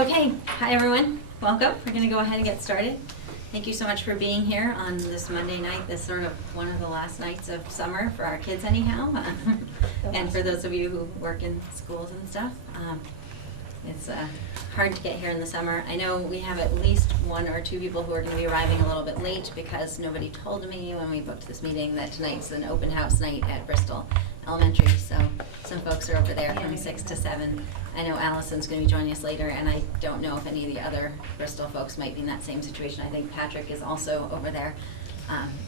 Okay, hi everyone, welcome. We're going to go ahead and get started. Thank you so much for being here on this Monday night, this sort of one of the last nights of summer for our kids anyhow, and for those of you who work in schools and stuff. It's hard to get here in the summer. I know we have at least one or two people who are going to be arriving a little bit late because nobody told me when we booked this meeting that tonight's an open house night at Bristol Elementary, so some folks are over there from 6 to 7. I know Allison's going to be joining us later, and I don't know if any of the other Bristol folks might be in that same situation. I think Patrick is also over there.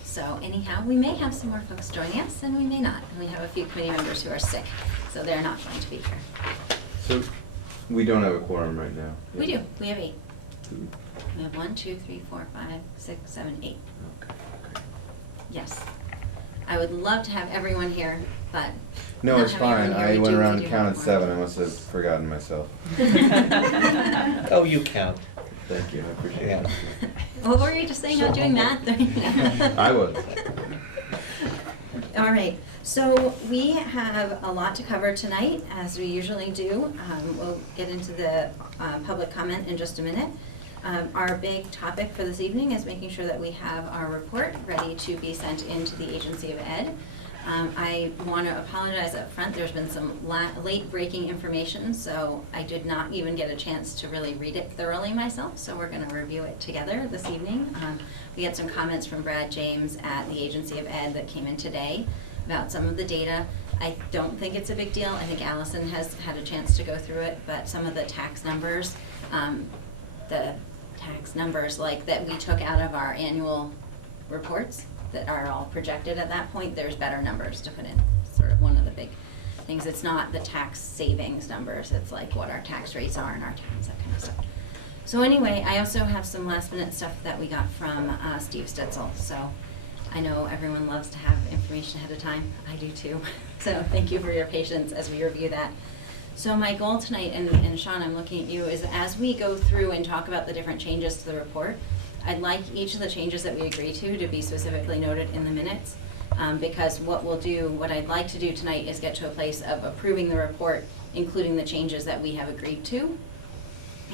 So anyhow, we may have some more folks joining us, and we may not. And we have a few committee members who are sick, so they're not going to be here. So we don't have a quorum right now. We do. We have 8. We have 1, 2, 3, 4, 5, 6, 7, 8. Okay, great. Yes. I would love to have everyone here, but No, not it's having fine. everyone here, I we went do- around we and do have counted one. 7. I must have forgotten myself. Oh, you count. Thank you. I appreciate Yeah. it. What were you just saying, not doing math? I was. All right, so we have a lot to cover tonight, as we usually do. We'll get into the public comment in just a minute. Our big topic for this evening is making sure that we have our report ready to be sent into the Agency of Ed. I want to apologize up front. There's been some late breaking information, so I did not even get a chance to really read it thoroughly myself, so we're going to review it together this evening. We had some comments from Brad James at the Agency of Ed that came in today about some of the data. I don't think it's a big deal. I think Allison has had a chance to go through it, but some of the tax numbers like that we took out of our annual reports that are all projected at that point, there's better numbers to put in. Sort of one of the big things. It's not the tax savings numbers, it's like what our tax rates are in our towns, that kind of stuff. So anyway, I also have some last minute stuff that we got from Steve Stitzel. So I know everyone loves to have information ahead of time. I do too. So thank you for your patience as we review that. So my goal tonight, and Sean, I'm looking at you, is as we go through and talk about the different changes to the report, I'd like each of the changes that we agree to be specifically noted in the minutes, because what I'd like to do tonight is get to a place of approving the report, including the changes that we have agreed to,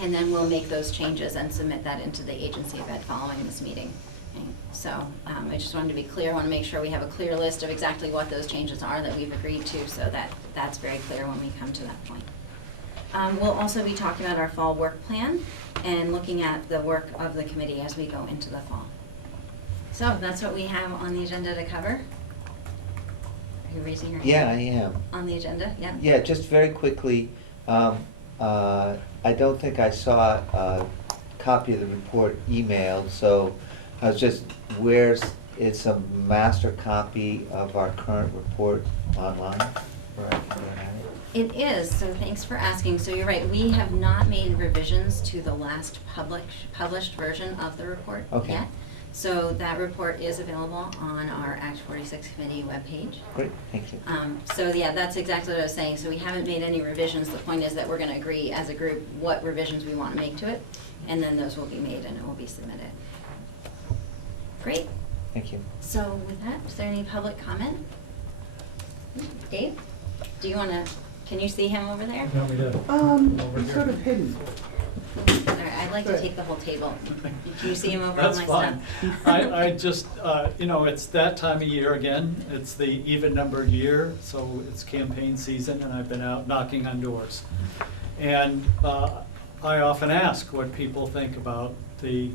and then we'll make those changes and submit that into the Agency of Ed following this meeting. Okay. So I just wanted to be clear. I want to make sure we have a clear list of exactly what those changes are that we've agreed to, so that that's very clear when we come to that point. We'll also be talking about our fall work plan and looking at the work of the committee as we go into the fall. So that's what we have on the agenda to cover. Are you raising your hand? Yeah, I am. On the agenda, yeah? Yeah, just very quickly, I don't think I saw a copy of the report emailed, so I was just, it's a master copy of our current report online? Right. It is, so thanks for asking. So you're right, we have not made revisions to the last published version of the report yet. So that report is available on our Act 46 Committee webpage. Great, thank you. So yeah, that's exactly what I was saying. So we haven't made any revisions. The point is that we're going to agree as a group what revisions we want to make to it, and then those will be made and it will be submitted. Great. Thank you. So with that, is there any public comment? Dave, do you want to, can you see him over there? No, we did. It's sort of hidden. All right, I'd like to take the whole table. Can you see him over on That's my fine. stuff? I just, it's that time of year again. It's the even-numbered year, so it's campaign season, and I've been out knocking on doors. And I often ask what people think about the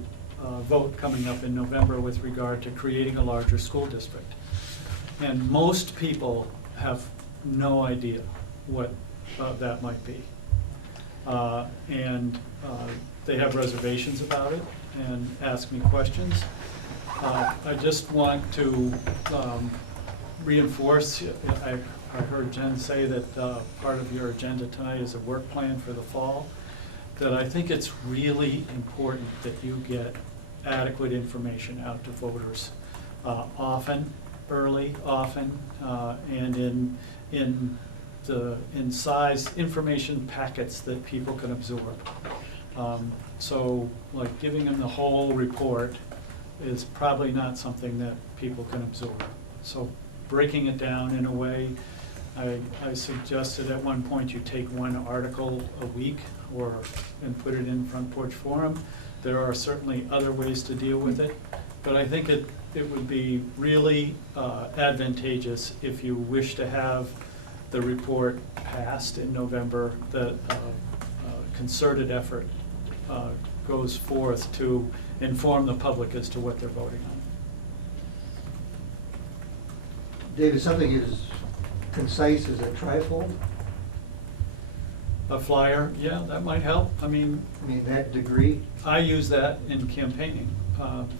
vote coming up in November with regard to creating a larger school district. And most people have no idea what that might be. They have reservations about it and ask me questions. I just want to reinforce, I heard Jen say that part of your agenda tonight is a work plan for the fall, that I think it's really important that you get adequate information out to voters early, often, and in size information packets that people can absorb. So like giving them the whole report is probably not something that people can absorb. So breaking it down in a way, I suggested at one point you take one article a week and put it in Front Porch Forum. There are certainly other ways to deal with it, but I think it would be really advantageous if you wish to have the report passed in November, that concerted effort goes forth to inform the public as to what they're voting on. David, something as concise as a trifold, A flyer, yeah, that might help. I mean, that degree. I use that in campaigning,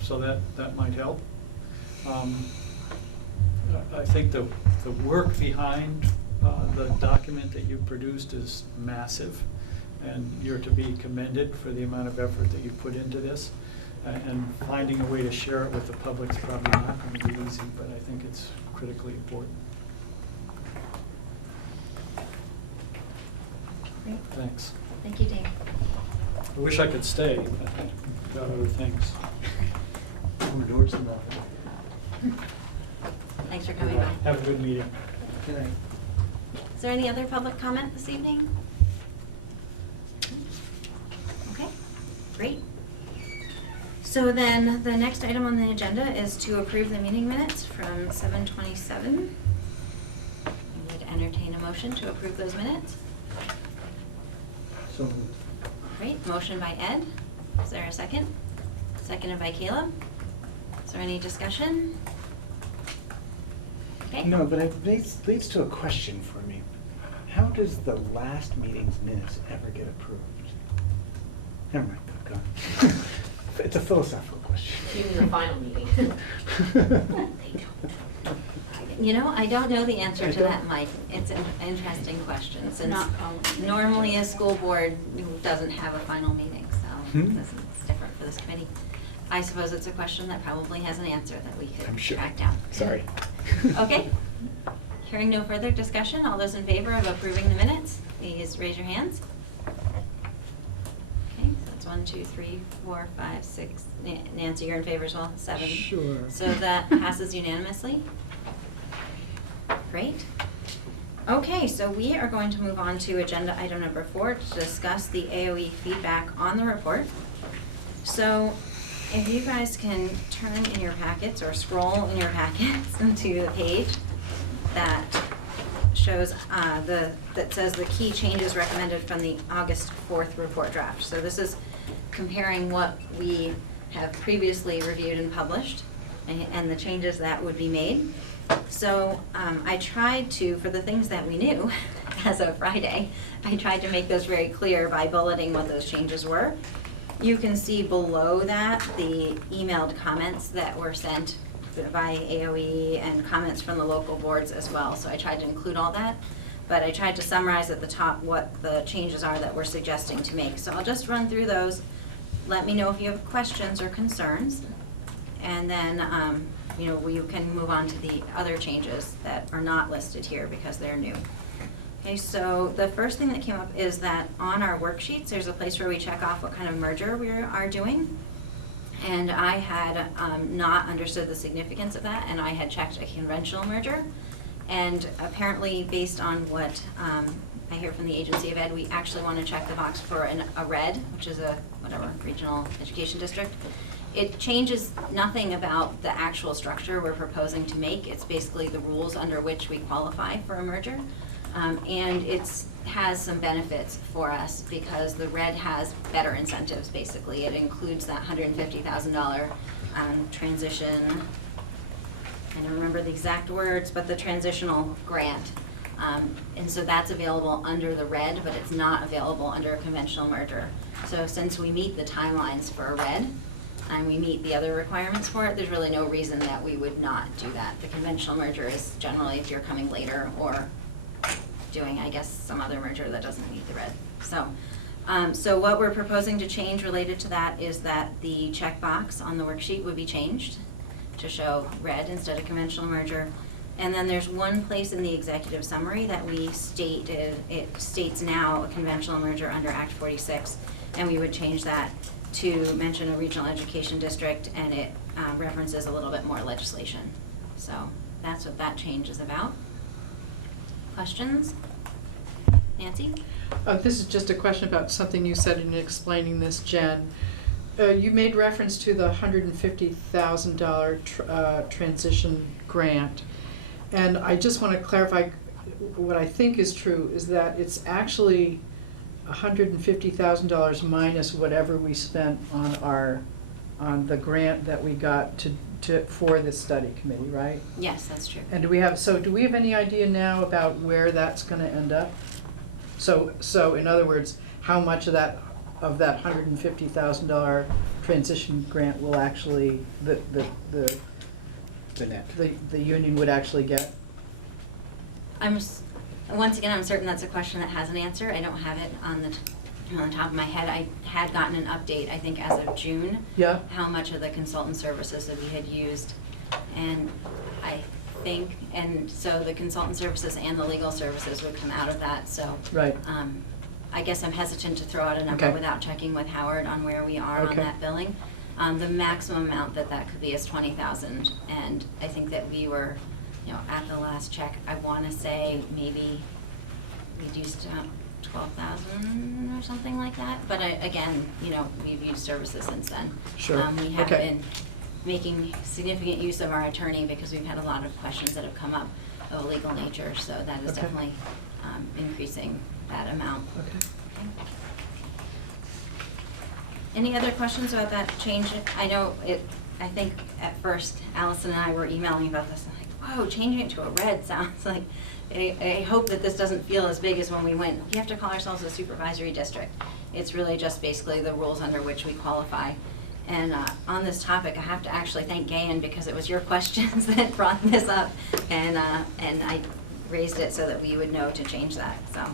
so that might help. I think the work behind the document that you produced is massive, and you're to be commended for the amount of effort that you put into this. And finding a way to share it with the public is probably not going to be easy, but I think it's critically important. Great. Thanks. Thank you, Dave. I wish I could stay, but I've got other things. More doors than nothing. Thanks for coming by. Have a good meeting. Good night. Is there any other public comment this evening? Okay, great. So then, the next item on the agenda is to approve the meeting minutes from 7:27. I would entertain a motion to approve those minutes. So, Great, motion by Ed. Is there a second? Seconded by Caleb. Is there any discussion? Okay. No, but it leads to a question for me. How does the last meeting's minutes ever get approved? Never mind, go on. It's a philosophical question. Even the final meeting. You know, I don't know the answer I to don't- that, Mike. It's an interesting question, since Not normally a school board doesn't have a final meeting, so Hmm. this is different for this committee. I suppose it's a question that probably has an answer that we I'm could sure. track down. Sorry. Okay. Hearing no further discussion, all those in favor of approving the minutes, please raise your hands. Okay, so that's 1, 2, 3, 4, 5, 6. Nancy, you're in favor as well? 7. Sure. So that passes unanimously. Great. Okay, so we are going to move on to agenda item number 4 to discuss the AOE feedback on the report. So if you guys can turn in your packets or scroll in your packets into the page that shows that says the key changes recommended from the August 4th report draft. So this is comparing what we have previously reviewed and published and the changes that would be made. So I tried to, for the things that we knew as of Friday, I tried to make those very clear by bulleting what those changes were. You can see below that the emailed comments that were sent by AOE and comments from the local boards as well. So I tried to include all that, but I tried to summarize at the top what the changes are that we're suggesting to make. So I'll just run through those. Let me know if you have questions or concerns, and then we can move on to the other changes that are not listed here because they're new. Okay, so the first thing that came up is that on our worksheets, there's a place where we check off what kind of merger we are doing. And I had not understood the significance of that, and I had checked a conventional merger. And apparently, based on what I hear from the Agency of Ed, we actually want to check the box for a RED, which is a regional education district. It changes nothing about the actual structure we're proposing to make. It's basically the rules under which we qualify for a merger. And it has some benefits for us because the RED has better incentives, basically. It includes that $150,000 transition, I don't remember the exact words, but the transitional grant. And so that's available under the RED, but it's not available under a conventional merger. So since we meet the timelines for a RED, and we meet the other requirements for it, there's really no reason that we would not do that. The conventional merger is generally if you're coming later or doing, I guess, some other merger that doesn't meet the RED. So what we're proposing to change related to that is that the checkbox on the worksheet would be changed to show RED instead of conventional merger. And then there's one place in the executive summary that we stated, it states now a conventional merger under Act 46, and we would change that to mention a regional education district, and it references a little bit more legislation. So that's what that change is about. Questions? Nancy? This is just a question about something you said in explaining this, Jen. You made reference to the $150,000 transition grant. And I just want to clarify, what I think is true is that it's actually $150,000 minus whatever we spent on the grant that we got for this study committee, right? Yes, that's true. And do we have any idea now about where that's gonna end up? So in other words, how much of that $150,000 transition grant will actually, the net. the union would actually get? Once again, I'm certain that's a question that has an answer. I don't have it on the top of my head. I had gotten an update, I think as of June. Yeah. How much of the consultant services that we had used. And I think, and so the consultant services and the legal services would come out of that, so. Right. I guess I'm hesitant to throw out a number Okay. without checking with Howard on where we are on Okay. that billing. The maximum amount that could be is 20,000, and I think that we were, at the last check, I wanna say maybe we'd used 12,000 or something like that, but again, we've used services since then. Sure. We have Okay. been making significant use of our attorney because we've had a lot of questions that have come up of a legal nature, so that is Okay. definitely increasing that amount. Okay. Any other questions about that change? I think at first Allison and I were emailing about this, I'm like, whoa, changing it to a red sounds like, I hope that this doesn't feel as big as when we went, we have to call ourselves a supervisory district. It's really just basically the rules under which we qualify. And on this topic, I have to actually thank Gayan because it was your questions that brought this up, and I raised it so that we would know to change that, so.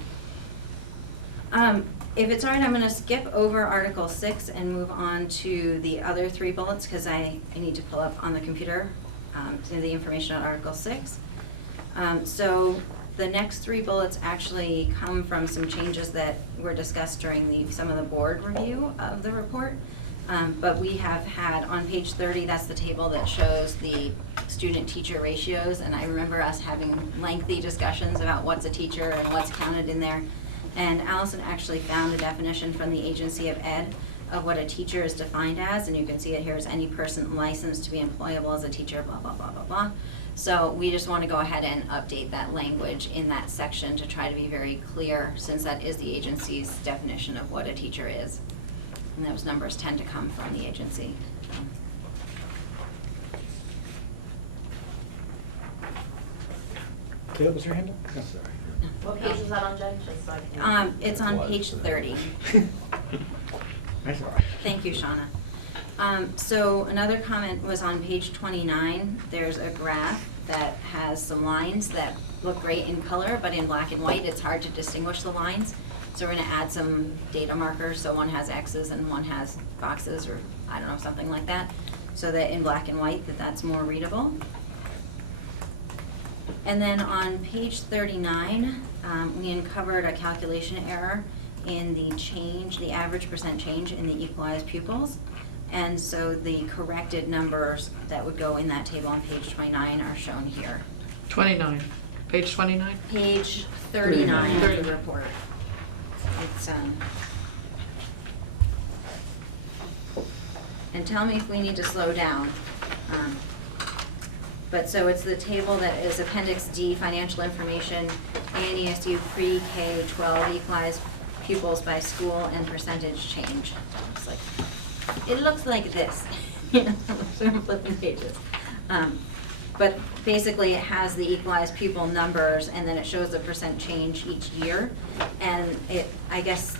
If it's all right, I'm gonna skip over Article 6 and move on to the other 3 bullets, because I need to pull up on the computer the information on Article 6. So the next 3 bullets actually come from some changes that were discussed during some of the board review of the report. But we have had, on page 30, that's the table that shows the student-teacher ratios, and I remember us having lengthy discussions about what's a teacher and what's counted in there. And Allison actually found a definition from the Agency of Ed of what a teacher is defined as, and you can see it here as any person licensed to be employable as a teacher, blah, blah, blah, blah, blah. So we just want to go ahead and update that language in that section to try to be very clear, since that is the agency's definition of what a teacher is. And those numbers tend to come from the agency. Caleb, was your hand up? No, sorry. What page is that on, Jen? Just so I can. It's on page 30. That's all right. Thank you, Shauna. So another comment was on page 29. There's a graph that has some lines that look great in color, but in black and white, it's hard to distinguish the lines. So we're gonna add some data markers, so one has X's and one has boxes, or I don't know, something like that, so that in black and white, that's more readable. And then on page 39, we uncovered a calculation error in the average percent change in the equalized pupils. And so the corrected numbers that would go in that table on page 29 are shown here. 29, page 29? Page 39 of the 39. report. It's, and tell me if we need to slow down. But so it's the table that is Appendix D, financial information, ANESU pre-K-12 equalized pupils by school and percentage change. It looks like this, sort of flipping pages. But basically it has the equalized pupil numbers, and then it shows the percent change each year. And I guess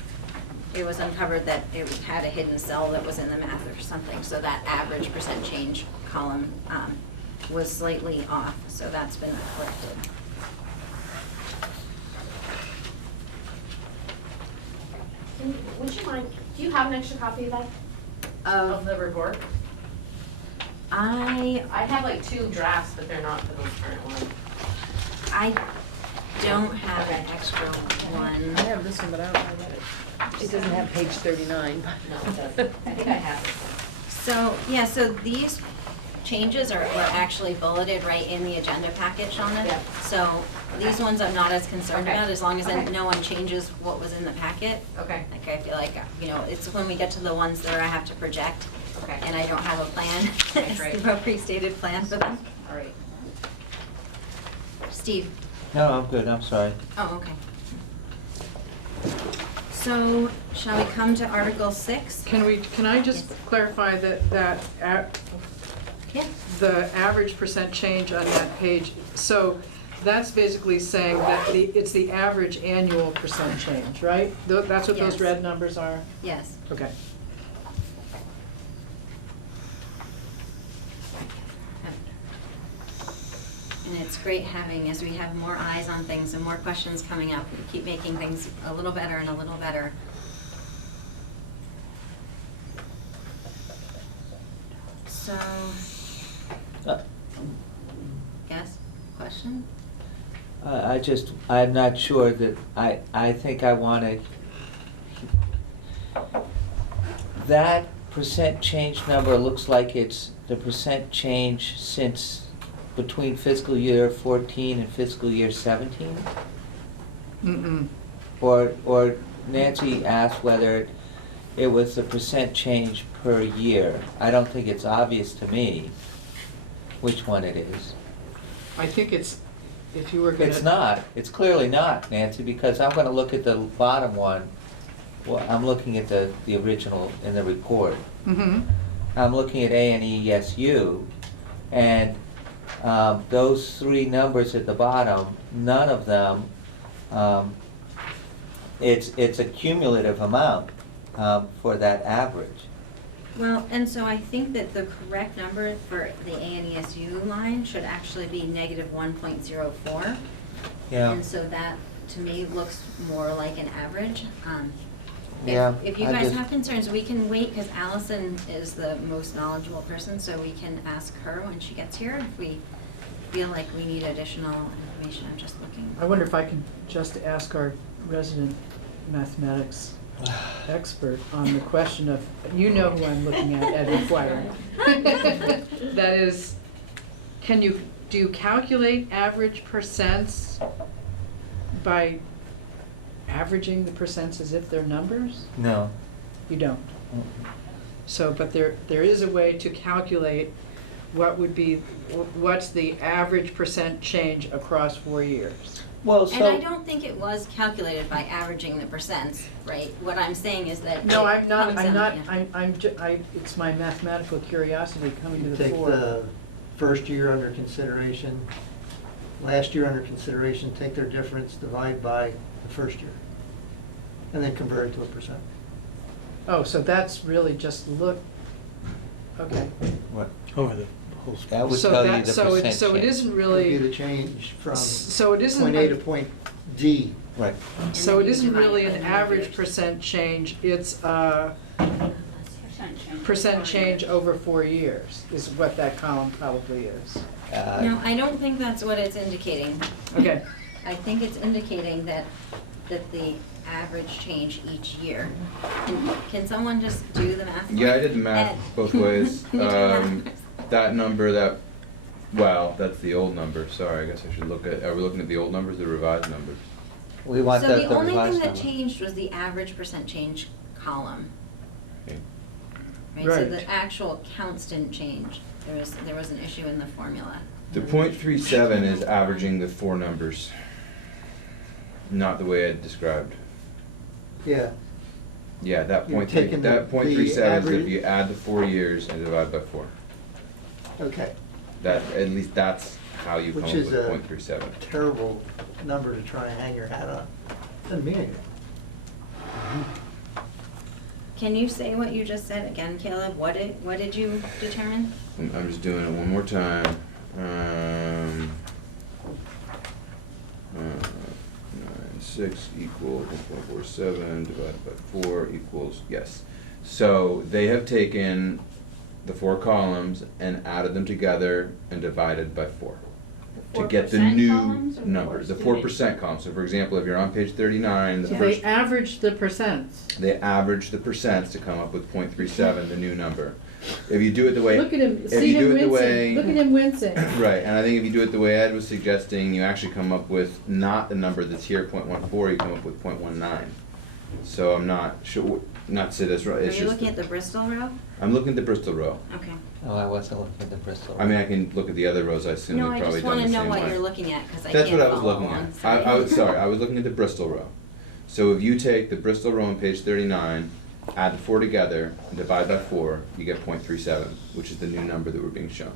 it was uncovered that it had a hidden cell that was in the math or something, so that average percent change column was slightly off, so that's been corrected. Would you mind, do you have an extra copy of that? Of the report? I I have like 2 drafts, but they're not the most current one. I don't have an extra one. I have this one, but I don't have it. It doesn't have page 39. No, it doesn't. I think I have it. So, yeah, so these changes were actually bulleted right in the agenda package, Shawna. Yeah. So these ones I'm not as concerned Okay. about, as long as Okay. no one changes what was in the packet. Okay. Like, I feel like, it's when we get to the ones that I have to project, Okay. and I don't have a plan, Okay, great. a pre-stated plan for them. All right. Steve? No, I'm good, I'm sorry. Oh, okay. So, shall we come to Article 6? Can I just Yes. clarify that Yeah. the average percent change on that page, so that's basically saying that it's the average annual percent change, right? That's what those Yes. red numbers are? Yes. Okay. And it's great having, as we have more eyes on things and more questions coming up, we keep making things a little better and a little better. So, yes, question? I'm not sure that, I think I wanna, that percent change number looks like it's the percent change since between fiscal year 14 and fiscal year 17? Mm-mm. Or Nancy asked whether it was the percent change per year. I don't think it's obvious to me which one it is. I think it's, if you were gonna. It's not, it's clearly not, Nancy, because I'm gonna look at the bottom one. Well, I'm looking at the original in the report. Mm-hmm. I'm looking at ANESU, and those three numbers at the bottom, none of them, it's a cumulative amount for that average. Well, and so I think that the correct number for the ANESU line should actually be negative 1.04. Yeah. And so that, to me, looks more like an average. Yeah, If you I guys just- have concerns, we can wait, because Allison is the most knowledgeable person, so we can ask her when she gets here if we feel like we need additional information. I'm just looking. I wonder if I can just ask our resident mathematics expert on the question of, you know who I'm looking at, Ed McGuire. That is, do you calculate average percents by averaging the percents as if they're numbers? No. You don't. So, but there is a way to calculate what's the average percent change across 4 years. Well, And I don't think it was calculated by averaging the percents, right? What I'm saying is that. No, it I'm not, comes out, yeah. it's my mathematical curiosity coming to the Take fore. the first year under consideration, last year under consideration, take their difference, divide by the first year, and then convert it to a percent. Oh, so that's really just okay. What? Over the whole That spread. would So tell you that, the so it, percent so it change. isn't Would really. be the change from So it isn't point A to like- point D. Right. So And it then isn't you divide really it by an the number of average years. percent change, it's a percent change over 4 years, is what that column probably is. No, I don't think that's what it's indicating. Okay, I think it's indicating that the average change each year. Can someone just do the math? Yeah, I did the Ed. math both ways. Can you do the math? That number, that's the old number, sorry, I guess I should look at, are we looking at the old numbers or the revised numbers? We want So the the only revised thing that number. changed was the average percent change column. Okay. Right, so Right. the actual counts didn't change. There was an issue in the formula. The .37 is averaging the four numbers, not the way I described. Yeah, Yeah, that You're point three, taking that the .37 is if average- you add the 4 years and divide by 4. okay. That, at least that's how you come Which up is with a .37. terrible number to try and hang your hat on. Doesn't mean anything. Can you say what you just said again, Caleb? What did you determine? I'm just doing it one more time. 6 equals 1.47 divided by 4 equals, yes. So they have taken the 4 columns and added them together and divided by 4. to get the 4% new columns or numbers, the 4% column. So for example, if you're on page 39, the So first, they average the percents. they average the percents to come up with 0.37, the new number. If you do it the way, Look at him, if see you do him it the wincing, way, look at him wincing. right, and I think if you do it the way Ed was suggesting, you actually come up with not the number that's here, 0.14, you come up with 0.19. So I'm not sure, not to say this right, Are it's you just. looking at the Bristol row? I'm looking at the Bristol row. Okay. Oh, I wasn't looking at the Bristol. I mean, I can look at the other rows, I assume No, we've I probably just done wanna the know same what way. you're looking at, cause I That's can't what I was follow looking along, at. sorry. I was sorry, I was looking at the Bristol row. So if you take the Bristol row on page 39, add the 4 together, and divide by 4, you get 0.37, which is the new number that we're being shown.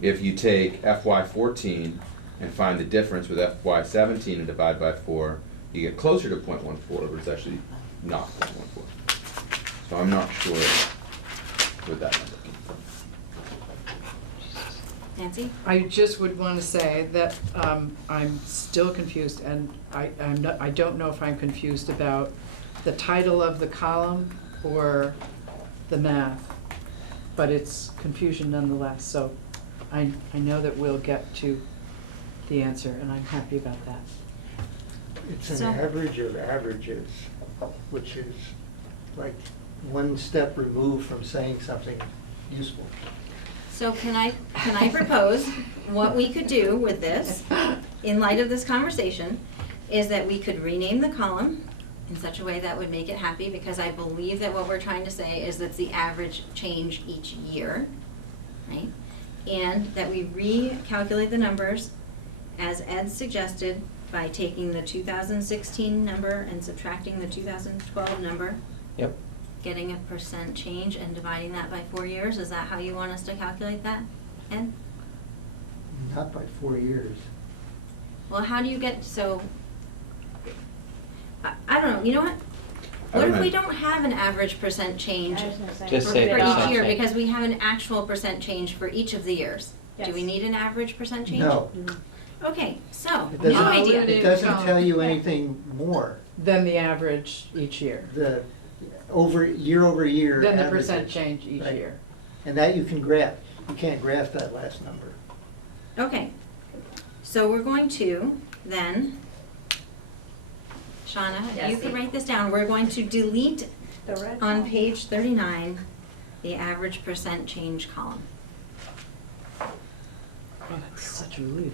If you take FY14 and find the difference with FY17 and divide by 4, you get closer to 0.14, but it's actually not 0.14. So I'm not sure what that number came from. Nancy? I just would want to say that I'm still confused, and I don't know if I'm confused about the title of the column or the math, but it's confusion nonetheless. So I know that we'll get to the answer, and I'm happy about that. It's an So- average of averages, which is like one step removed from saying something useful. So can I propose what we could do with this, in light of this conversation, is that we could rename the column in such a way that would make it happy, because I believe that what we're trying to say is that's the average change each year, right? And that we recalculate the numbers, as Ed suggested, by taking the 2016 number and subtracting the 2012 number. Yep. Getting a percent change and dividing that by 4 years. Is that how you want us to calculate that, Ed? Not by 4 years. Well, how do you get, so, I don't know, you know what? I What don't if we have- don't have an average percent change I was gonna say. Just for say each percent year? change. Because we have an actual percent change for each of the years. Do we Yes. need an average percent change? No, Okay, so, it new doesn't, idea. it doesn't tell you anything more. Then the average each year, The over year, then the averages. percent change each Right. year. And that you can graph. You can't graph that last number. Okay, so we're going to then, Shauna, you Yes. can write this down, we're going to delete The red on column. page 39, the average percent change column. Oh, that's such a relief.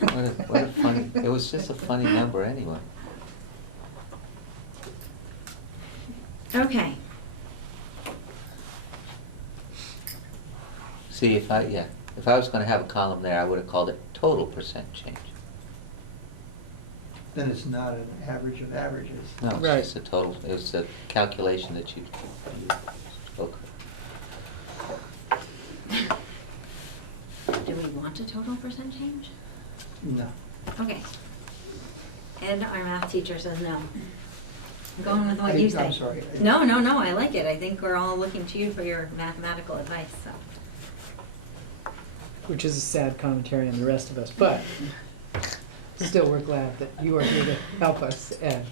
What a funny, it was just a funny number anyway. Okay, See, if I was gonna have a column there, I would've called it total percent change. Then it's not an average of averages. No, it's Right. just a total, it was a calculation that you spoke of. do we want a total percent change? No. Okay. Ed, our math teacher, says no. I'm going with what you say. I'm sorry. No, I like it. I think we're all looking to you for your mathematical advice, so. Which is a sad commentary on the rest of us, but still, we're glad that you are here to help us, Ed.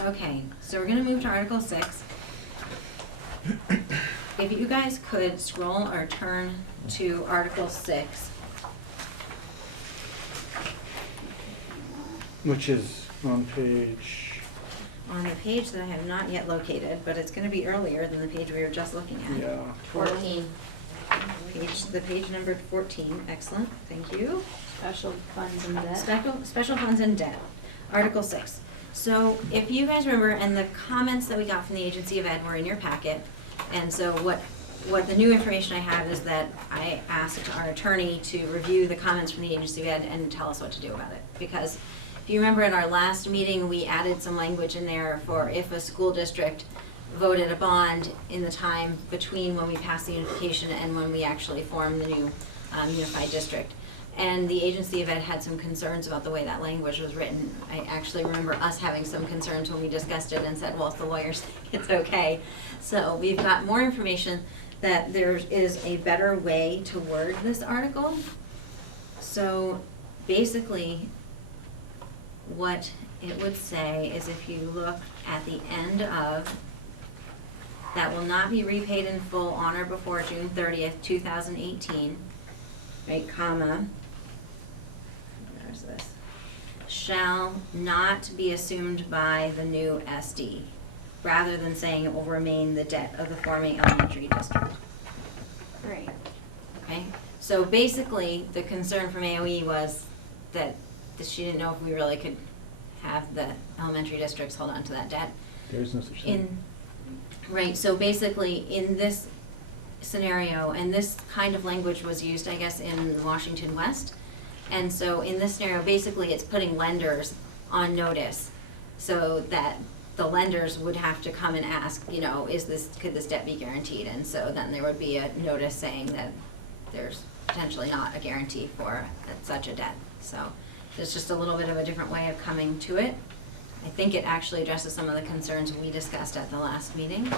Okay, so we're gonna move to Article 6. If you guys could scroll or turn to Article 6. Which is on page, On the page that I have not yet located, but it's gonna be earlier than the page we were just looking at. yeah. 14. The page numbered 14, excellent, thank you. Special funds and debt. Special funds and debt, Article 6. So if you guys remember, and the comments that we got from the Agency of Ed were in your packet, and so what the new information I have is that I asked our attorney to review the comments from the Agency of Ed and tell us what to do about it. Because if you remember in our last meeting, we added some language in there for if a school district voted a bond in the time between when we passed the unification and when we actually formed the new unified district. And the Agency of Ed had some concerns about the way that language was written. I actually remember us having some concerns when we discussed it and said, well, if the lawyers think it's okay. So we've got more information that there is a better way to word this article. So basically, what it would say is if you look at the end of that will not be repaid in full on or before June 30th, 2018, right, comma, where is this? Shall not be assumed by the new SD, rather than saying it will remain the debt of the forming elementary district. Right. Okay, so basically, the concern from AOE was that she didn't know if we really could have the elementary districts hold on to that debt. There is no such thing. Right, so basically, in this scenario, and this kind of language was used, I guess, in Washington West, and so in this scenario, basically, it's putting lenders on notice, so that the lenders would have to come and ask, you know, could this debt be guaranteed? And so then there would be a notice saying that there's potentially not a guarantee for such a debt. So there's just a little bit of a different way of coming to it. I think it actually addresses some of the concerns we discussed at the last meeting.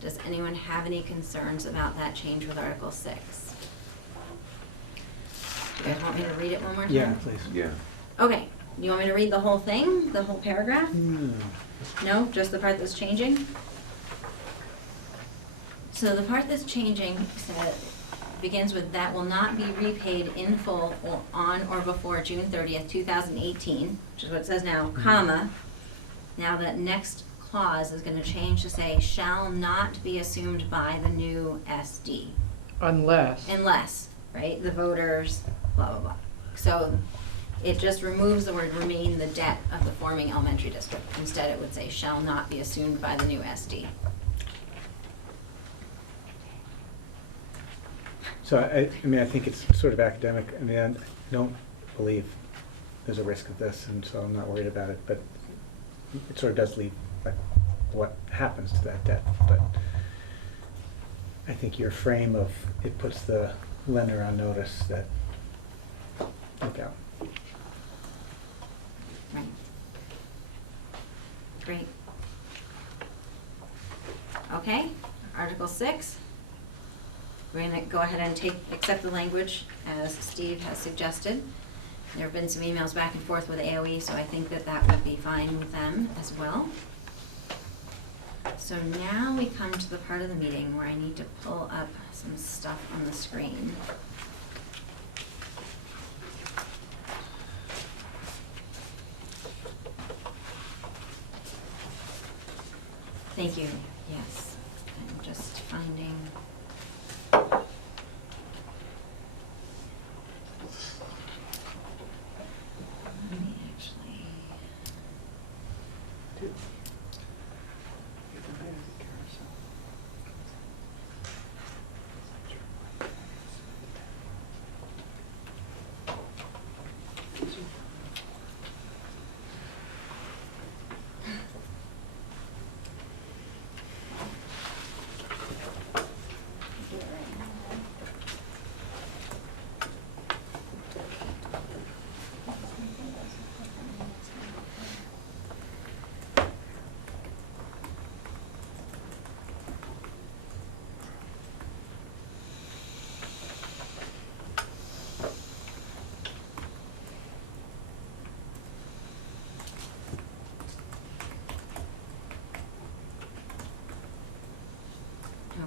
Does anyone have any concerns about that change with Article 6? Do you guys want me to read it one more time? Yeah, please. Yeah. Okay, you want me to read the whole thing, the whole paragraph? No. No, just the part that's changing? So the part that's changing begins with that will not be repaid in full or on or before June 30th, 2018, which is what it says now, comma. Now that next clause is gonna change to say, shall not be assumed by the new SD. Unless, Right, the voters, blah, blah, blah. So it just removes the word remain the debt of the forming elementary district. Instead, it would say shall not be assumed by the new SD. So I mean, I think it's sort of academic. I mean, I don't believe there's a risk of this, and so I'm not worried about it. But it sort of does leave like what happens to that debt. But I think your frame of it puts the lender on notice that look out. Right. Great. Okay, Article 6. We're gonna go ahead and accept the language as Steve has suggested. There have been some emails back and forth with AOE, so I think that that would be fine with them as well. So now we come to the part of the meeting where I need to pull up some stuff on the screen. Thank you, yes. I'm just finding. Let me actually.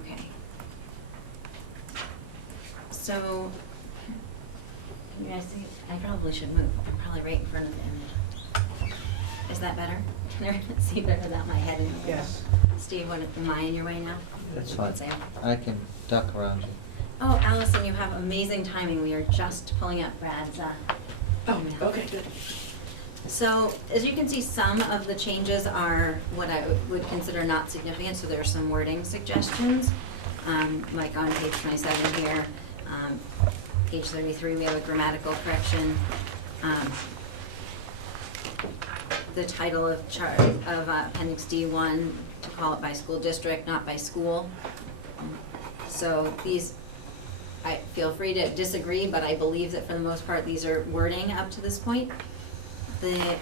Okay. So, can you guys see? I probably should move. I'm probably right in front of the image. Is that better? Can everyone see better without my head in the way? Yes. Steve, am I in your way now? That's fine. Sam? I can duck around you. Oh, Allison, you have amazing timing. We are just pulling up Brad's, Oh, email. okay, good. So, as you can see, some of the changes are what I would consider not significant, so there are some wording suggestions. Like on page 27 here, page 33, we have a grammatical correction. The title of Appendix D1, to call it by school district, not by school. So these, I feel free to disagree, but I believe that for the most part, these are wording up to this point. The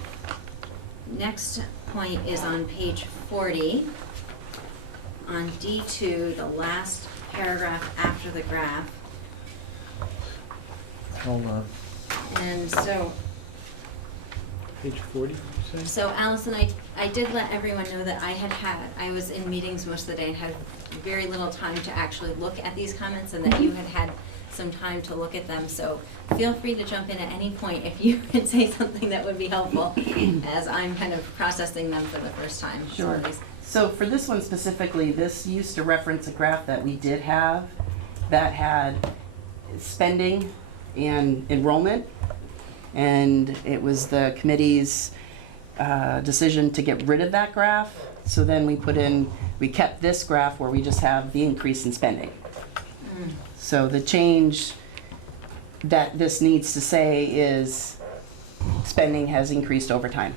next point is on page 40. On D2, the last paragraph after the graph. Hold on. And so, Page 40, you say? So Allison, I did let everyone know that I was in meetings most of the day and had very little time to actually look at these comments, and that you had some time to look at them. So feel free to jump in at any point if you can say something that would be helpful as I'm kind of processing them for the first time. Sure. So for this one specifically, this used to reference a graph that we did have that had spending and enrollment. And it was the committee's decision to get rid of that graph. So then we kept this graph where we just have the increase in spending. So the change that this needs to say is spending has increased over time.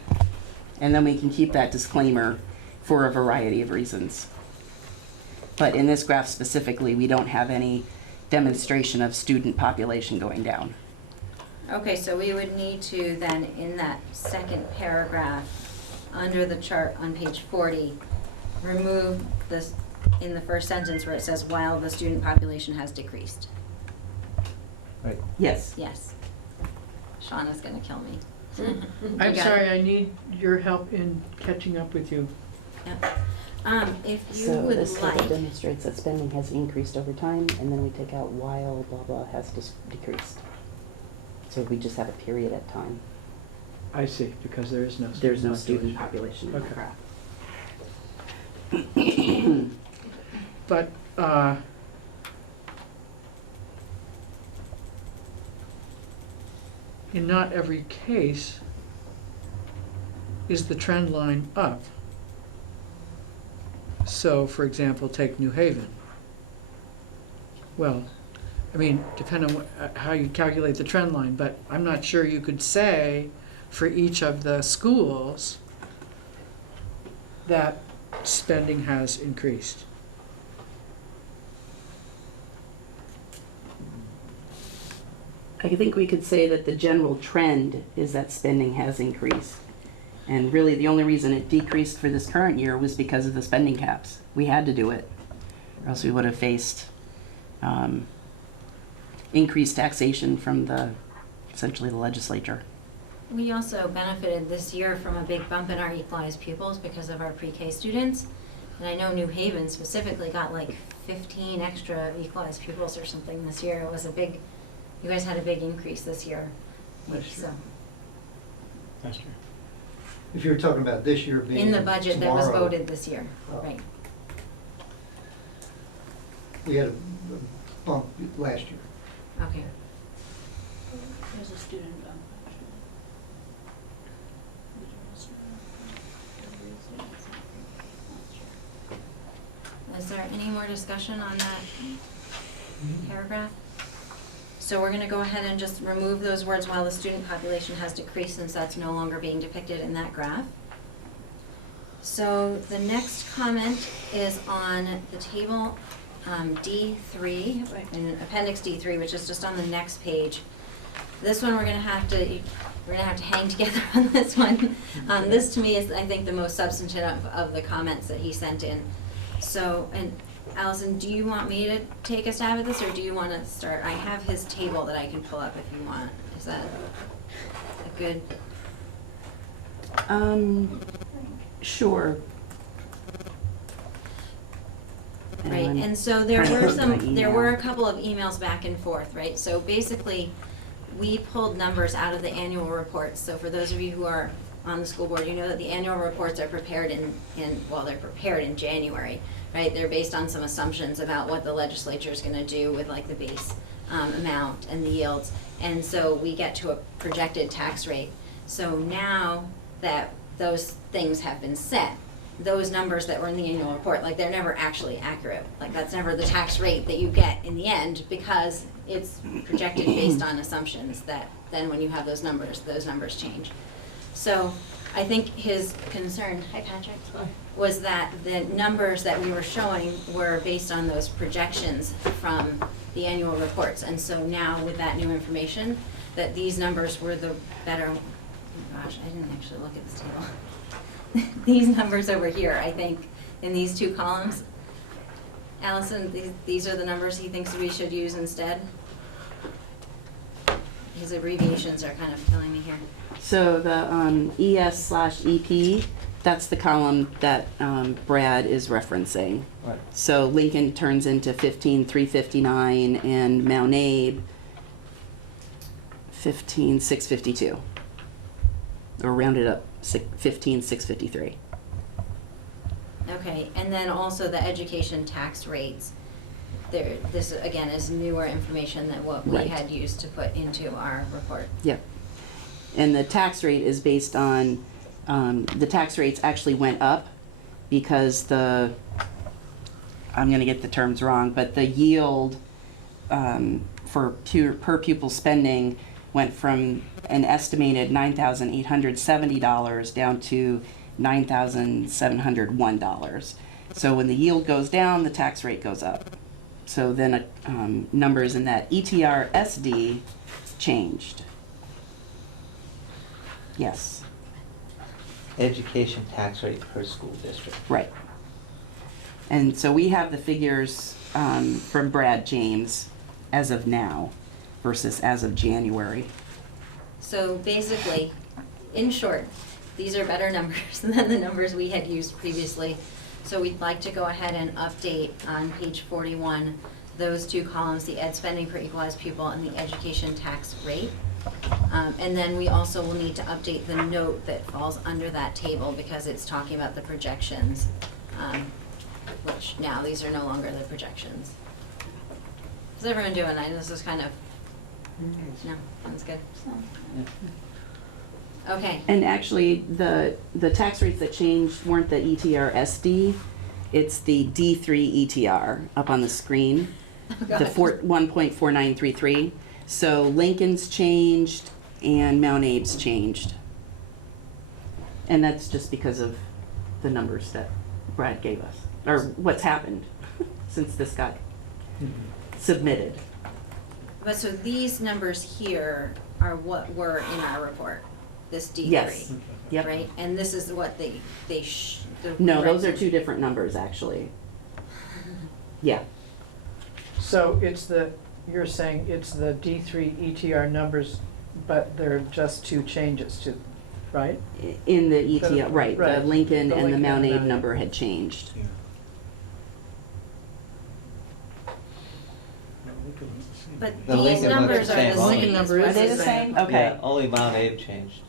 And then we can keep that disclaimer for a variety of reasons. But in this graph specifically, we don't have any demonstration of student population going down. Okay, so we would need to then, in that second paragraph, under the chart on page 40, remove this in the first sentence where it says, while the student population has decreased. Right. Yes. Yes. Shauna's gonna kill me. I'm You got sorry, it? I need your help in catching up with you. Yep. If you So would this sort of like, demonstrates that spending has increased over time, and then we take out while blah blah has decreased. So we just have a period at time. I see, because there is no. There's no student population in the Okay. graph. But, in not every case is the trend line up. So, for example, take New Haven. Well, I mean, depending on how you calculate the trend line, but I'm not sure you could say for each of the schools that spending has increased. I think we could say that the general trend is that spending has increased. And really, the only reason it decreased for this current year was because of the spending caps. We had to do it, or else we would have faced increased taxation from essentially the legislature. we also benefited this year from a big bump in our equalized pupils because of our pre-K students. And I know New Haven specifically got like 15 extra equalized pupils or something this year. It was you guys had a big increase this year. Last year. So, Last year. If you're talking about this year being in the budget that was tomorrow, voted this year, Oh. right. We had a bump last year. Okay. There's a student Is there any more discussion on that paragraph? So we're gonna go ahead and just remove those words, while the student population has decreased, since that's no longer being depicted in that graph. So the next comment is on the table D3, in appendix D3, which is just on the next page. This one we're gonna have to hang together on this one. This to me is, I think, the most substantive of the comments that he sent in. So, and Allison, do you want me to take a stab at this, or do you want to start? I have his table that I can pull up if you want. Is that a good? Sure. Right, I'm and so there trying to were look at my there were a email. couple of emails back and forth, right? So basically, we pulled numbers out of the annual reports. So for those of you who are on the school board, you know that the annual reports are prepared they're prepared in January, right? They're based on some assumptions about what the legislature is gonna do with like the base amount and the yields. And so we get to a projected tax rate. So now that those things have been set, those numbers that were in the annual report, like, they're never actually accurate. Like, that's never the tax rate that you get in the end, because it's projected based on assumptions that then when you have those numbers change. So I think his concern, hi Patrick, was that the numbers that we were showing were based on those projections from the annual reports. And so now with that new information, that these numbers were the better, oh gosh, I didn't actually look at this table. These numbers over here, I think, in these two columns. Allison, these are the numbers he thinks we should use instead? his abbreviations are kind of killing me here. So the ES/EP, that's the column that Brad is referencing. Right. So Lincoln turns into 15,359 and Mount Abe 15,652. Or rounded up 15,653. Okay, and then also the education tax rates. There, this again is newer information than what we Right. had used to put into our report. Yep. And the tax rate is based on, the tax rates actually went up because I'm gonna get the terms wrong, but the yield for per pupil spending went from an estimated $9,870 down to $9,701. So when the yield goes down, the tax rate goes up. So then numbers in that ETR/SD changed. Yes, Education tax rate per school district. right. And so we have the figures from Brad James as of now versus as of January. So basically, in short, these are better numbers than the numbers we had used previously. So we'd like to go ahead and update on page 41, those two columns, the ed spending per equalized pupil and the education tax rate. And then we also will need to update the note that falls under that table because it's talking about the projections, which now these are no longer the projections. How's everyone doing? I know this is kind of, no, sounds good. Okay. And actually, the tax rates that changed weren't the ETR/SD, it's the D3 ETR up on the screen, the 1.4933. So Lincoln's changed and Mount Abe's changed. And that's just because of the numbers that Brad gave us, or what's happened since this got submitted. But so these numbers here are what were in our report, this D3. Yes. Yep. Right? And this is what the No, those are right- two different numbers, actually. Yeah, So you're saying it's the D3 ETR numbers, but they're just two changes to, right? in the ETR, right, the Right. Lincoln The and the Lincoln Mount and Abe Mount number had changed. Yeah. But The these Lincoln looks numbers the are same. the Lincoln same. number as is Are they what the same? said. Okay. Yeah, only Mount Abe changed.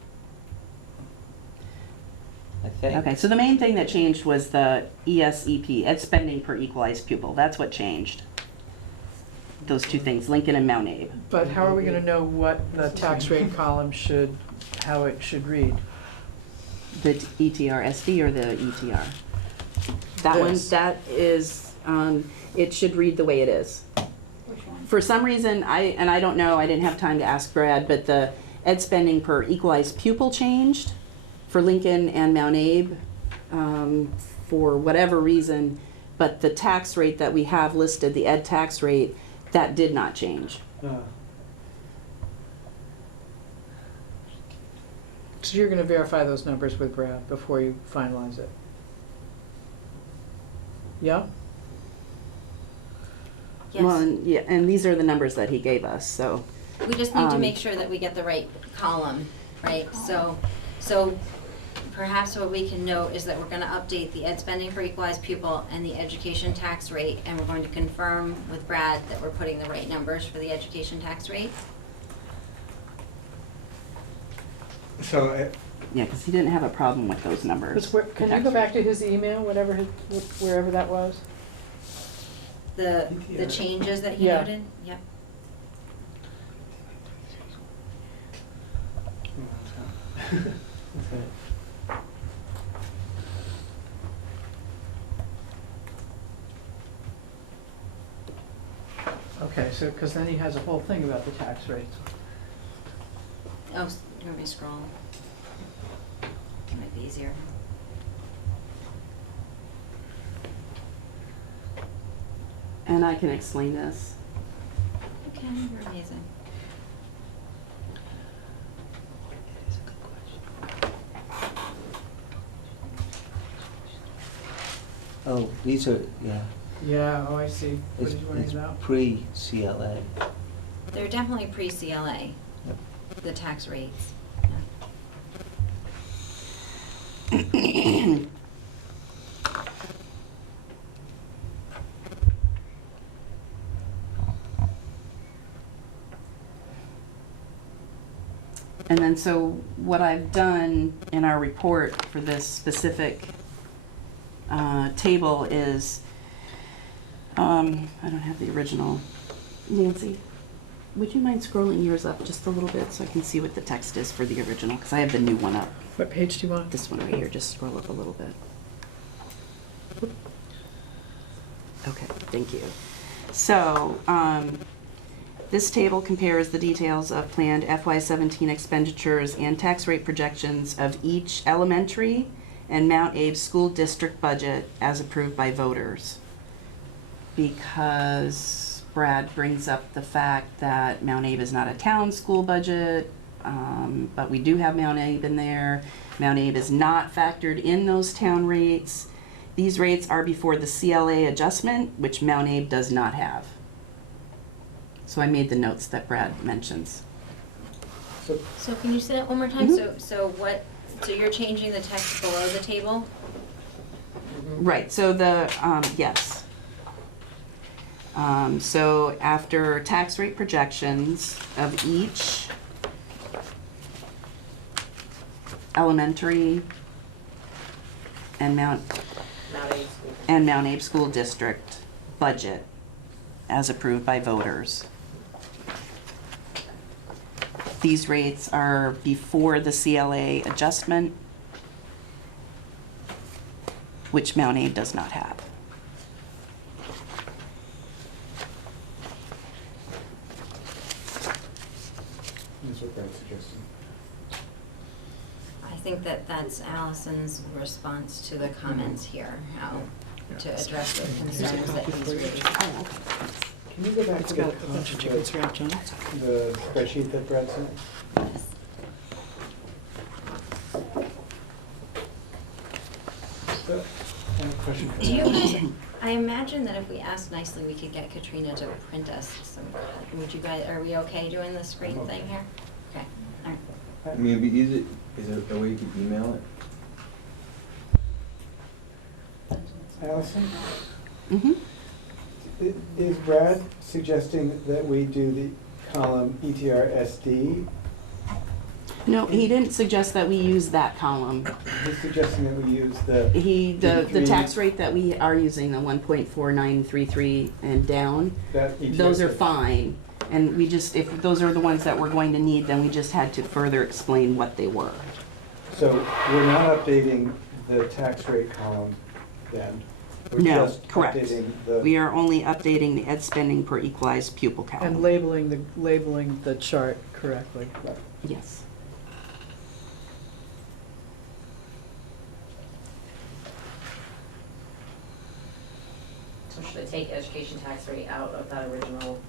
I think. Okay, so the main thing that changed was the ESEP, ed spending per equalized pupil, that's what changed. Those two things, Lincoln and Mount Abe. But how are we gonna know what the tax rate column how it should read? The ETR/SD or the ETR? That one, This. that is, it should read the way it is. Which one? For some reason, I don't know, I didn't have time to ask Brad, but the ed spending per equalized pupil changed for Lincoln and Mount Abe, for whatever reason, but the tax rate that we have listed, the ed tax rate, that did not change. So you're gonna verify those numbers with Brad before you finalize it? Yeah? Well, Yes. and, yeah, and these are the numbers that he gave us, so. We just need to Um, make sure that we get the right column, right? So perhaps what we can note is that we're gonna update the ed spending per equalized pupil and the education tax rate, and we're going to confirm with Brad that we're putting the right numbers for the education tax rate. So, Yeah, because he didn't have a problem with those numbers. Can you go back to his email, wherever that was? The changes that he Yeah. noted, yep. Okay, so, because then he has a whole thing about the tax rates. Oh, you want me to scroll? It might be easier. And I can explain this. Okay, you're amazing. Oh, these are, yeah, Yeah, oh, I see. What it's, he's running it's now. pre-CLA. They're definitely pre-CLA. the tax rates. And then so what I've done in our report for this specific table is, I don't have the original. Nancy, would you mind scrolling yours up just a little bit so I can see what the text is for the original? Because I have the new one up. What page do you want? This one right here, just scroll up a little bit. Okay, thank you. So, this table compares the details of planned FY17 expenditures and tax rate projections of each elementary and Mount Abe school district budget as approved by voters. Because Brad brings up the fact that Mount Abe is not a town school budget, but we do have Mount Abe in there. Mount Abe is not factored in those town rates. These rates are before the CLA adjustment, which Mount Abe does not have. So I made the notes that Brad mentions. So can you say that one more time? Mhm. So you're changing the text below the table? Right, so the, yes. So after tax rate projections of each elementary and Mount Abe School District budget as approved by voters. These rates are before the CLA adjustment, which Mount Abe does not have. That's what Brad's suggesting. I think that that's Allison's response to the comments here, how to address the concerns that he's raised. Oh, Can you go back It's to got a bunch of chicken scratch on it. the spreadsheet that Brad sent? Yes. So, I have a question for Do Alice. you, I imagine that if we asked nicely, we could get Katrina to print us some, would you guys, are we okay doing the screen thing here? Okay, all right. I mean, it'd be easy, is there a way you could email it? Allison, Mm-hmm. is Brad suggesting that we do the column ETRSD? No, he didn't suggest that we use that column. He's suggesting that we use the. The tax rate that we are using, the 1.4933 and down, That those are ETRSD. fine. And we just, if those are the ones that we're going to need, then we just had to further explain what they were. So we're not updating the tax rate column then? We're No, just correct. updating the. We are only updating the ed spending per equalized pupil count. And labeling the chart correctly. Yes. So should I take education tax rate out of that original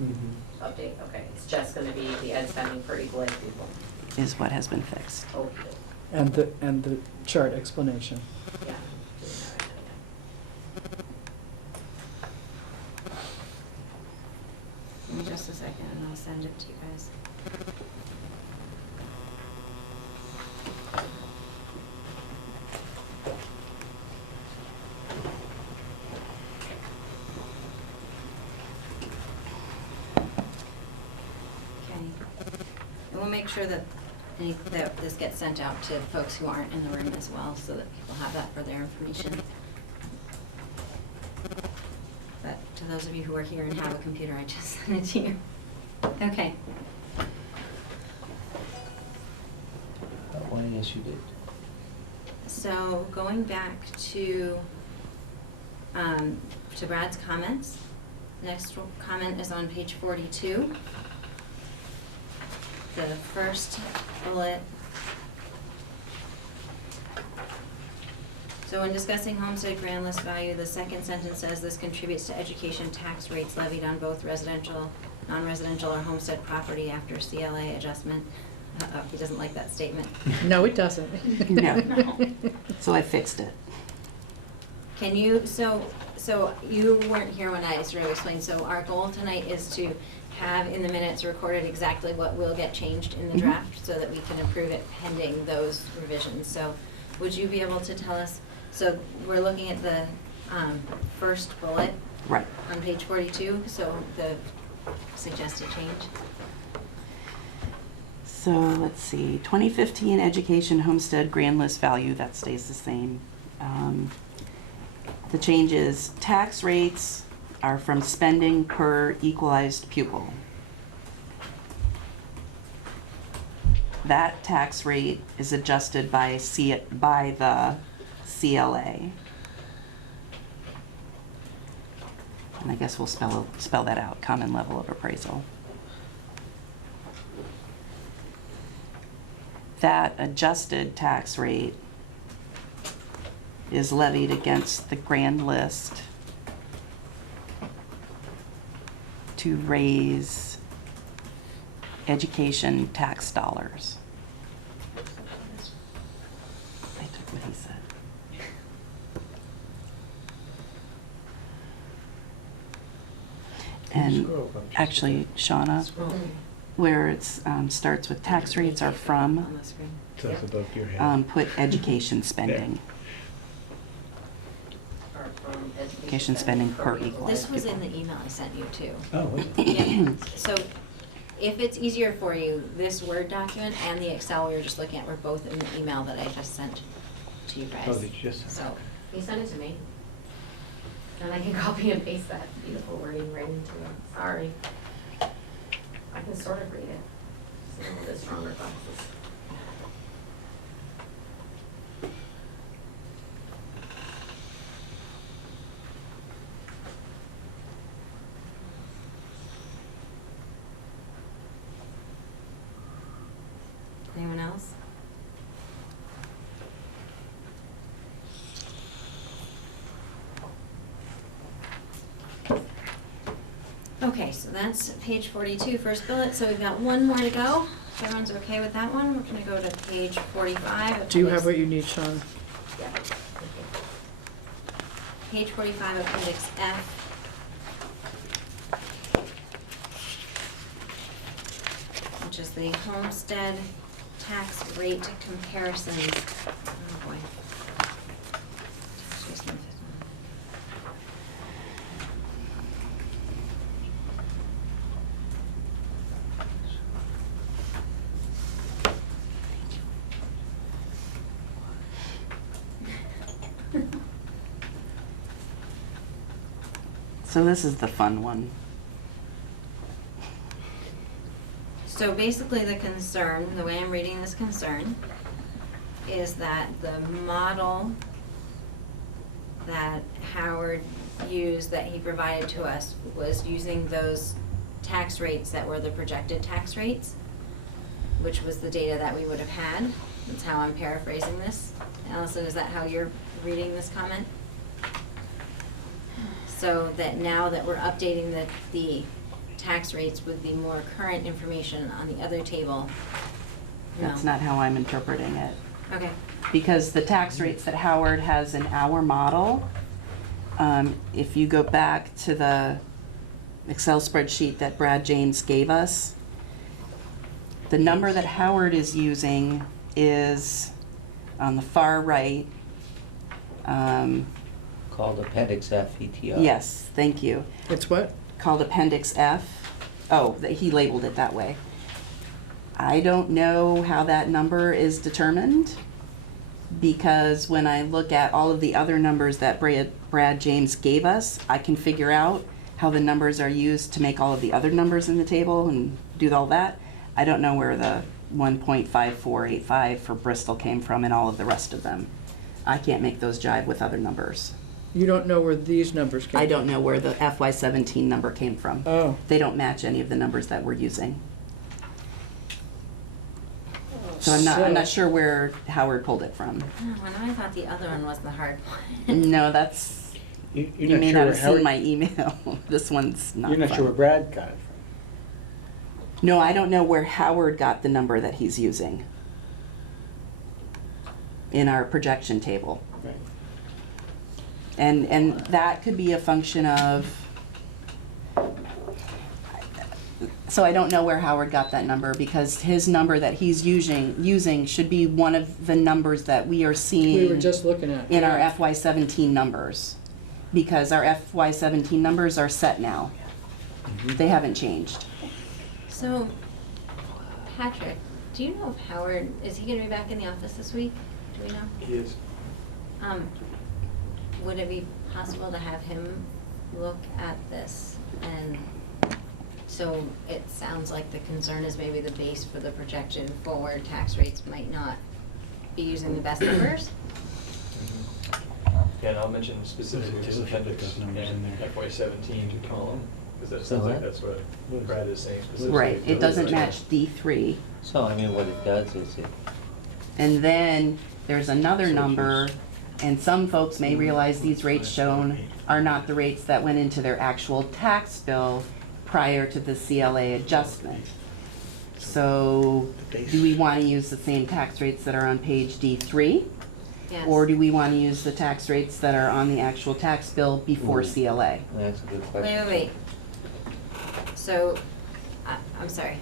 Mhm. update? Okay, it's just gonna be the ed spending per equalized pupil. Is what has been fixed. Okay, And the chart explanation. yeah. Doing that right now, Give me just a second and I'll send it to you guys. Okay. And we'll make sure that that this gets sent out to folks who aren't in the room as well, so that people have that for their information. But to those of you who are here and have a computer, I just sent it to you. Okay. Why, yes, you did. So going back to Brad's comments, next comment is on page 42. The first bullet. So when discussing homestead grand list value, the second sentence says this contributes to education tax rates levied on both residential, non-residential, or homestead property after CLA adjustment. Uh-oh, he doesn't like that statement. No, it doesn't. No. No. So I fixed it. Can you, so you weren't here when I sort of explained, so our goal tonight is to have in the minutes recorded exactly what will get changed in the Mhm. draft so that we can approve it pending those revisions. So would you be able to tell us, so we're looking at the first bullet Right. on page 42, so the suggested change? So let's see, 2015 education homestead grand list value, that stays the same. The change is tax rates are from spending per equalized pupil. That tax rate is adjusted by the CLA. And I guess we'll spell that out, common level of appraisal. That adjusted tax rate is levied against the grand list to raise education tax dollars. I took what he said. Can you And scroll up just a actually, bit? Shauna, where it's starts with tax rates are On from, the screen. So it's above your head. put education spending. Education spending per equal. This was in the email I sent you too. Oh, wait. Yeah, so if it's easier for you, this Word document and the Excel we were just looking at were both in the email that I just sent to you guys. Oh, did you just? So, You send it to me. And I can copy and paste that beautiful wording right into it. Sorry. I can sort of read it. Just a little bit stronger glasses. anyone else? Okay, so that's page 42, first bullet, so we've got one more to go. If everyone's okay with that one, we're gonna go to page 45. Do you have what you need, Sean? Yeah. Page 45, appendix F. Which is the homestead tax rate comparisons. Oh, boy. Tax rates in the fifth one. So this is the fun one. So basically the concern, the way I'm reading this concern, is that the model that Howard used, that he provided to us, was using those tax rates that were the projected tax rates, which was the data that we would have had. That's how I'm paraphrasing this. Allison, is that how you're reading this comment? So that now that we're updating the tax rates with the more current information on the other table. That's No. not how I'm interpreting it. Okay. Because the tax rates that Howard has in our model, if you go back to the Excel spreadsheet that Brad James gave us, the number that Howard is using is on the far right. Called Appendix F, ETR. Yes, thank you. It's what? Called Appendix F. Oh, he labeled it that way. I don't know how that number is determined, because when I look at all of the other numbers that Brad James gave us, I can figure out how the numbers are used to make all of the other numbers in the table and do all that. I don't know where the 1.5485 for Bristol came from and all of the rest of them. I can't make those jive with other numbers. You don't know where these numbers came from? I don't know where the FY17 number came from. Oh. They don't match any of the numbers that we're using. So I'm not sure where Howard pulled it from. Oh, and I thought the other one was the hard one. No, that's, You're you not may sure not where have Howard- seen my email. This one's not You're not fun. sure where Brad got it from? No, I don't know where Howard got the number that he's using in our projection table. Right. And that could be a function of, So I don't know where Howard got that number, because his number that he's using should be one of the numbers that we are seeing. We were just looking at. In our FY17 numbers, because our FY17 numbers are set now. They haven't changed. So, Patrick, do you know if Howard, is he gonna be back in the office this week? Do we know? He is. Would it be possible to have him look at this? And so it sounds like the concern is maybe the base for the projection forward tax rates might not be using the best numbers? Yeah, and I'll mention specifically this appendix and FY17 column, because that sounds like that's what Brad is saying specifically. Right, it doesn't match D3. So, I mean, what it does is it, And then there's another number, and some folks may realize these rates shown are not the rates that went into their actual tax bill prior to the CLA adjustment. So, do we want to use the same tax rates that are on page D3? Yes. Or do we want to use the tax rates that are on the actual tax bill before CLA? that's a good Wait, question. wait, wait. So, I'm sorry.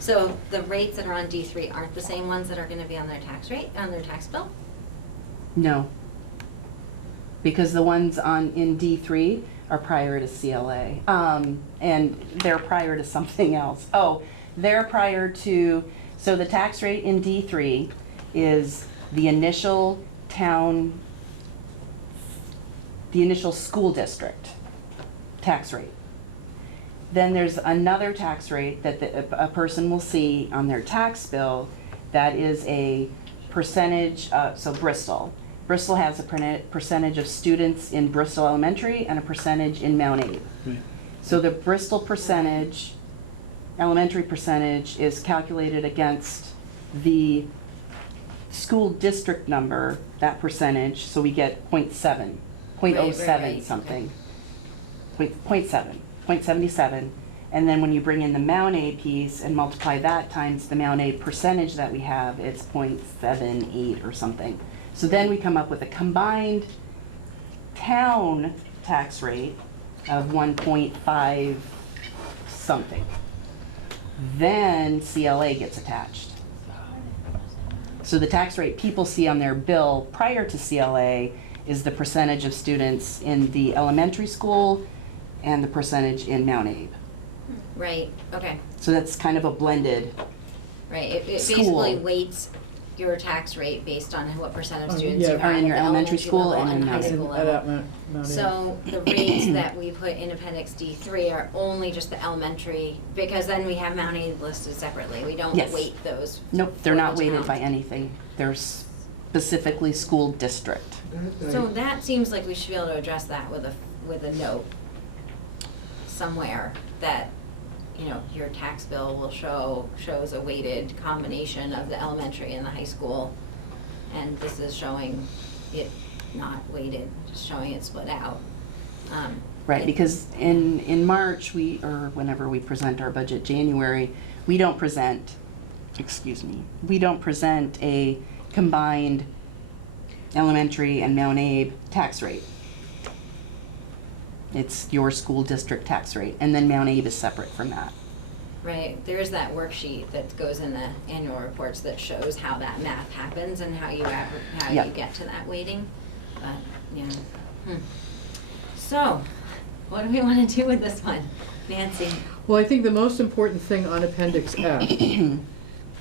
So the rates that are on D3 aren't the same ones that are gonna be on their tax rate, on their tax bill? No. Because the ones in D3 are prior to CLA. And they're prior to something else. Oh, they're prior to, so the tax rate in D3 is the initial school district tax rate. Then there's another tax rate that a person will see on their tax bill that is a percentage, so Bristol. Bristol has a percentage of students in Bristol Elementary and a percentage in Mount Abe. Right. So the Bristol percentage, elementary percentage, is calculated against the school district number, that percentage, so we get 0.7, 0.07 right. something. 0.77, and then when you bring in the Mount A piece and multiply that times the Mount A percentage that we have, it's 0.78 or something. So then we come up with a combined town tax rate of 1.5 something. Then CLA gets attached. So the tax rate people see on their bill prior to CLA is the percentage of students in the elementary school and the percentage in Mount Abe. Right, okay, So that's kind of a blended, right. It School. basically weights your tax rate based on what percent of Oh, students yeah. you have Are in at your the elementary school level and in high Mount Abe. school At level. Mount Abe. So the rates that we put in appendix D3 are only just the elementary, because then we have Mount Abe listed separately. We don't Yes. weight those. Nope, they're for not the weighted town. by anything. They're specifically school district. So that seems like we should be able to address that with a note somewhere that, you know, your tax bill will shows a weighted combination of the elementary and the high school. And this is showing it not weighted, just showing it split out. Right, because in March, or whenever we present our budget, January, we don't present a combined elementary and Mount Abe tax rate. It's your school district tax rate, and then Mount Abe is separate from that. Right, there is that worksheet that goes in the annual reports that shows how that math happens and how you Yep. get to that weighting, but, yeah. So, what do we wanna do with this one? Nancy? Well, I think the most important thing on Appendix F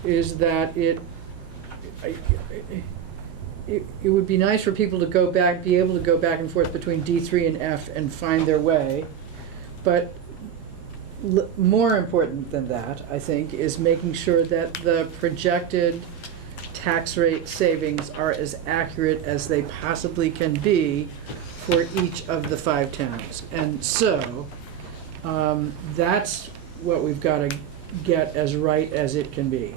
is that it would be nice for people to be able to go back and forth between D3 and F and find their way. But more important than that, I think, is making sure that the projected tax rate savings are as accurate as they possibly can be for each of the 5 towns. And so, that's what we've got to get as right as it can be.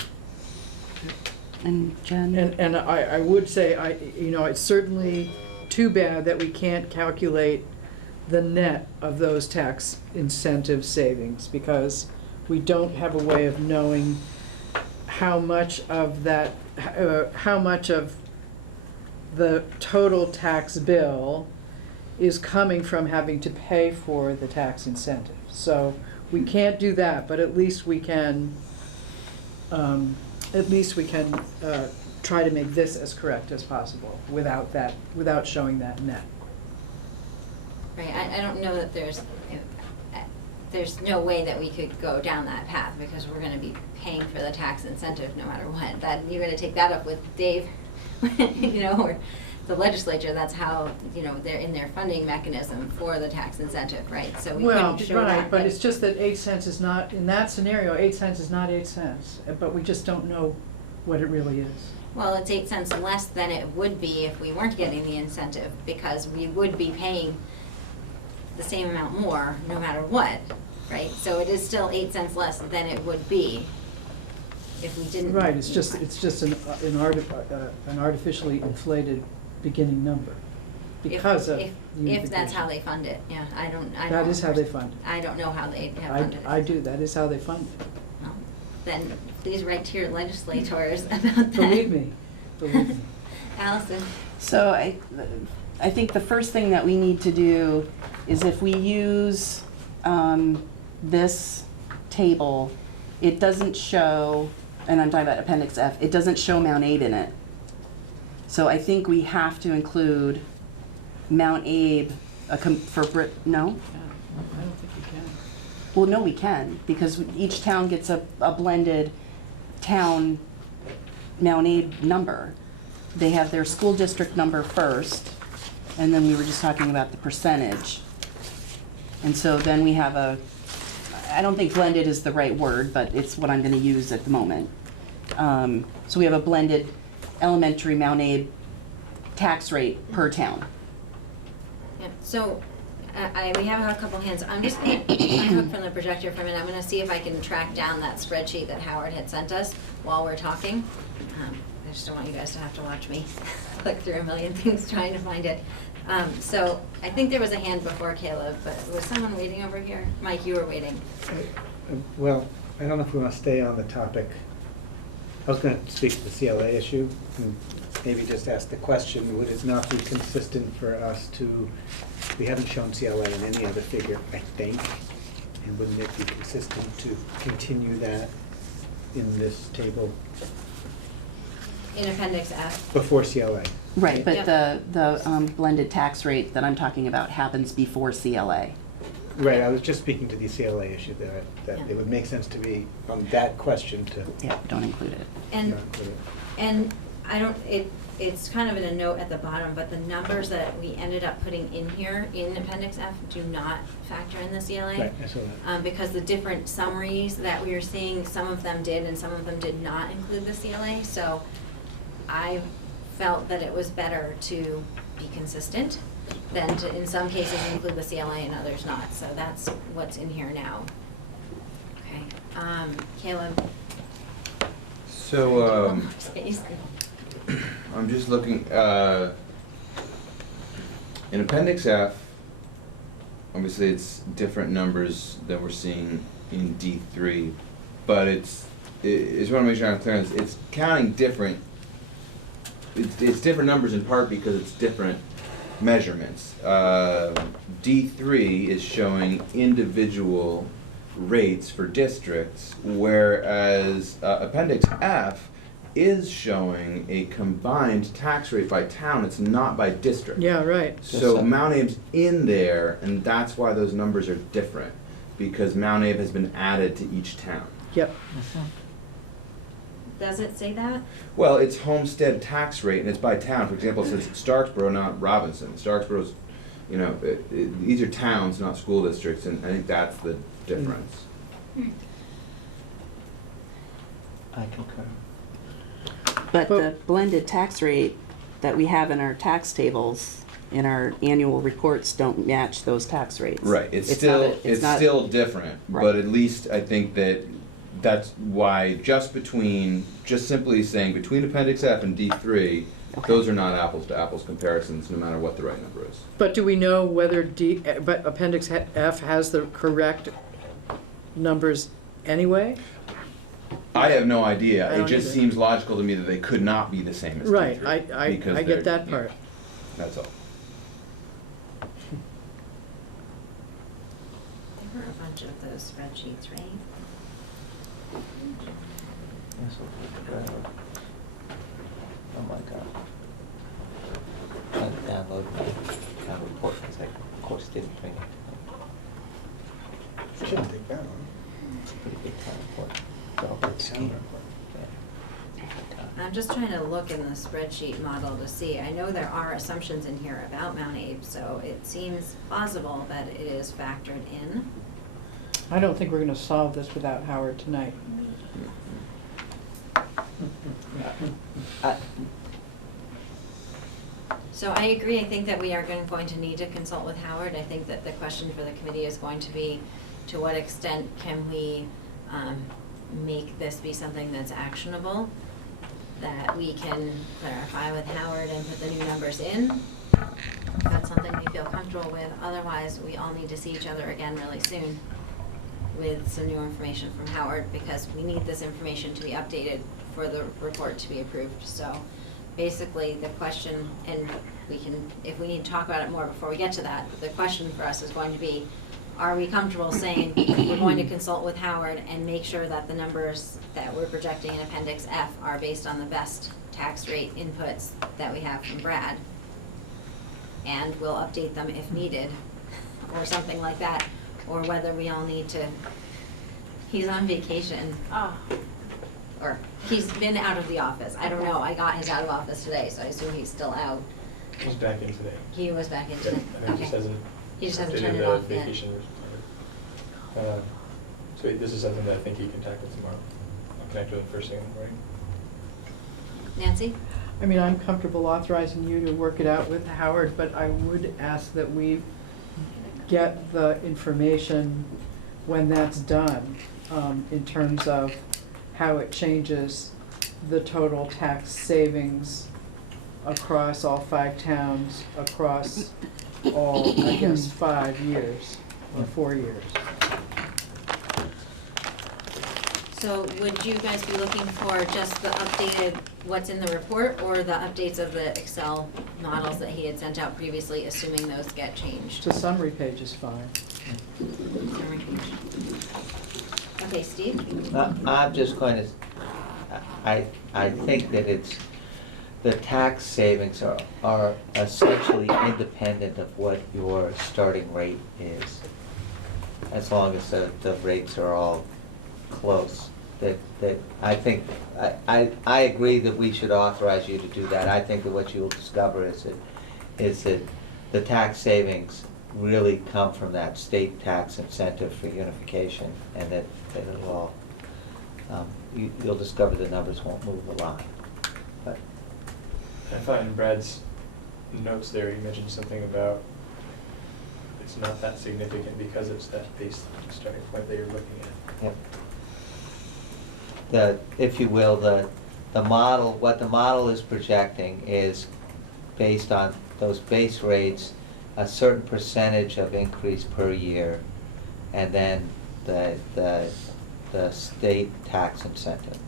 And Jen? And I would say, it's certainly too bad that we can't calculate the net of those tax incentive savings, because we don't have a way of knowing how much of that, how much of the total tax bill is coming from having to pay for the tax incentive. So we can't do that, but at least we can, try to make this as correct as possible without that, without showing that net. Right, I don't know that there's no way that we could go down that path, because we're gonna be paying for the tax incentive no matter what. That, you're gonna take that up with Dave, you know, or the legislature. That's how, you know, they're in their funding mechanism for the tax incentive, right? So we couldn't show that. Right, but it's just that 8 cents is not, in that scenario, 8 cents is not 8 cents, but we just don't know what it really is. Well, it's 8 cents less than it would be if we weren't getting the incentive, because we would be paying the same amount more no matter what, right? So it is still 8 cents less than it would be if we didn't. Right, it's just an artificially inflated beginning number because of. If that's how they fund it, yeah, I don't. That is how they fund it. I don't know how they have funded it. I do, that is how they fund it. Well, then please write to your legislators about that. Believe me. Allison? So I think the first thing that we need to do is, if we use this table, it doesn't show, and I'm talking about Appendix F, it doesn't show Mount Abe in it. So I think we have to include Mount Abe no? I don't think you can. Well, no, we can, because each town gets a blended town Mount Abe number. They have their school district number first, and then we were just talking about the percentage. And so then we have I don't think blended is the right word, but it's what I'm gonna use at the moment. So we have a blended elementary Mount Abe tax rate per town. Yeah, so, we have a couple hands. I'm just gonna unhook from the projector for a minute. I'm gonna see if I can track down that spreadsheet that Howard had sent us while we're talking. I just don't want you guys to have to watch me click through a million things trying to find it. So, I think there was a hand before Caleb, but was someone waiting over here? Mike, you were waiting. Well, I don't know if we want to stay on the topic. I was going to speak to the CLA issue and maybe just ask the question, would it not be consistent for us to, we haven't shown CLA in any other figure, I think, and wouldn't it be consistent to continue that in this table In Appendix F. before CLA? Right, but Yep. the blended tax rate that I'm talking about happens before CLA. Right, I was just speaking to the CLA issue, that Yeah. it would make sense to me on that question to Yeah, don't include it. And, not include it. and I don't, it's kind of in a note at the bottom, but the numbers that we ended up putting in here in Appendix F do not factor in the CLA. Right, I saw that. Because the different summaries that we were seeing, some of them did and some of them did not include the CLA. So I felt that it was better to be consistent than to, in some cases, include the CLA and others not. So that's what's in here now. Okay, Caleb? So, I'm just looking, in Appendix F, obviously it's different numbers that we're seeing in D3, but I just wanna make sure I'm clear on this. It's counting different, it's different numbers in part because it's different measurements. D3 is showing individual rates for districts, whereas Appendix F is showing a combined tax rate by town. It's not by district. Yeah, right. So Mount Abe's in there, and that's why those numbers are different, because Mount Abe has been added to each town. Yep. Does it say that? Well, it's homestead tax rate, and it's by town. For example, it says Starksboro, not Robinson. Starksboro's, you know, these are towns, not school districts, and I think that's the difference. I concur. But the blended tax rate that we have in our tax tables, in our annual reports, don't match those tax rates. Right, it's not still different, Right. but at least I think that's why just simply saying between Appendix F and D3, Okay. those are not apples to apples comparisons, no matter what the right number is. But do we know whether but Appendix F has the correct numbers anyway? I have no idea. I It don't just either. seems logical to me that they could not be the same as Right, D3. because I they're- get that yeah, part. That's all. over a bunch of those spreadsheets, right? Yes, okay. Oh my God. Trying to download my report because I, of course, didn't bring it. It shouldn't take that long. It's a pretty big town report. It's all good scheme. I'm just trying to look in the spreadsheet model to see. I know there are assumptions in here about Mount Abe, so it seems plausible that it is factored in. I don't think we're gonna solve this without Howard tonight. So I agree, I think that we are going to need to consult with Howard. I think that the question for the committee is going to be, to what extent can we make this be something that's actionable, that we can clarify with Howard and put the new numbers in? If that's something we feel comfortable with. Otherwise, we all need to see each other again really soon with some new information from Howard, because we need this information to be updated for the report to be approved. So basically, the question, and we can, if we need to talk about it more before we get to that, the question for us is going to be, are we comfortable saying we're going to consult with Howard and make sure that the numbers that we're projecting in Appendix F are based on the best tax rate inputs that we have from Brad? And we'll update them if needed, or something like that, or whether we all need to, he's on vacation. Or he's been out of the office. I don't know. I got his out of office today, so I assume he's still out. He's back in today. He was back in Yeah, today. I think he just Okay. hasn't. He just hasn't updated turned it the off yet. vacation or- So this is something that I think you can tackle tomorrow. I'll connect with him first thing in the morning. Nancy? I mean, I'm comfortable authorizing you to work it out with Howard, but I would ask that we get the information when that's done, in terms of how it changes the total tax savings across all 5 towns, across all, I guess, 5 years or 4 years. So would you guys be looking for just the updated, what's in the report, or the updates of the Excel models that he had sent out previously, assuming those get changed? The summary page is fine. Summary page. Okay, Steve? I'm just going to, I think that it's, the tax savings are essentially independent of what your starting rate is, as long as the rates are all close. That I think, I agree that we should authorize you to do that. I think that what you'll discover is that the tax savings really come from that state tax incentive for unification, and that it'll all, you'll discover the numbers won't move a lot. But I thought in Brad's notes there, he mentioned something about it's not that significant because it's that base starting point that you're looking at. Yep. If you will, the model, what the model is projecting is based on those base rates, a certain percentage of increase per year, and then the state tax incentive.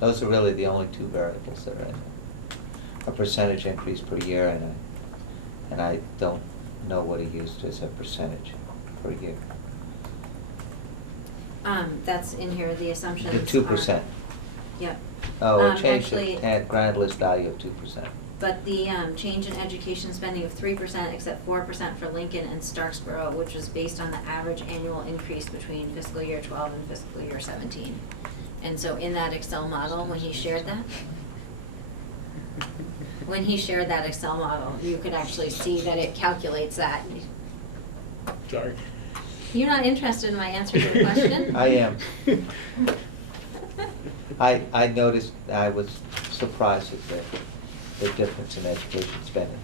Those are really the only 2 variables that are in there. A percentage increase per year, and I don't know what he used as a percentage per year. That's in here, the assumptions The 2%. are- Yep. Oh, it changed actually- it, had grand list value of 2%. But the change in education spending of 3%, except 4% for Lincoln and Starksboro, which was based on the average annual increase between fiscal year 12 and fiscal year 17. And so in that Excel model, when he shared that, Excel model, you could actually see that it calculates that. Sorry. You're not interested in my answer to the question? I am. I noticed, I was surprised at the difference in education spending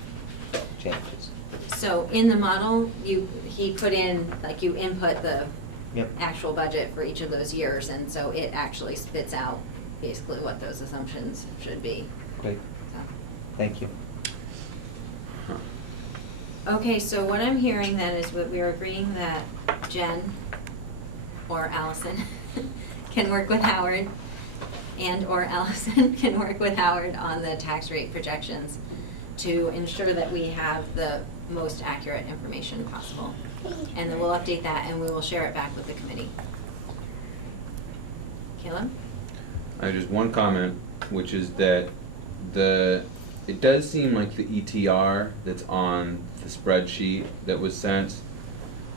changes. So in the model, he put in, like, you input the Yep. actual budget for each of those years, and so it actually spits out basically what those assumptions should be. Great, So. thank you. Okay, so what I'm hearing then is what we're agreeing that Jen or Allison can work with Howard, and/or Allison can work with Howard on the tax rate projections to ensure that we have the most accurate information possible. And then we'll update that and we will share it back with the committee. Caleb? I have just one comment, which is that it does seem like the ETR that's on the spreadsheet that was sent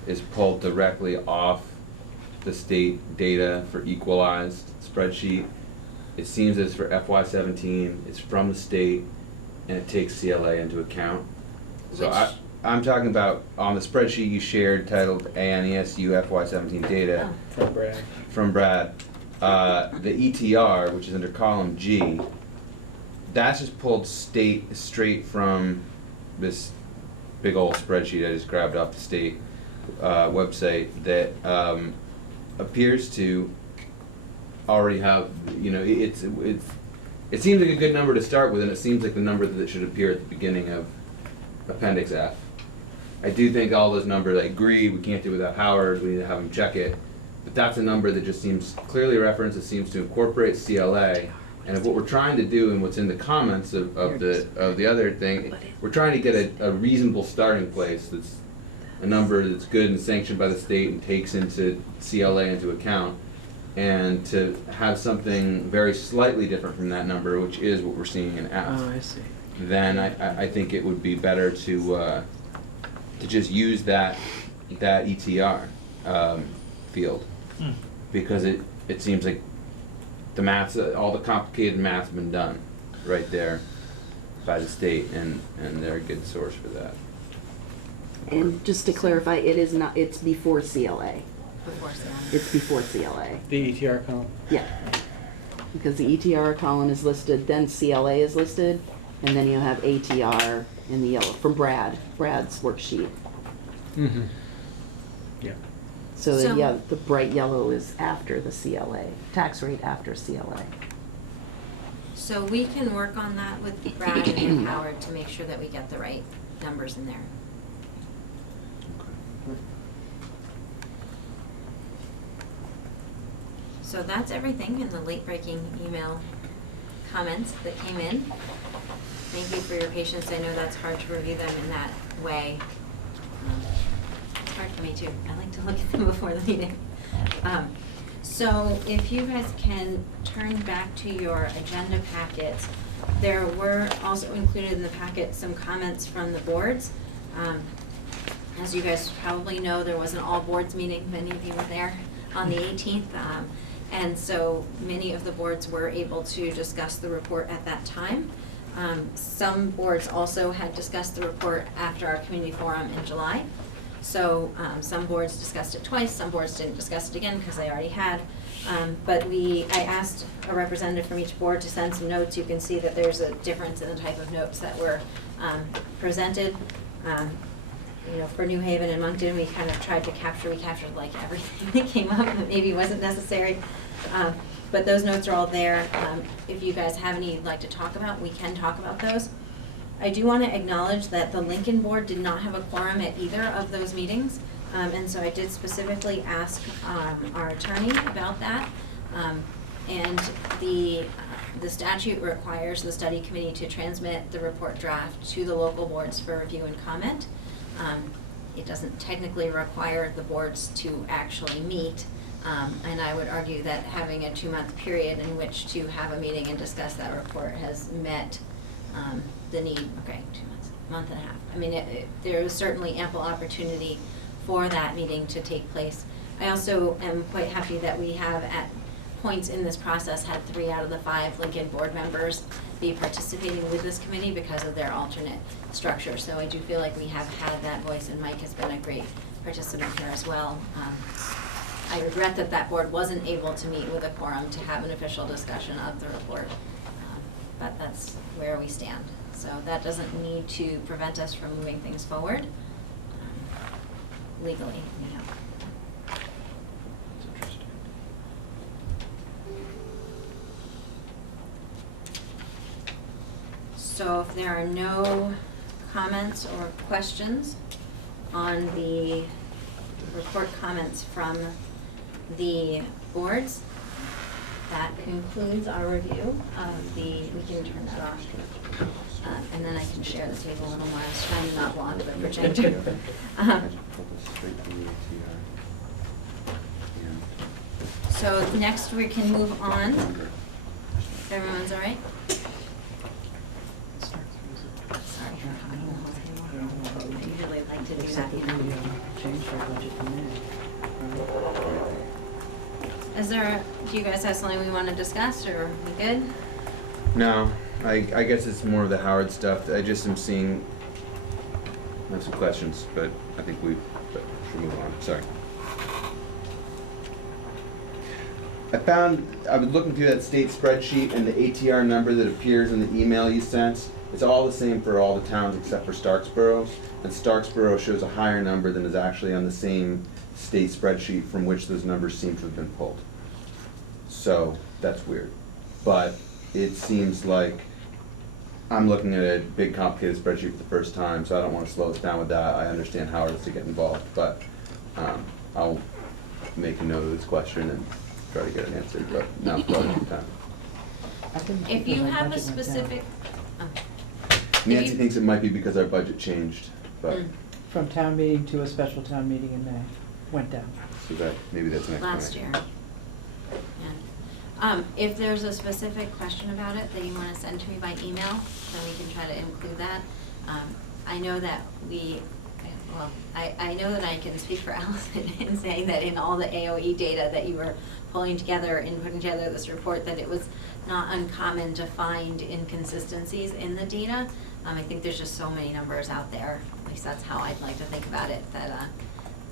is pulled directly off the state data for equalized spreadsheet. It seems as for FY17, it's from the state and it takes CLA into account. So Which- I'm talking about on the spreadsheet you shared titled ANESU FY17 data From Brad. from Brad. The ETR, which is under column G, that's just pulled straight from this big old spreadsheet I just grabbed off the state website that appears to already have, you know, it seems like a good number to start with, and it seems like the number that should appear at the beginning of Appendix F. I do think all those numbers, I agree, we can't do without Howard, we need to have him check it, but that's a number that just seems clearly referenced, it seems to incorporate CLA, and if what we're trying to do and what's in the comments of the other thing, we're trying to get a reasonable starting place that's a number that's good and sanctioned by the state and takes into CLA into account, and to have something very slightly different from that number, which is what we're seeing in F. Oh, I see. Then I think it would be better to just use that ETR field, because it seems like the maths, all the complicated math's been done right there by the state, and they're a good source for that. And just to clarify, it is not, it's before CLA. Before Sam. It's before CLA. The ETR column. Yeah. Because the ETR column is listed, then CLA is listed, and then you have ATR in the yellow, from Brad's worksheet. Mm-hmm. Yeah. So So- the bright yellow is after the CLA, tax rate after CLA. So we can work on that with Brad and Howard to make sure that we get the right numbers in there. So that's everything in the late-breaking email comments that came in. Thank you for your patience. I know that's hard to review them in that way. It's hard for me too. I like to look at them before the meeting. So if you guys can turn back to your agenda packets, there were also included in the packet some comments from the boards. As you guys probably know, there was an all boards meeting, many of you were there, on the 18th. And so many of the boards were able to discuss the report at that time. Some boards also had discussed the report after our community forum in July. So some boards discussed it twice, some boards didn't discuss it again because they already had. But I asked a representative from each board to send some notes. You can see that there's a difference in the type of notes that were presented. You know, for New Haven and Moncton, we kind of tried to capture, we captured like everything that came up that maybe wasn't necessary. But those notes are all there. If you guys have any you'd like to talk about, we can talk about those. I do want to acknowledge that the Lincoln board did not have a quorum at either of those meetings. And so I did specifically ask our attorney about that. And the statute requires the study committee to transmit the report draft to the local boards for review and comment. It doesn't technically require the boards to actually meet. And I would argue that having a 2-month period in which to have a meeting and discuss that report has met the need. Okay, 2 months, month and a half. I mean, there was certainly ample opportunity for that meeting to take place. I also am quite happy that we have at points in this process had 3 out of the 5 Lincoln board members be participating with this committee because of their alternate structure. So I do feel like we have had that voice, and Mike has been a great participant here as well. I regret that that board wasn't able to meet with a quorum to have an official discussion of the report, but that's where we stand. So that doesn't need to prevent us from moving things forward legally, you know. So if there are no comments or questions on the report comments from the boards, that concludes our review of we can turn that off. And then I can to share the table a little more. I was trying to not block the projector. Um, So next we can move on. If everyone's all right? Sorry for hogging the whole table. I usually like to do that, you know. Change our budget in May. Do you guys have something we want to discuss, or are we good? No, I guess it's more of the Howard stuff. I just am seeing, I have some questions, but I think we should move on. Sorry. I was looking through that state spreadsheet, and the ATR number that appears in the email you sent, it's all the same for all the towns except for Starksboro. And Starksboro shows a higher number than is actually on the same state spreadsheet from which those numbers seem to have been pulled. So that's weird. But it seems like I'm looking at a big complicated spreadsheet for the first time, so I don't want to slow us down with that. I understand Howard has to get involved, but I'll make a note of this question and try to get it answered, but now's probably the time. If you have a specific, Nancy thinks it might be because our budget changed, but, From town meeting to a special town meeting in May, went down. so that, maybe that's next last time. year. Yeah. If there's a specific question about it that you want to send to me by email, then we can try to include that. I know that I know that I can speak for Allison in saying that in all the AOE data that you were pulling together and putting together this report, that it was not uncommon to find inconsistencies in the data. I think there's just so many numbers out there, at least that's how I'd like to think about it, that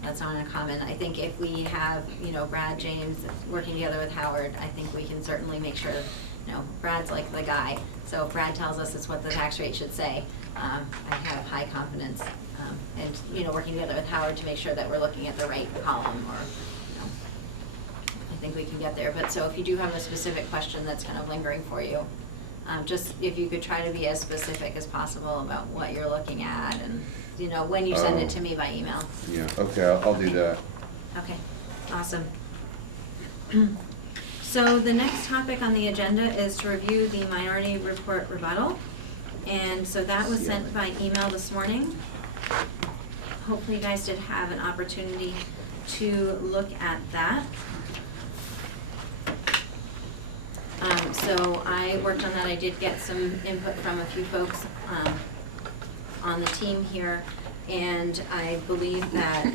that's not uncommon. I think if we have, Brad, James working together with Howard, I think we can certainly make sure, Brad's like the guy. So if Brad tells us it's what the tax rate should say, I have high confidence. And, working together with Howard to make sure that we're looking at the right column, or, I think we can get there. But so if you do have a specific question that's kind of lingering for you, just if you could try to be as specific as possible about what you're looking at, and, when you send it to me by email. Yeah, okay, I'll do that. Okay, awesome. So the next topic on the agenda is to review the minority report rebuttal. And so that was sent by email this morning. Hopefully you guys did have an opportunity to look at that. So I worked on that. I did get some input from a few folks on the team here, and I believe that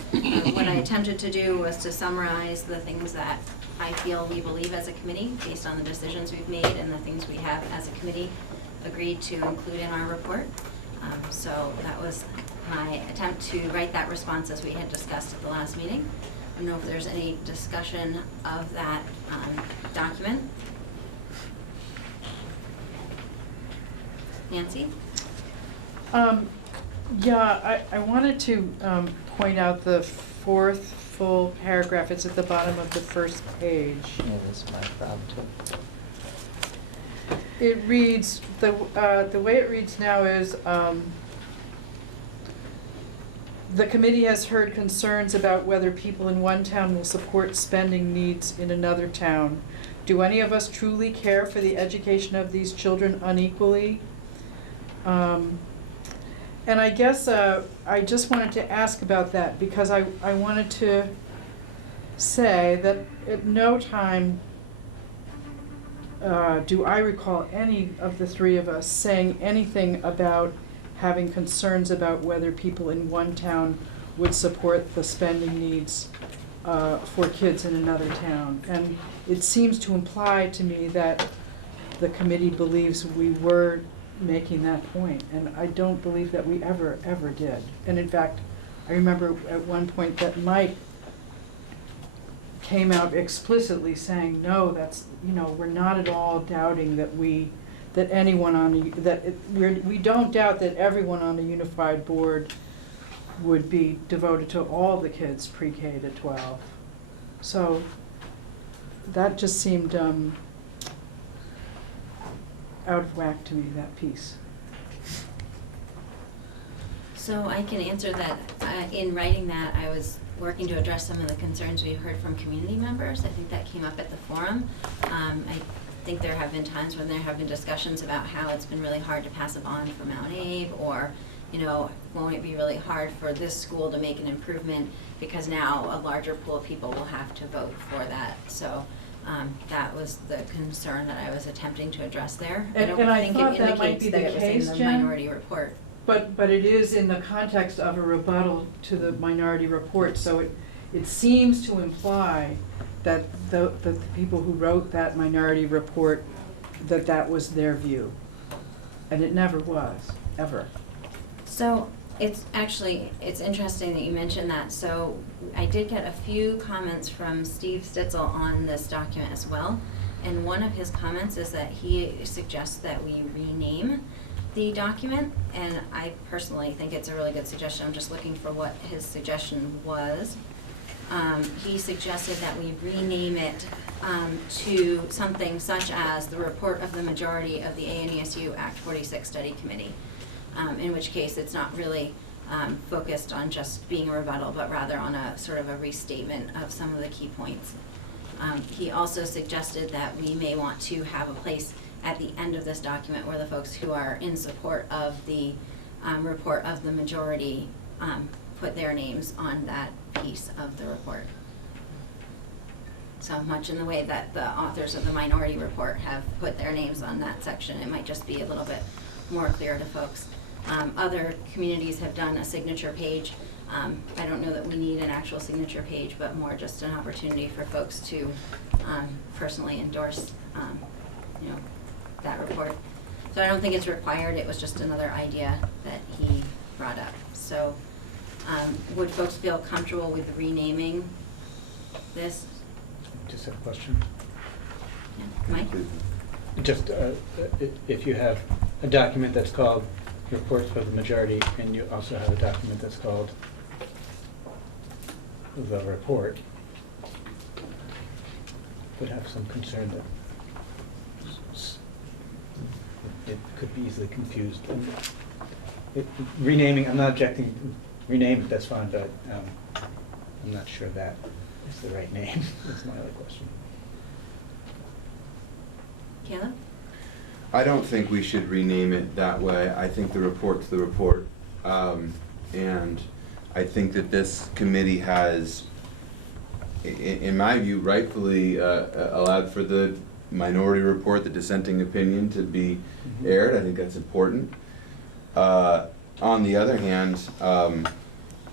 what I attempted to do was to summarize the things that I feel we believe as a committee, based on the decisions we've made and the things we have as a committee agreed to include in our report. So that was my attempt to write that response as we had discussed at the last meeting. I don't know if there's any discussion of that document. Nancy? Yeah, I wanted to point out the fourth full paragraph. It's at the bottom of the first page. Yeah, that's my problem too. It reads, the way it reads now is, the committee has heard concerns about whether people in one town will support spending needs in another town. Do any of us truly care for the education of these children unequally? And I guess I just wanted to ask about that, because I wanted to say that at no time do I recall any of the three of us saying anything about having concerns about whether people in one town would support the spending needs for kids in another town. And it seems to imply to me that the committee believes we were making that point, and I don't believe that we ever did. And in fact, I remember at one point that Mike came out explicitly saying, no, that's, we're not at all doubting that we don't doubt that everyone on the unified board would be devoted to all the kids pre-K to 12. So that just seemed out of whack to me, that piece. So I can answer that. In writing that, I was working to address some of the concerns we heard from community members. I think that came up at the forum. think there have been times when there have been discussions about how it's been really hard to pass a bond for Mount Abe, or, you know, won't it be really hard for this school to make an improvement because now a larger pool of people will have to vote for that. So that was the concern that I was attempting to address there. And I thought that might be the I don't think it case, indicates that it was in the Jen. minority report. But it is in the context of a rebuttal to the minority report, so it seems to imply that the people who wrote that minority report, that was their view. And it never was, ever. So it's interesting that you mentioned that. So I did get a few comments from Steve Stitzel on this document as well. And one of his comments is that he suggests that we rename the document, and I personally think it's a really good suggestion. I'm just looking for what his suggestion was. He suggested that we rename it to something such as the report of the majority of the ANESU Act 46 Study Committee, in which case it's not really focused on just being a rebuttal, but rather on a sort of a restatement of some of the key points. He also suggested that we may want to have a place at the end of this document where the folks who are in support of the report of the majority put their names on that piece of the report. So much in the way that the authors of the minority report have put their names on that section, it might just be a little bit more clear to folks. Other communities have done a signature page. I don't know that we need an actual signature page, but more just an opportunity for folks to personally endorse you know, that report. So I don't think it's required, it was just another idea that he brought up. So would folks feel comfortable with renaming this? Just have a question. Yeah. Mike? Just if you have a document that's called Reports for the Majority, and you also have a document that's called the Report, would have some concern that it could be easily confused. Renaming, I'm not objecting, rename it, that's fine, but I'm not sure that is the right name. That's my other question. Caleb? I don't think we should rename it that way. I think the report's the report. And I think that this committee has, in my view, rightfully allowed for the minority report, the dissenting opinion, to be aired. I think that's important. On the other hand,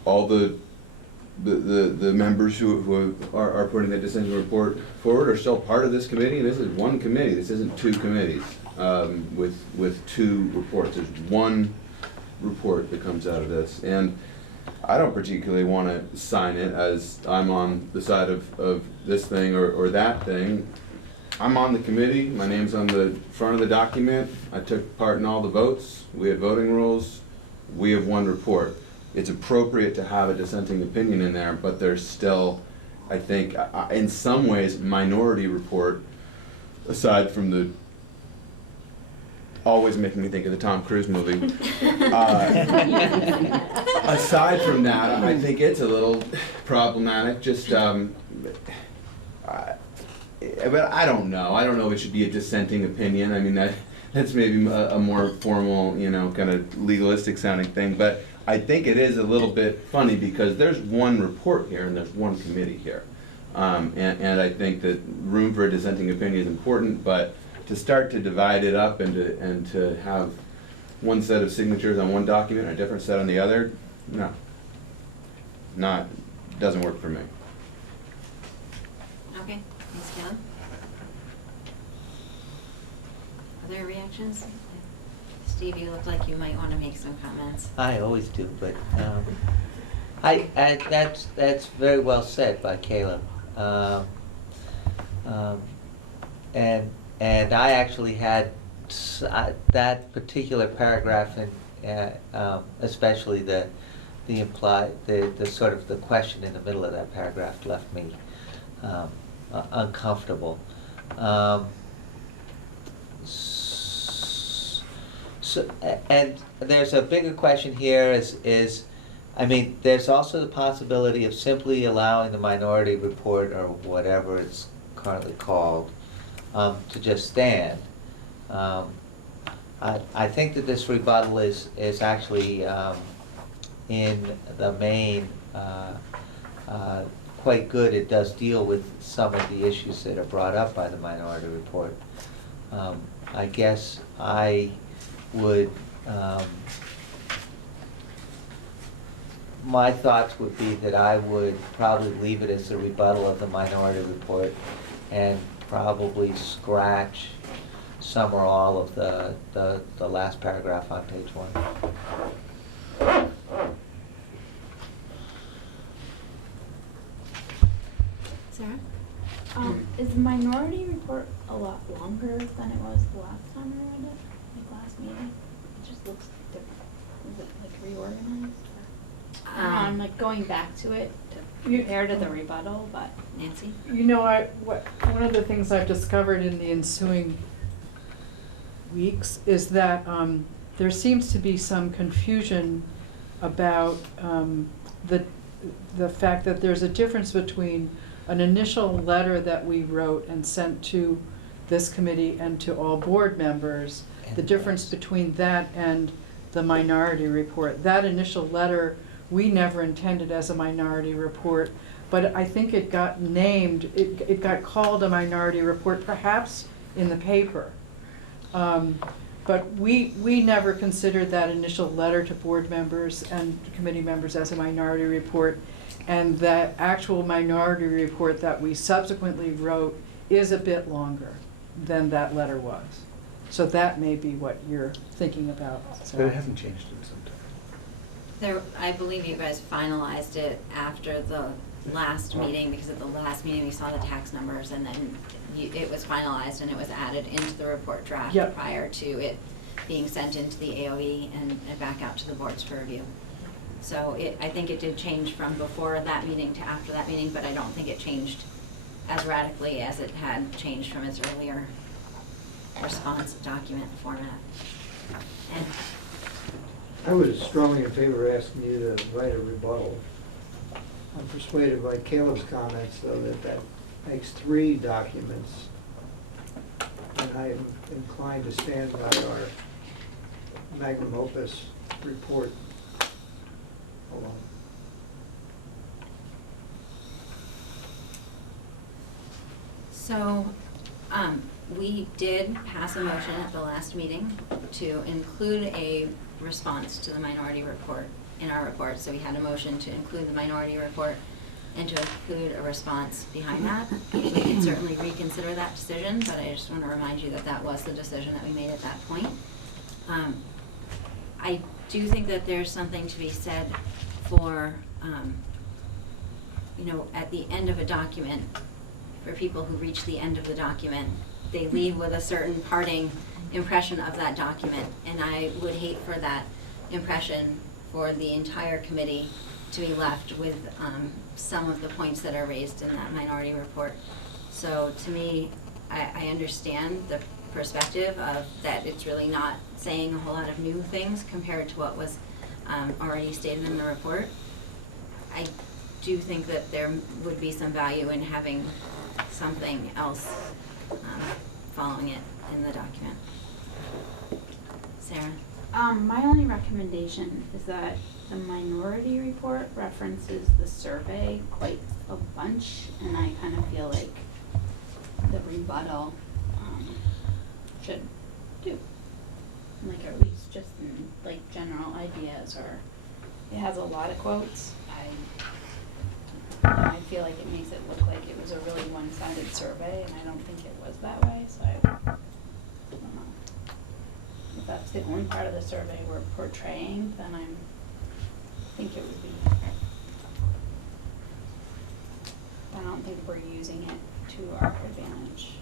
all the members who are putting the dissenting report forward are still part of this committee. This is one committee. This isn't two committees with two reports. There's one report that comes out of this. And I don't particularly want to sign it as I'm on the side of this thing or that thing. I'm on the committee. My name's on the front of the document. I took part in all the votes. We had voting rules. We have one report. It's appropriate to have a dissenting opinion in there, but there's still, I think, in some ways, minority report, aside from the, always making me think of the Tom Cruise movie. Aside from that, I think it's a little problematic, just, but I don't know. I don't know if it should be a dissenting opinion. I mean, that's maybe a more formal, you know, kind of legalistic sounding thing, but I think it is a little bit funny because there's one report here and there's one committee here. And I think that room for a dissenting opinion is important, but to start to divide it up and to have one set of signatures on one document and a different set on the other, no. Doesn't work for me. Okay, thanks, Caleb. Other reactions? Steve, you look like you might want to make some comments. I always do, but that's very well said by Caleb. And I actually had that particular paragraph, and especially the sort of the question in the middle of that paragraph left me uncomfortable. So, and there's a bigger question here is, I mean, there's also the possibility of simply allowing the minority report, or whatever it's currently called, to just stand. I think that this rebuttal is actually, in the main, quite good. It does deal with some of the issues that are brought up by the minority report. I guess I would, my thoughts would be that I would probably leave it as a rebuttal of the minority report and probably scratch some or all of the last paragraph on page 1. Sarah? Is the minority report a lot longer than it was the last time I read it, like last meeting? It just looks different. Is it like reorganized? Or, I'm like going back to it to compare to the rebuttal, but. Nancy? You know, one of the things I've discovered in the ensuing weeks is that there seems to be some confusion about the fact that there's a difference between an initial letter that we wrote and sent to this committee and to all board members, the difference between that and the minority report. That initial letter, we never intended as a minority report, but I think it got named, it got called a minority report, perhaps in the paper. But we never considered that initial letter to board members and committee members as a minority report. And the actual minority report that we subsequently wrote is a bit longer than that letter was. So that may be what you're thinking about. But it hasn't changed in some time. There, I believe you guys finalized it after the last meeting, because at the last meeting we saw the tax numbers, and then it was finalized and it was added into the report draft. Yep. Prior to it being sent into the AOE and back out to the boards for review. So I think it did change from before that meeting to after that meeting, but I don't think it changed as radically as it had changed from its earlier response document format. And I was strongly in favor of asking you to write a rebuttal. I'm persuaded by Caleb's comments, though, that makes 3 documents. And I am inclined to stand by our magnum opus report alone. so, we did pass a motion at the last meeting to include a response to the minority report in our report. So we had a motion to include the minority report and to include a response behind that. We can certainly reconsider that decision, but I just want to remind you that that was the decision that we made at that point. I do think that there's something to be said for, you know, at the end of a document, for people who reach the end of the document, they leave with a certain parting impression of that document, and I would hate for that impression for the entire committee to be left with some of the points that are raised in that minority report. So to me, I understand the perspective of that it's really not saying a whole lot of new things compared to what was already stated in the report. I do think that there would be some value in having something else following it in the document. Sarah? My only recommendation is that the minority report references the survey quite a bunch, and I kind of feel like the rebuttal should do. Like at least just in like general ideas, or it has a lot of quotes. I feel like it makes it look like it was a really one-sided survey, and I don't think it was that way, so I don't know. If that's the only part of the survey we're portraying, then I think it would be, I don't think we're using it to our advantage.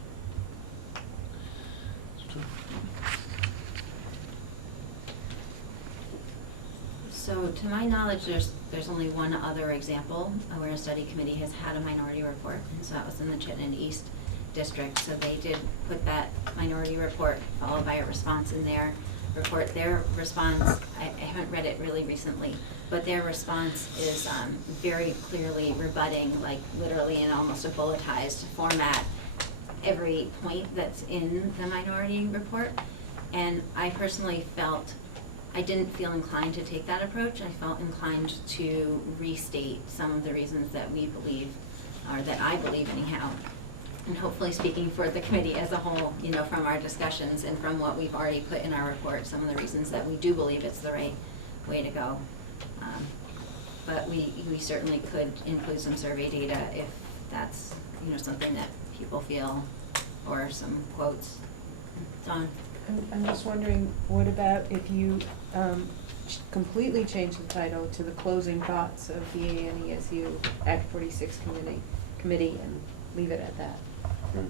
So to my knowledge, there's only one other example where a study committee has had a minority report, and so that was in the Chittenden East District. So they did put that minority report followed by a response in their report. Their response, I haven't read it really recently, but their response is very clearly rebutting, like literally in almost a bulletized format, every point that's in the minority report. And I personally felt, I didn't feel inclined to take that approach. I felt inclined to restate some of the reasons that we believe, or that I believe anyhow, and hopefully speaking for the committee as a whole, you know, from our discussions and from what we've already put in our report, some of the reasons that we do believe it's the right way to go. But we certainly could include some survey data if that's, you know, something that people feel, or some quotes. Dawn? I'm just wondering, what about if you completely change the title to the closing thoughts of the ANESU Act 46 committee and leave it at that?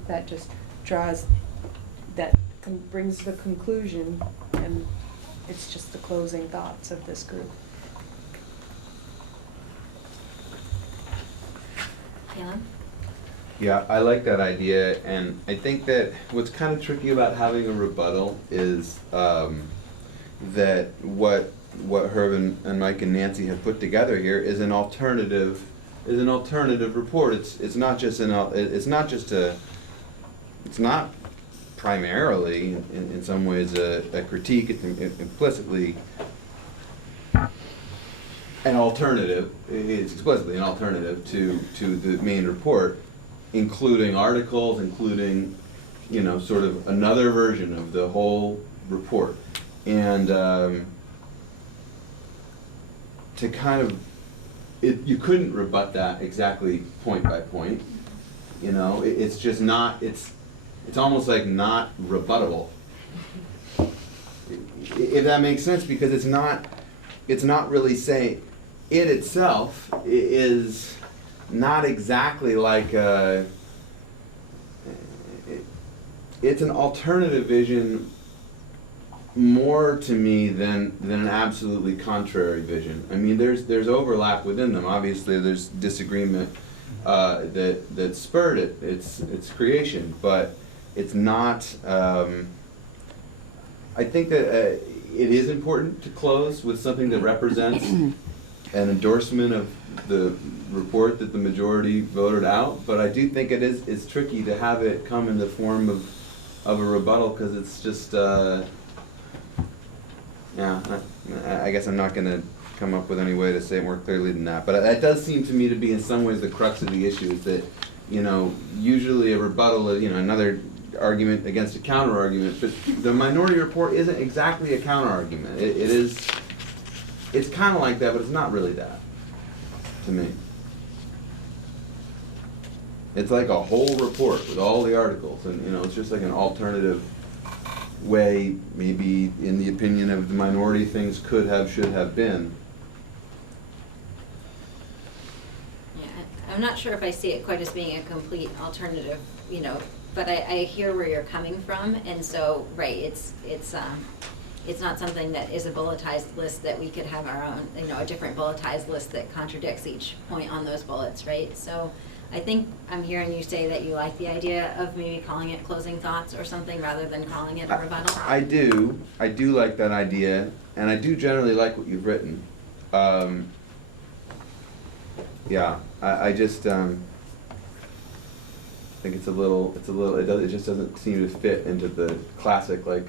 That just draws, brings the conclusion, and it's just the closing thoughts of this group. Caleb? Yeah, I like that idea, and I think that what's kind of tricky about having a rebuttal is that what Herb and Mike and Nancy have put together here is an alternative report. It's not primarily in some ways a critique. It's implicitly an alternative. It's explicitly an alternative to the main report, including articles, including, you know, sort of another version of the whole report. And to kind of, you couldn't rebut that exactly point by point. You know, it's just not, it's almost like not rebuttable. If that makes sense, because it's not really saying, it itself is not exactly like it's an alternative vision more to me than an absolutely contrary vision. I mean, there's overlap within them. Obviously, there's disagreement that spurred its creation, but it's not. I think that it is important to close with something that represents an endorsement of the report that the majority voted out, but I do think it's tricky to have it come in the form of a rebuttal, because it's just yeah, I guess I'm not going to come up with any way to say it more clearly than that, but that does seem to me to be in some ways the crux of the issue, is that, you know, usually a rebuttal is, you know, another argument against a counter argument, but the minority report isn't exactly a counter argument. It's kind of like that, but it's not really that, to me. It's like a whole report with all the articles, and, you know, it's just like an alternative way, maybe in the opinion of the minority, things could have, should have been. Yeah, I'm not sure if I see it quite as being a complete alternative, you know, but I hear where you're coming from, and so, right, it's not something that is a bulletized list that we could have our own, you know, a different bulletized list that contradicts each point on those bullets, right? So I think I'm hearing you say that you like the idea of maybe calling it closing thoughts or something rather than calling it a rebuttal. I do like that idea, and I do generally like what you've written. Yeah, I just think it just doesn't seem to fit into the classic, like,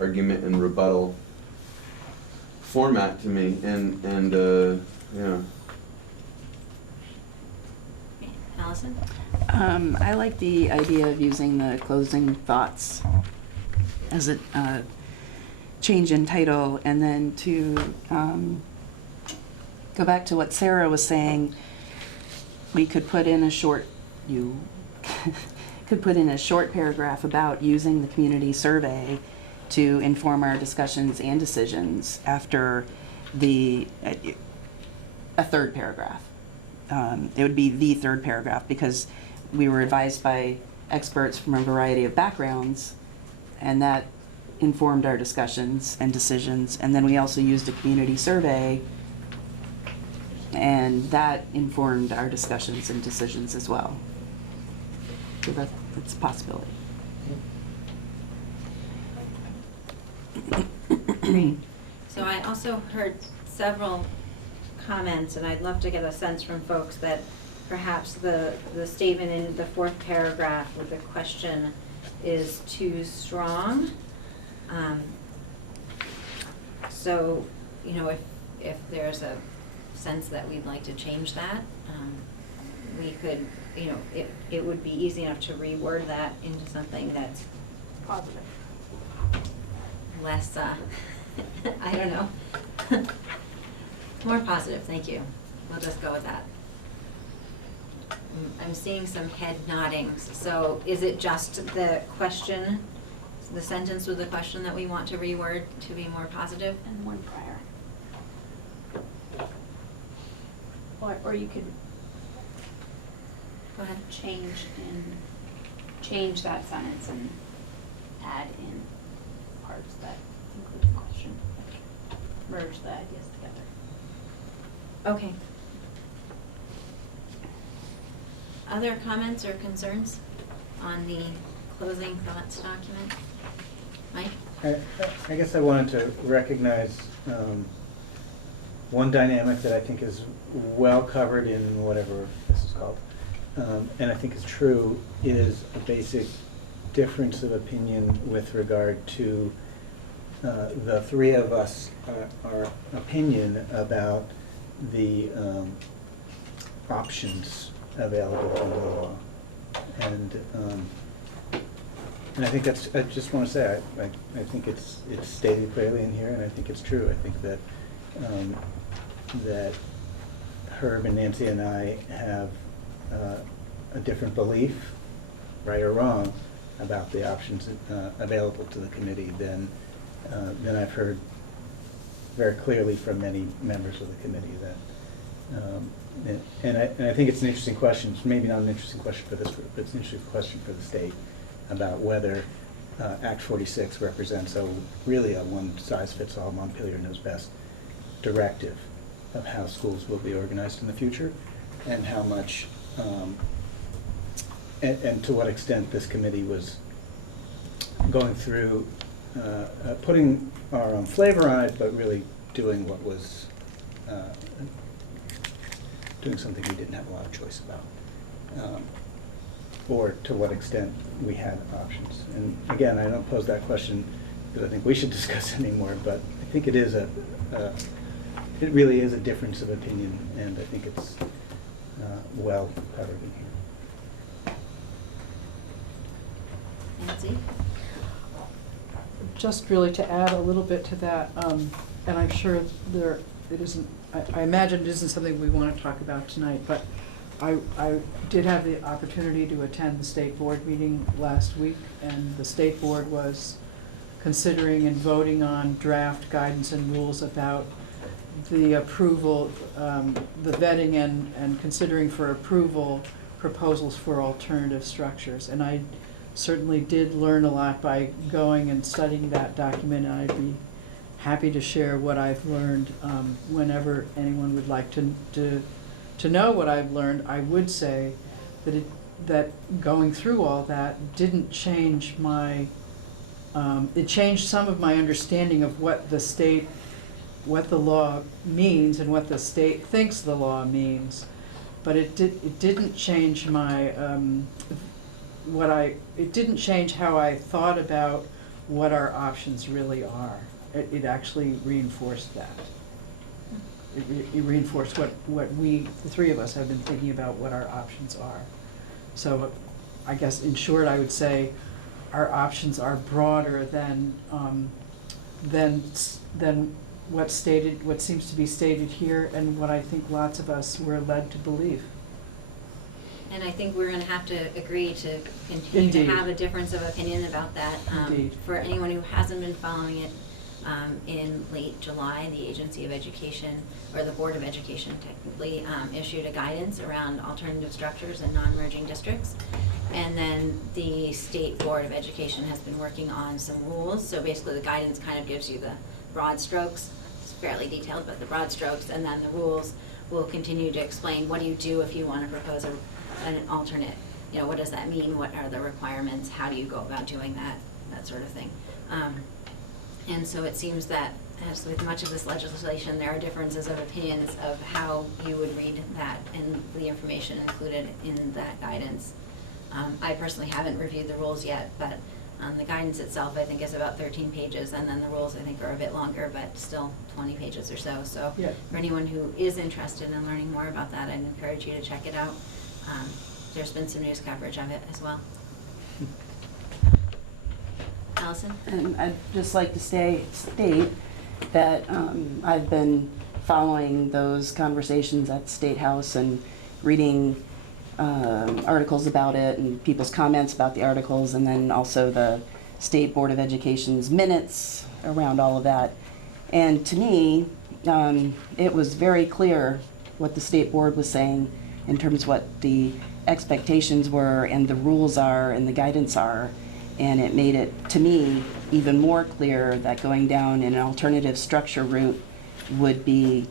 argument and rebuttal format to me, and yeah. Allison? I like the idea of using the closing thoughts as a change in title, and then to go back to what Sarah was saying, we could put in a short, could put in a short paragraph about using the community survey to inform our discussions and decisions after a third paragraph. It would be the third paragraph, because we were advised by experts from a variety of backgrounds, and that informed our discussions and decisions. And then we also used a community survey, and that informed our discussions and decisions as well. So that's a possibility. Great. So I also heard several comments, and I'd love to get a sense from folks that perhaps the statement in the fourth paragraph with the question is too strong. So, you know, if there's a sense that we'd like to change that, we could, you know, it would be easy enough to reword that into something that's Positive. less, I don't know. More positive, thank you. We'll just go with that. I'm seeing some head noddings. So is it just the question, the sentence with the question that we want to reword to be more positive? And one prior. Or you could Go ahead. change that sentence and add in parts that include the question. Merge the ideas together. Okay. Other comments or concerns on the closing thoughts document? Mike? I guess I wanted to recognize one dynamic that I think is well covered in whatever this is called, and I think is true, is a basic difference of opinion with regard to the three of us, our opinion about the options available under the law. And I think that's, I just want to say, I think it's stated clearly in here, and I think it's true. I think that that Herb and Nancy and I have a different belief, right or wrong, about the options available to the committee than I've heard very clearly from many members of the committee. That, and I think it's an interesting question. It's maybe not an interesting question for this group, but it's an interesting question for the state about whether Act 46 represents really a one-size-fits-all, Montpelier knows best directive of how schools will be organized in the future, and how much, and to what extent this committee was going through, putting our own flavor on it, but really doing what was, doing something we didn't have a lot of choice about. Or to what extent we had options. And again, I don't pose that question because I think we should discuss it anymore, but I think it is it really is a difference of opinion, and I think it's well covered in here. Nancy? Just really to add a little bit to that, and I'm sure it isn't, I imagine it isn't something we want to talk about tonight, but I did have the opportunity to attend the state board meeting last week, and the state board was considering and voting on draft guidance and rules about the approval, the vetting and considering for approval proposals for alternative structures. And I certainly did learn a lot by going and studying that document, and I'd be happy to share what I've learned whenever anyone would like to know what I've learned. I would say that going through all that didn't change my, it changed some of my understanding of what the law means and what the state thinks the law means, but it didn't change my, it didn't change how I thought about what our options really are. It actually reinforced that. It reinforced what we, the three of us, have been thinking about what our options are. So I guess in short, I would say our options are broader than what seems to be stated here, and what I think lots of us were led to believe. And I think we're gonna have to agree to continue to Indeed. have a difference of opinion about that. Indeed. For anyone who hasn't been following it, in late July, the Agency of Education, or the Board of Education technically, issued a guidance around alternative structures and non-merging districts. And then the State Board of Education has been working on some rules. So basically the guidance kind of gives you the broad strokes. It's fairly detailed, but the broad strokes, and then the rules will continue to explain what do you do if you want to propose an alternate. You know, what does that mean? What are the requirements? How do you go about doing that? That sort of thing. And so it seems that as with much of this legislation, there are differences of opinions of how you would read that and the information included in that guidance. I personally haven't reviewed the rules yet, but the guidance itself, I think, is about 13 pages, and then the rules, I think, are a bit longer, but still 20 pages or so. So Yeah. for anyone who is interested in learning more about that, I'd encourage you to check it out. There's been some news coverage of it as well. Allison? And I'd just like to state that I've been following those conversations at the State House and reading articles about it and people's comments about the articles, and then also the State Board of Education's minutes around all of that. And to me, it was very clear what the State Board was saying in terms of what the expectations were and the rules are and the guidance are. And it made it, to me, even more clear that going down an alternative structure route would be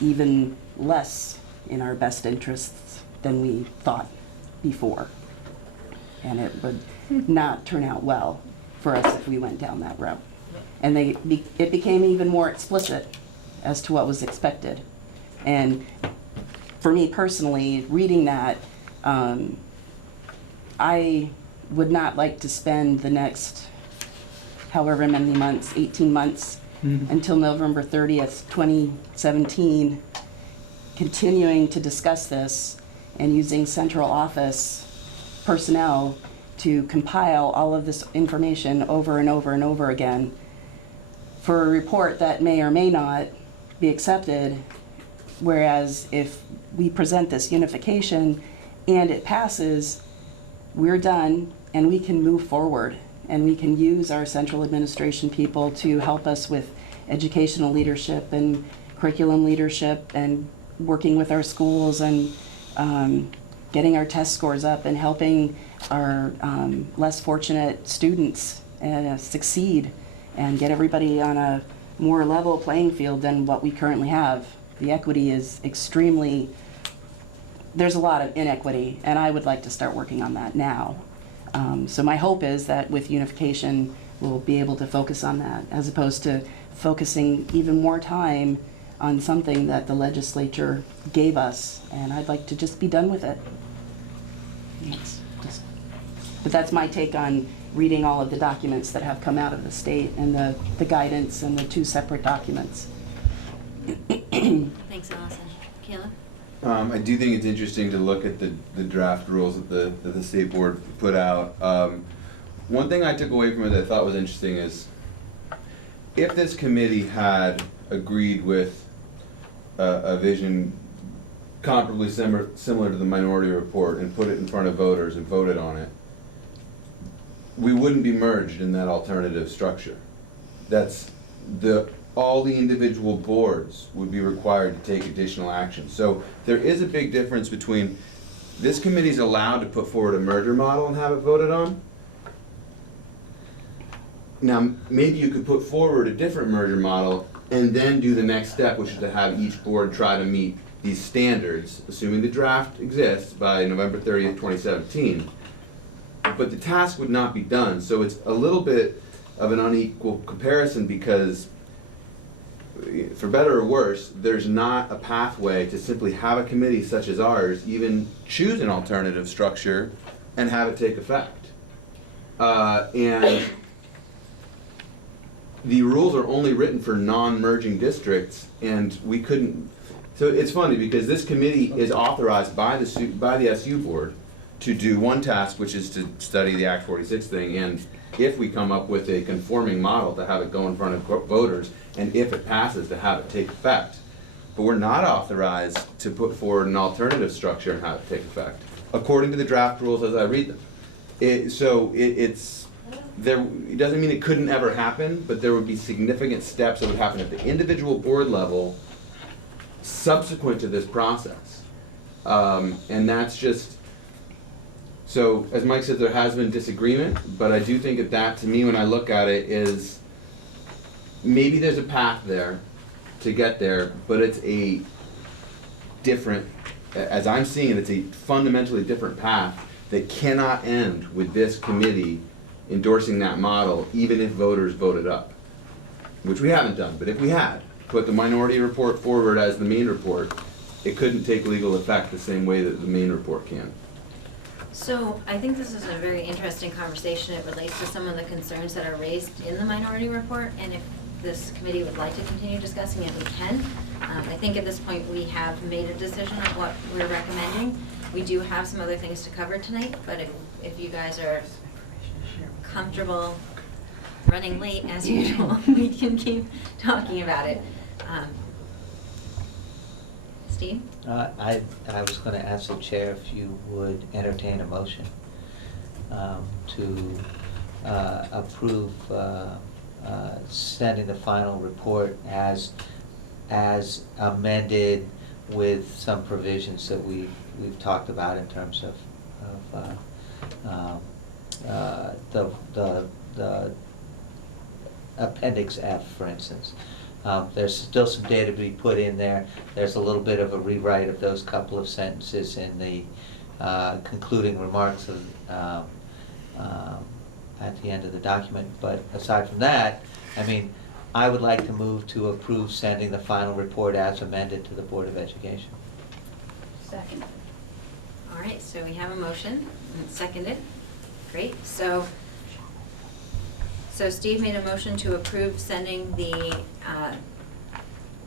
even less in our best interests than we thought before. And it would not turn out well for us if we went down that route. And it became even more explicit as to what was expected. And for me personally, reading that, I would not like to spend the next however many months, 18 months, until November 30th, 2017, continuing to discuss this and using central office personnel to compile all of this information over and over and over again for a report that may or may not be accepted, whereas if we present this unification and it passes, we're done and we can move forward and we can use our central administration people to help us with educational leadership and curriculum leadership and working with our schools and getting our test scores up and helping our less fortunate students succeed and get everybody on a more level playing field than what we currently have. The equity is extremely, there's a lot of inequity, and I would like to start working on that now. So my hope is that with unification, we'll be able to focus on that, as opposed to focusing even more time on something that the legislature gave us, and I'd like to just be done with it. But that's my take on reading all of the documents that have come out of the state and the guidance and the two separate documents. Thanks, Allison. Caleb? I do think it's interesting to look at the draft rules that the state board put out. One thing I took away from it that I thought was interesting is if this committee had agreed with a vision comparably similar to the minority report and put it in front of voters and voted on it, we wouldn't be merged in that alternative structure. That's all the individual boards would be required to take additional action. So there is a big difference between this committee's allowed to put forward a merger model and have it voted on. Now, maybe you could put forward a different merger model and then do the next step, which is to have each board try to meet these standards, assuming the draft exists by November 30th, 2017. But the task would not be done, so it's a little bit of an unequal comparison because, for better or worse, there's not a pathway to simply have a committee such as ours even choose an alternative structure and have it take effect. And the rules are only written for non-merging districts, and we couldn't. So it's funny because this committee is authorized by the SU board to do one task, which is to study the Act 46 thing, and if we come up with a conforming model, to have it go in front of voters, and if it passes, to have it take effect. But we're not authorized to put forward an alternative structure and have it take effect, according to the draft rules as I read them. It doesn't mean it couldn't ever happen, but there would be significant steps that would happen at the individual board level subsequent to this process. And that's just, so as Mike said, there has been disagreement, but I do think that to me, when I look at it, is maybe there's a path there to get there, but it's a different, as I'm seeing it, it's a fundamentally different path that cannot end with this committee endorsing that model, even if voters vote it up. which we haven't done, but if we had put the minority report forward as the main report, it couldn't take legal effect the same way that the main report can. So I think this is a very interesting conversation. It relates to some of the concerns that are raised in the minority report, and if this committee would like to continue discussing it, we can. I think at this point we have made a decision of what we're recommending. We do have some other things to cover tonight, but if you guys are comfortable running late as usual, we can keep talking about it. Steve? I was gonna ask the chair if you would entertain a motion to approve sending the final report as amended with some provisions that we've talked about in terms of the Appendix F, for instance. There's still some data to be put in there. There's a little bit of a rewrite of those couple of sentences in the concluding remarks of, at the end of the document. But aside from that, I mean, I would like to move to approve sending the final report as amended to the Board of Education. Second. All right, so we have a motion, and it's seconded. Great, so Steve made a motion to approve sending the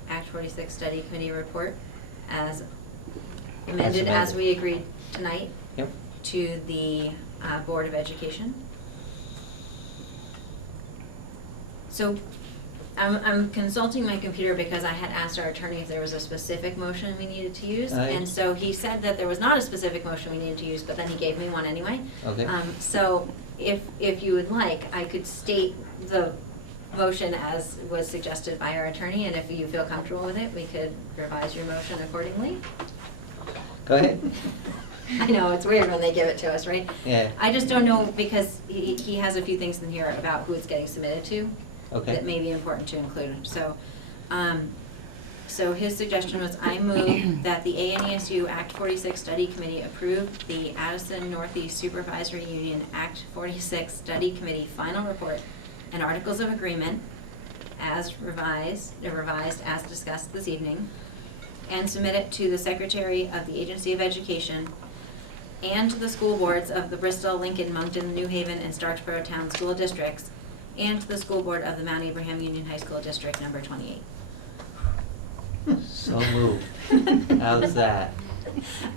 Act 46 Study Committee report as amended, as we agreed tonight. Yep. To the Board of Education. So I'm consulting my computer because I had asked our attorney if there was a specific motion we needed to use. And so he said that there was not a specific motion we needed to use, but then he gave me one anyway. Okay. So if you would like, I could state the motion as was suggested by our attorney, and if you feel comfortable with it, we could revise your motion accordingly. Go ahead. I know, it's weird when they give it to us, right? Yeah. I just don't know, because he has a few things in here about who it's getting submitted to. Okay. That may be important to include. So, so his suggestion was, I move that the ANESU Act 46 Study Committee approve the Addison Northeast Supervisory Union Act 46 Study Committee final report and articles of agreement as revised as discussed this evening, and submit it to the Secretary of the Agency of Education and to the school boards of the Bristol, Lincoln, Moncton, New Haven, and Starksboro Town School Districts, and to the school board of the Mount Abraham Union High School District number 28. So moved. How's that?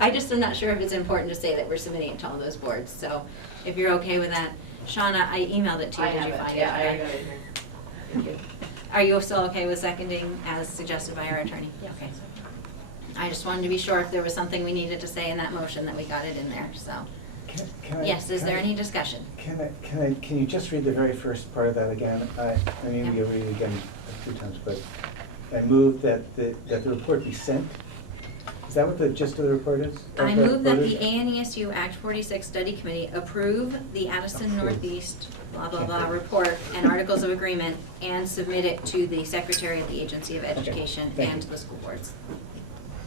I just am not sure if it's important to say that we're submitting it to all those boards, so if you're okay with that. Shauna, I emailed it to you, did you find it? Yeah, I got it in here. Thank you. Are you still okay with seconding as suggested by our attorney? Yeah. Okay. I just wanted to be sure if there was something we needed to say in that motion that we got it in there, so. Yes, is there any discussion? Can you just read the very first part of that again? I mean, Yep. you'll read it again a few times, but I move that the report be sent. Is that what the gist of the report is? I move that the ANESU Act 46 Study Committee approve the Addison Northeast blah, blah, blah report and articles of agreement and submit it to the Secretary of the Agency of Education thank and you. to the school boards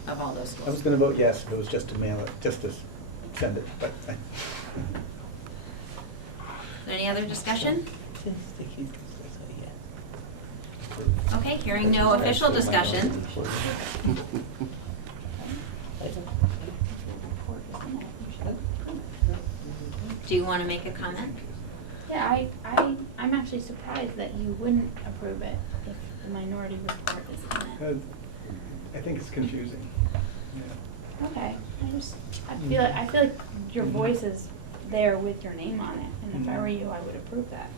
of all those I was schools. gonna vote yes if it was just to mail it, just to send it, but. Any other discussion? Okay, hearing no official discussion. Do you want to make a comment? Yeah, I'm actually surprised that you wouldn't approve it if the minority report is in it. I think it's confusing. Yeah. Okay, I feel like your voice is there with your name on it, and if I were you, I would approve that.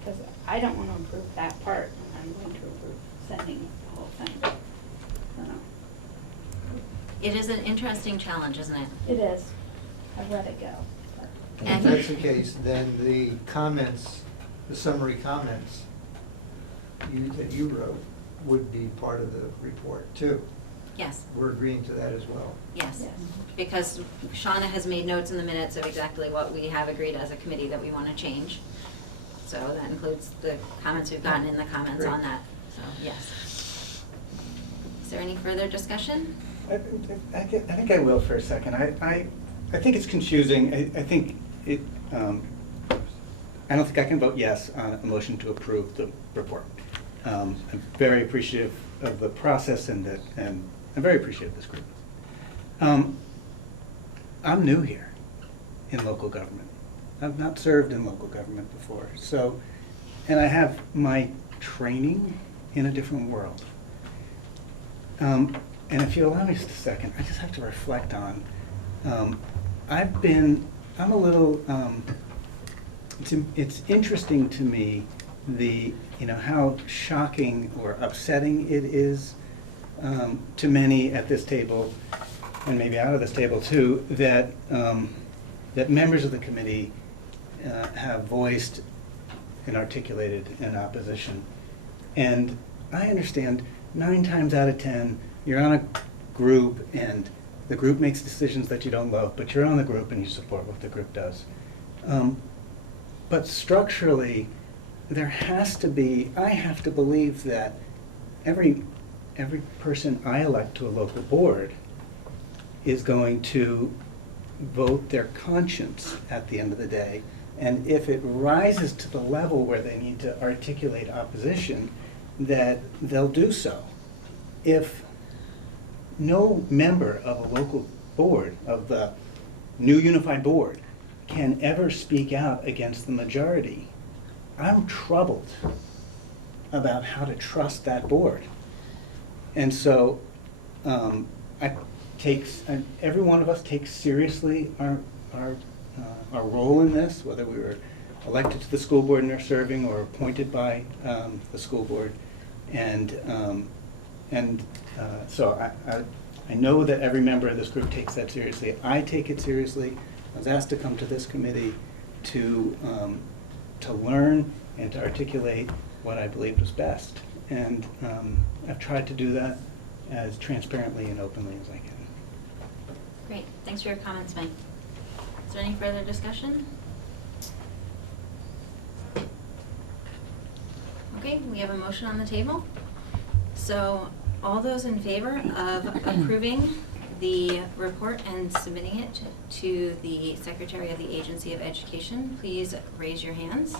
Because I don't want to approve that part, I'm going to approve sending the whole thing. I don't know. It is an interesting challenge, isn't it? It is. I've let it go. but- And if that's the case, then the comments, the summary comments that you wrote would be part of the report too. Yes, We're agreeing to that as well. yes. Yes. Because Shauna has made notes in the minutes of exactly what we have agreed as a committee that we want to change. So that includes the comments we've gotten in the comments on that, so, yes. Is there any further discussion? I think I will for a second. I think it's confusing. I think it, I don't think I can vote yes on a motion to approve the report. I'm very appreciative of the process and I'm very appreciative of this group. I'm new here in local government. I've not served in local government before, so, and I have my training in a different world. And if you allow me just a second, I just have to reflect on, I'm a little, it's interesting to me, how shocking or upsetting it is to many at this table, and maybe out of this table too, that members of the committee have voiced and articulated an opposition. And I understand 9 times out of 10, you're on a group and the group makes decisions that you don't love, but you're on the group and you support what the group does. But structurally, there has to be, I have to believe that every person I elect to a local board is going to vote their conscience at the end of the day. And if it rises to the level where they need to articulate opposition, that they'll do so. If no member of a local board, of the new unified board, can ever speak out against the majority, I'm troubled about how to trust that board. And so every one of us takes seriously our role in this, whether we were elected to the school board and are serving or appointed by the school board. So I know that every member of this group takes that seriously. I take it seriously. I was asked to come to this committee to learn and to articulate what I believed was best. And I've tried to do that as transparently and openly as I can. Great, thanks for your comments, Mike. Is there any further discussion? Okay, we have a motion on the table. So all those in favor of approving the report and submitting it to the Secretary of the Agency of Education, please raise your hands.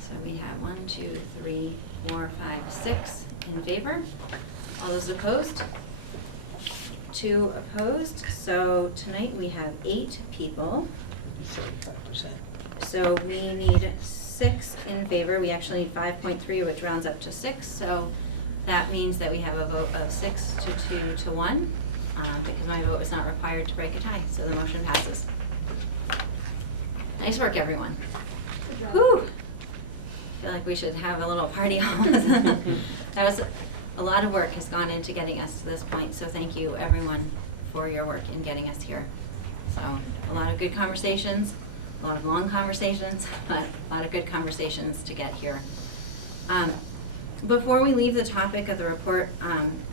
So we have 1, 2, 3, 4, 5, 6 in favor. All those opposed? 2 opposed. So tonight we have 8 people. 75%. So we need 6 in favor. We actually need 5.3, which rounds up to 6. So that means that we have a vote of 6 to 2 to 1, because my vote is not required to break a tie. So the motion passes. Nice work, everyone. Whew. I feel like we should have a little party. That was a lot of work has gone into getting us to this point. So thank you, everyone, for your work in getting us here. So a lot of good conversations. A lot of long conversations, but a lot of good conversations to get here. Before we leave the topic of the report,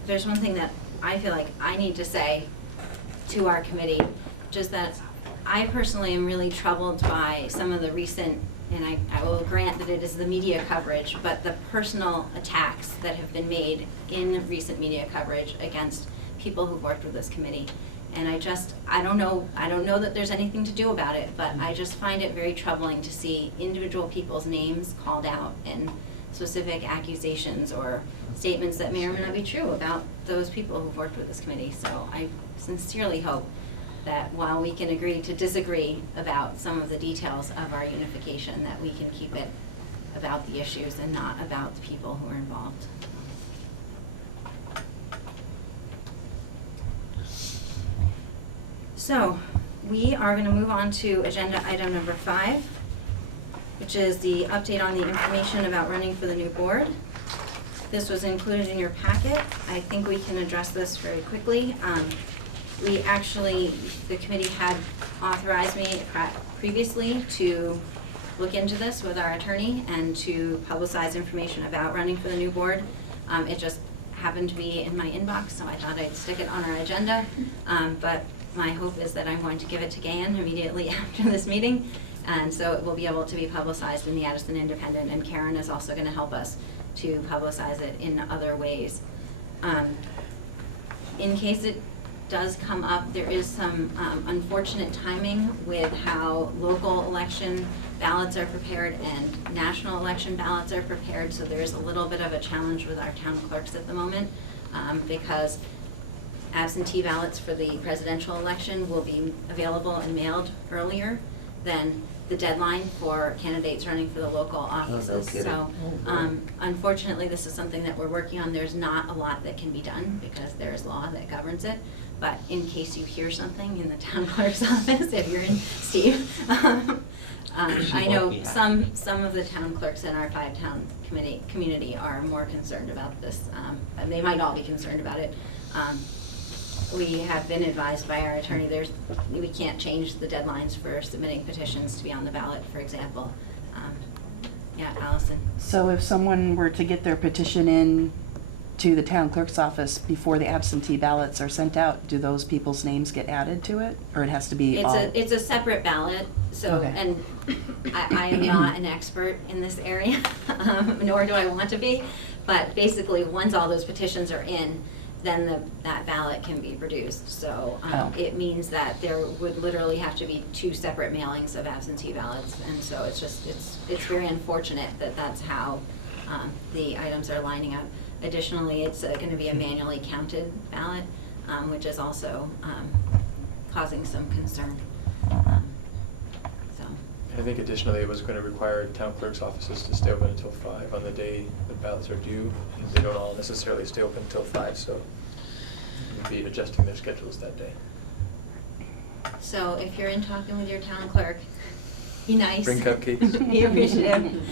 there's one thing that I feel like I need to say to our committee, just that I personally am really troubled by some of the recent, and I will grant that it is the media coverage, but the personal attacks that have been made in recent media coverage against people who've worked with this committee. And I don't know that there's anything to do about it, but I just find it very troubling to see individual people's names called out and specific accusations or statements that may or may not be true about those people who've worked with this committee. So I sincerely hope that while we can agree to disagree about some of the details of our unification, that we can keep it about the issues and not about the people who are involved. So we are going to move on to agenda item number 5, which is the update on the information about running for the new board. This was included in your packet. I think we can address this very quickly. The committee had authorized me previously to look into this with our attorney and to publicize information about running for the new board. It just happened to be in my inbox, so I thought I'd stick it on our agenda. But my hope is that I'm going to give it to Gayan immediately after this meeting, and so it will be able to be publicized in the Addison Independent, and Karen is also going to help us to publicize it in other ways. In case it does come up, there is some unfortunate timing with how local election ballots are prepared and national election ballots are prepared, so there's a little bit of a challenge with our town clerks at the moment, because absentee ballots for the presidential election will be available and mailed earlier than the deadline for candidates running for the local offices. kidding. So, unfortunately, this is something that we're working on. There's not a lot that can be done because there's law that governs it. But in case you hear something in the town clerk's office, if you're in Steve, I know some of the town clerks in our 5-town community are more concerned about this, and they might all be concerned about it. We have been advised by our attorney, we can't change the deadlines for submitting petitions to be on the ballot, for example. Yeah, Allison? So if someone were to get their petition in to the town clerk's office before the absentee ballots are sent out, do those people's names get added to it? Or it has to be all? It's a separate ballot, so, Okay. and I am not an expert in this area, nor do I want to be, but basically, once all those petitions are in, then that ballot can be produced. So Oh. it means that there would literally have to be 2 separate mailings of absentee ballots, and so it's very unfortunate that that's how the items are lining up. Additionally, it's going to be a manually counted ballot, which is also causing some concern. So. I think additionally, it was going to require town clerk's offices to stay open until 5 on the day the ballots are due. And they don't all necessarily stay open until 5, so we'll be adjusting their schedules that day. So if you're in talking with your town clerk, be nice. Bring cupcakes. Be appreciative.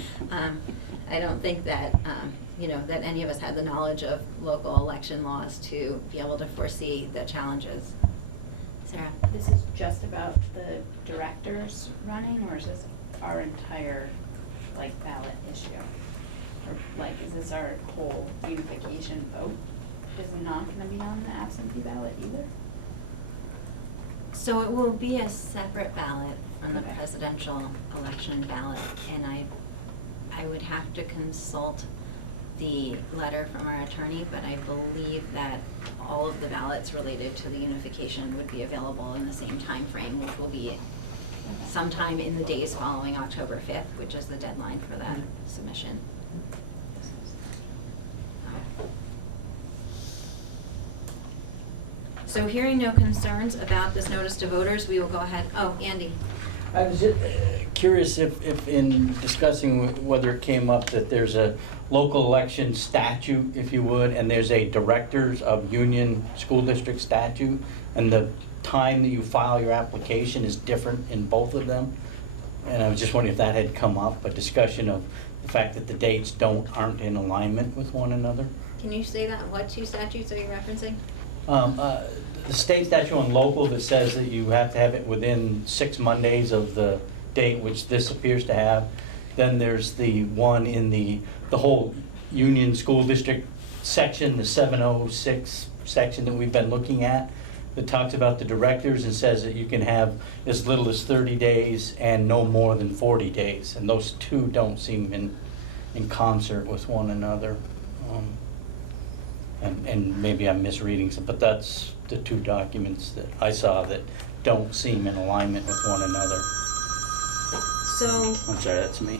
I don't think that, that any of us had the knowledge of local election laws to be able to foresee the challenges. Sarah? This is just about the directors running, or is this our entire, ballot issue? Or, is this our whole unification vote? Is it not gonna be on the absentee ballot either? So it will be a separate ballot from the Okay. presidential election ballot, and I would have to consult the letter from our attorney, but I believe that all of the ballots related to the unification would be available in the same time frame, which will be sometime in the days following October 5th, which is the deadline for that submission. So hearing no concerns about this notice to voters, we will go ahead. Oh, Andy. I was just curious if in discussing whether it came up that there's a local election statute, if you would, and there's a directors of union school district statute, and the time that you file your application is different in both of them. And I was just wondering if that had come up, a discussion of the fact that the dates aren't in alignment with one another. Can you say that? What 2 statutes are you referencing? The state statute on local that says that you have to have it within 6 Mondays of the date, which this appears to have. Then there's the one in the whole Union School District section, the 706 section that we've been looking at, that talks about the directors and says that you can have as little as 30 days and no more than 40 days. And those 2 don't seem in concert with one another. And maybe I'm misreading some, but that's the 2 documents that I saw that don't seem in alignment with one another. So, I'm sorry, that's me.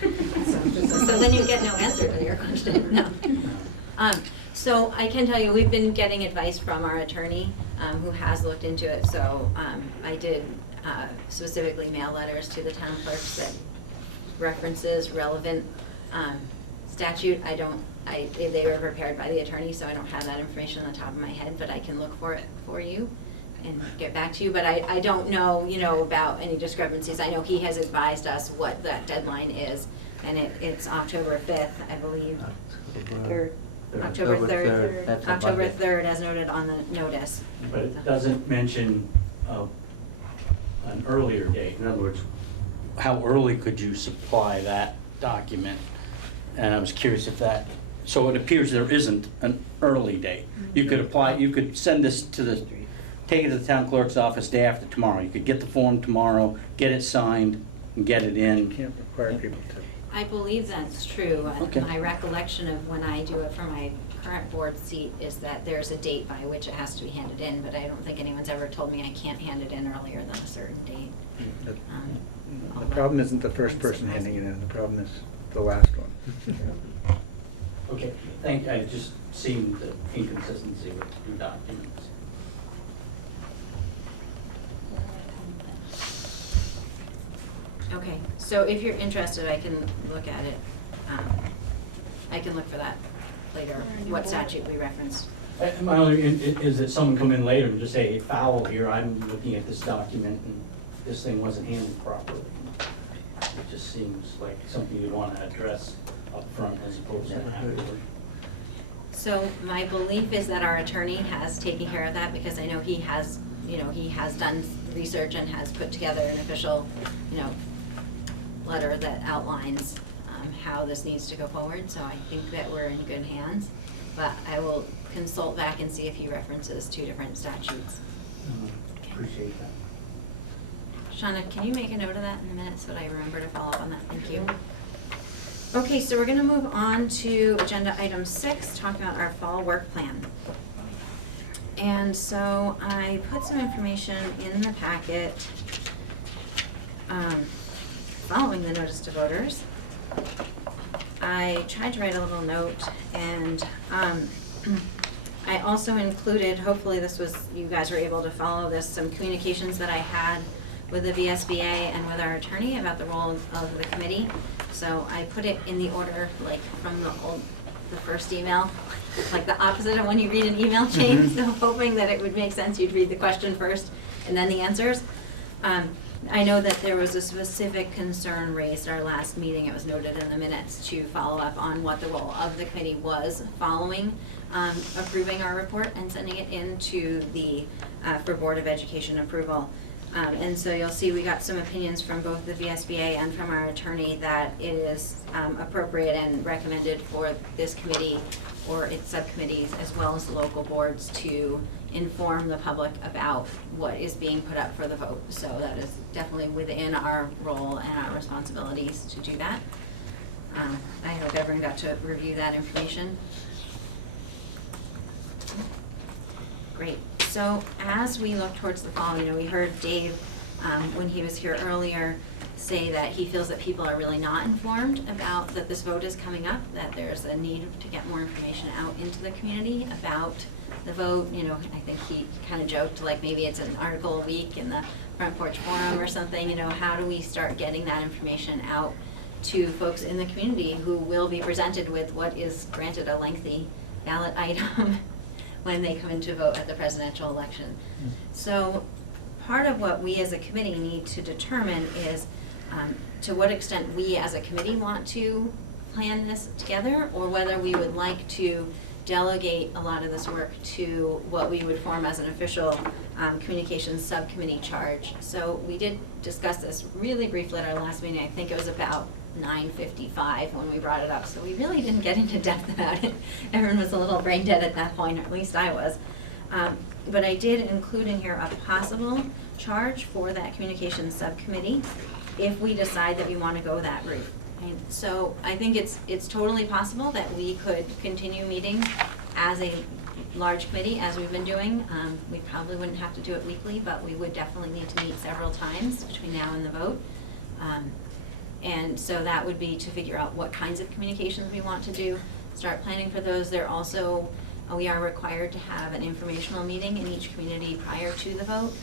so then you get no answer to your question. No. So I can tell you, we've been getting advice from our attorney, who has looked into it. So I did specifically mail letters to the town clerks that references relevant statute. They were prepared by the attorney, so I don't have that information on the top of my head, but I can look for it for you and get back to you. But I don't know, about any discrepancies. I know he has advised us what that deadline is, and it's October 5th, I believe. October 3rd. That's a October Monday. 3rd, as noted on the notice. But it doesn't mention an earlier date. In other words, how early could you supply that document? And I was curious if that, so it appears there isn't an early date. You could apply, you could send this take it to the town clerk's office day after tomorrow. You could get the form tomorrow, get it signed, and get it in. You can't require people to. I believe that's true. Okay. My recollection of when I do it for my current board seat is that there's a date by which it has to be handed in, but I don't think anyone's ever told me I can't hand it in earlier than a certain date. I'll The let problem isn't the first Lance person surprise handing me. it in, the problem is the last one. Okay, I just seen the inconsistency with two documents. Okay, so if you're interested, I can look at it. I can look for that later, what statute we referenced. My only, is that someone come in later and just say, hey, foul here, I'm looking at this document and this thing wasn't handled properly. It just seems like something you want to address up front as opposed to afterward. So my belief is that our attorney has taken care of that, because I know he has, he has done research and has put together an official, letter that outlines how this needs to go forward, so I think that we're in good hands. But I will consult back and see if he references two different statutes. Appreciate that. Shauna, can you make a note of that in the minutes so that I remember to follow up on that? Thank you. Okay, so we're gonna move on to agenda item 6, talking about our fall work plan. And so I put some information in the packet following the notice to voters. I tried to write a little note, and I also included, hopefully this was, you guys were able to follow this, some communications that I had with the VSBA and with our attorney about the role of the committee. So I put it in the order, like from the first email, like the opposite of when you read an email chain. So hoping that it would make sense, you'd read the question first and then the answers. I know that there was a specific concern raised at our last meeting, it was noted in the minutes, to follow up on what the role of the committee was following approving our report and sending it in to the, for Board of Education approval. And so you'll see we got some opinions from both the VSBA and from our attorney that it is appropriate and recommended for this committee or its subcommittees, as well as the local boards, to inform the public about what is being put up for the vote. So that is definitely within our role and our responsibilities to do that. I hope everyone got to review that information. Great. So as we look towards the fall, we heard Dave, when he was here earlier, say that he feels that people are really not informed about that this vote is coming up, that there's a need to get more information out into the community about the vote. I think he kind of joked, like maybe it's an article a week in the Front Porch Forum or something. How do we start getting that information out to folks in the community who will be presented with what is granted a lengthy ballot item when they come in to vote at the presidential election. So part of what we as a committee need to determine is to what extent we as a committee want to plan this together, or whether we would like to delegate a lot of this work to what we would form as an official communications subcommittee charge. So we did discuss this really briefly at our last meeting. I think it was about 9:55 when we brought it up, so we really didn't get into depth about it. Everyone was a little brain dead at that point, or at least I was. But I did include in here a possible charge for that communications subcommittee if we decide that we want to go that route. And so I think it's totally possible that we could continue meeting as a large committee as we've been doing. We probably wouldn't have to do it weekly, but we would definitely need to meet several times between now and the vote. And so that would be to figure out what kinds of communications we want to do, start planning for those. There also, we are required to have an informational meeting in each community prior to the vote.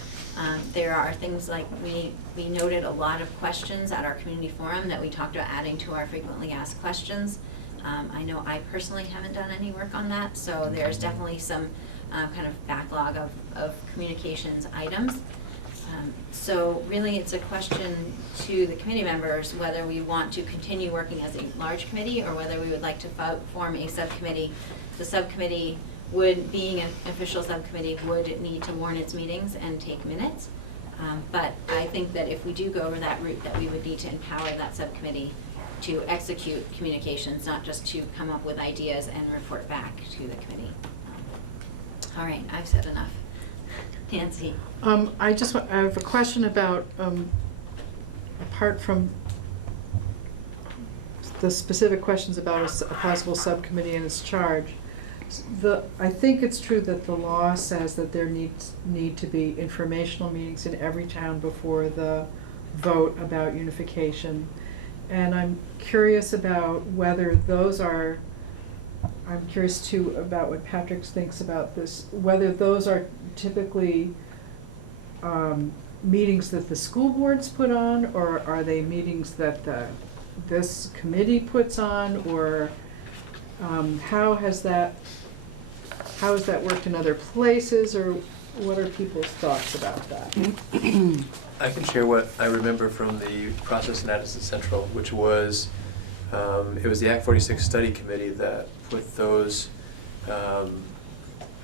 There are things like we noted a lot of questions at our community forum that we talked about adding to our frequently asked questions. I know I personally haven't done any work on that, so there's definitely some kind of backlog of communications items. So really it's a question to the committee members whether we want to continue working as a large committee or whether we would like to form a subcommittee. The subcommittee would, being an official subcommittee, would need to warn its meetings and take minutes. But I think that if we do go over that route, that we would need to empower that subcommittee to execute communications, not just to come up with ideas and report back to the committee. All right, I've said enough. Nancy. I have a question about, apart from the specific questions about a possible subcommittee and its charge, I think it's true that the law says that there need to be informational meetings in every town before the vote about unification. And I'm curious about whether those are, I'm curious too about what Patrick thinks about this, whether those are typically meetings that the school boards put on, or are they meetings that this committee puts on, or how has that worked in other places, or what are people's thoughts about that? I can share what I remember from the process in Addison Central, which was, it was the ACT46 Study Committee that put those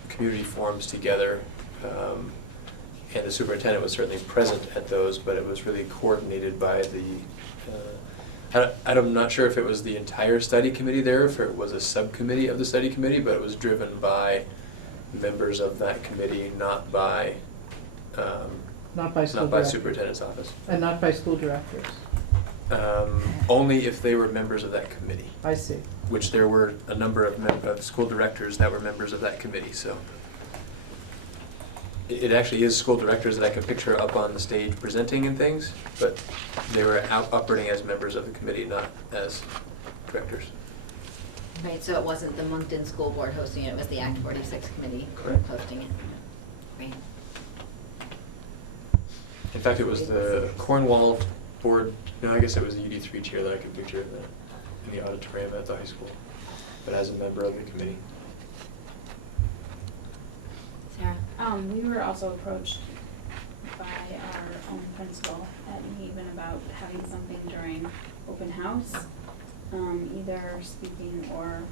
community forums together. And the superintendent was certainly present at those, but it was really coordinated by I'm not sure if it was the entire study committee there, if it was a subcommittee of the study committee, but it was driven by members of that committee, not by superintendent's office. And not by school directors? Only if they were members of that committee. I see. Which there were a number of school directors that were members of that committee, so. It actually is school directors that I can picture up on the stage presenting and things, but they were operating as members of the committee, not as directors. Right, so it wasn't the Moncton School Board hosting it, it was the Act 46 committee Correct. hosting it. Right. In fact, it was the Cornwall board, no, I guess it was the UD3 chair that I could picture in the auditorium at the high school, but as a member of the committee. Sarah? We were also approached by our own principal at New Haven about having something during open house, either speaking or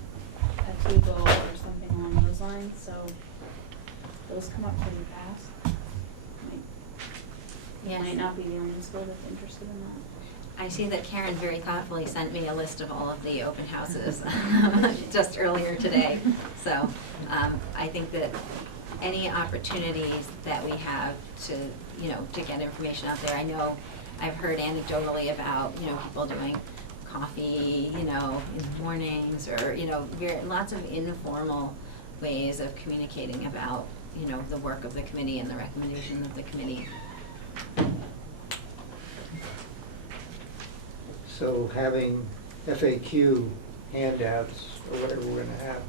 a table or something along those lines, so those come up pretty fast. Yes. Might not be the only school that's interested in that. I see that Karen very thoughtfully sent me a list of all of the open houses just earlier today. So I think that any opportunities that we have to, to get information out there. I know I've heard anecdotally about, people doing coffee, in the mornings, or, lots of informal ways of communicating about, the work of the committee and the recommendations of the committee. So having FAQ handouts or whatever we're gonna have,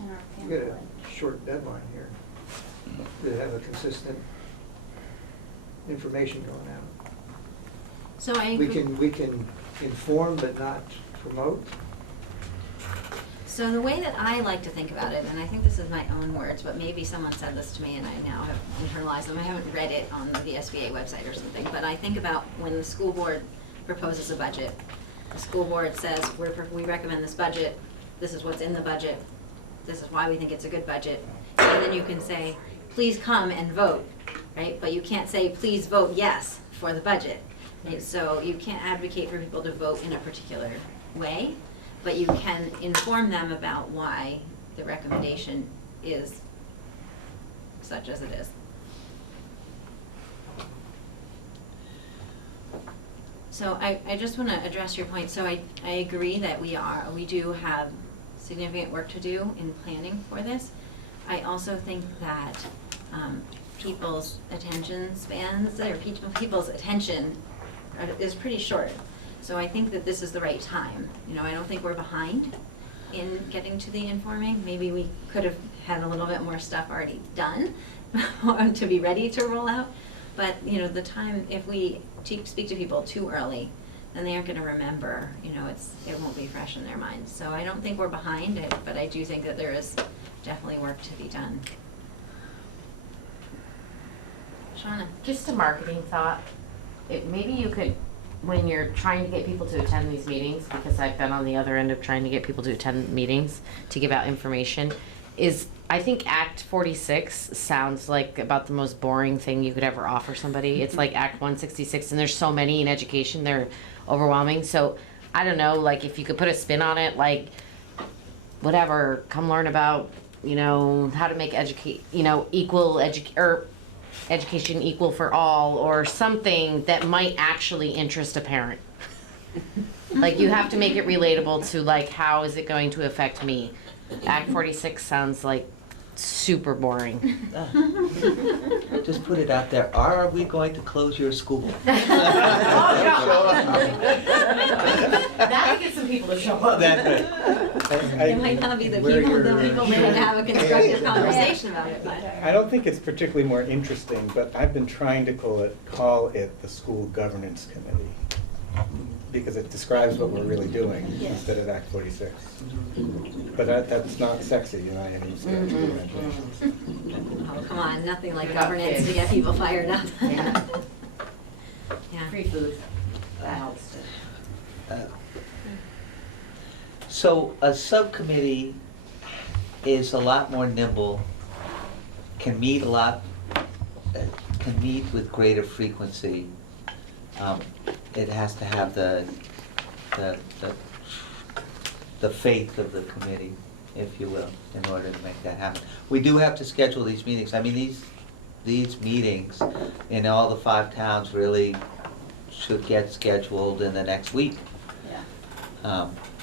And our we got a pamphlet. short deadline here to have a consistent information going out. So I We can inform but not promote. So the way that I like to think about it, and I think this is my own words, but maybe someone said this to me and I now have internalized them. I haven't read it on the VSBA website or something, but I think about when the school board proposes a budget. The school board says, we recommend this budget, this is what's in the budget, this is why we think it's a good budget. And then you can say, please come and vote, right? But you can't say, please vote yes for the budget. Right? So you can't advocate for people to vote in a particular way, but you can inform them about why the recommendation is such as it is. So I just want to address your point. So I agree that we do have significant work to do in planning for this. I also think that people's attention spans, or people's attention is pretty short. So I think that this is the right time. I don't think we're behind in getting to the informing. Maybe we could have had a little bit more stuff already done to be ready to roll out. But, the time, if we speak to people too early, then they aren't going to remember, it won't be fresh in their minds. So I don't think we're behind it, but I do think that there is definitely work to be done. Shauna? Just a marketing thought. Maybe you could, when you're trying to get people to attend these meetings, because I've been on the other end of trying to get people to attend meetings to give out information, I think Act 46 sounds like about the most boring thing you could ever offer somebody. It's like Act 166, and there's so many in education, they're overwhelming. So I don't know, like if you could put a spin on it, like whatever, come learn about, how to make education equal for all, or something that might actually interest a parent. Like you have to make it relatable to like, how is it going to affect me? Act 46 sounds like super boring. Just put it out there, are we going to close your school? That would get some people to show up. It might not be the people there to have a constructive conversation about it, but. I don't think it's particularly more interesting, but I've been trying to call it the School Governance Committee, because it describes what we're really doing instead of Act 46. But that's not sexy, you know, any stretch of the imagination. Oh, come on, nothing like You're not governance kidding. to get people fired up. Yeah. Yeah. Free food, that helps too. So a subcommittee is a lot more nimble, can meet with greater frequency. It has to have the faith of the committee, if you will, in order to make that happen. We do have to schedule these meetings. I mean, these meetings in all the 5 towns really should get scheduled in the next week.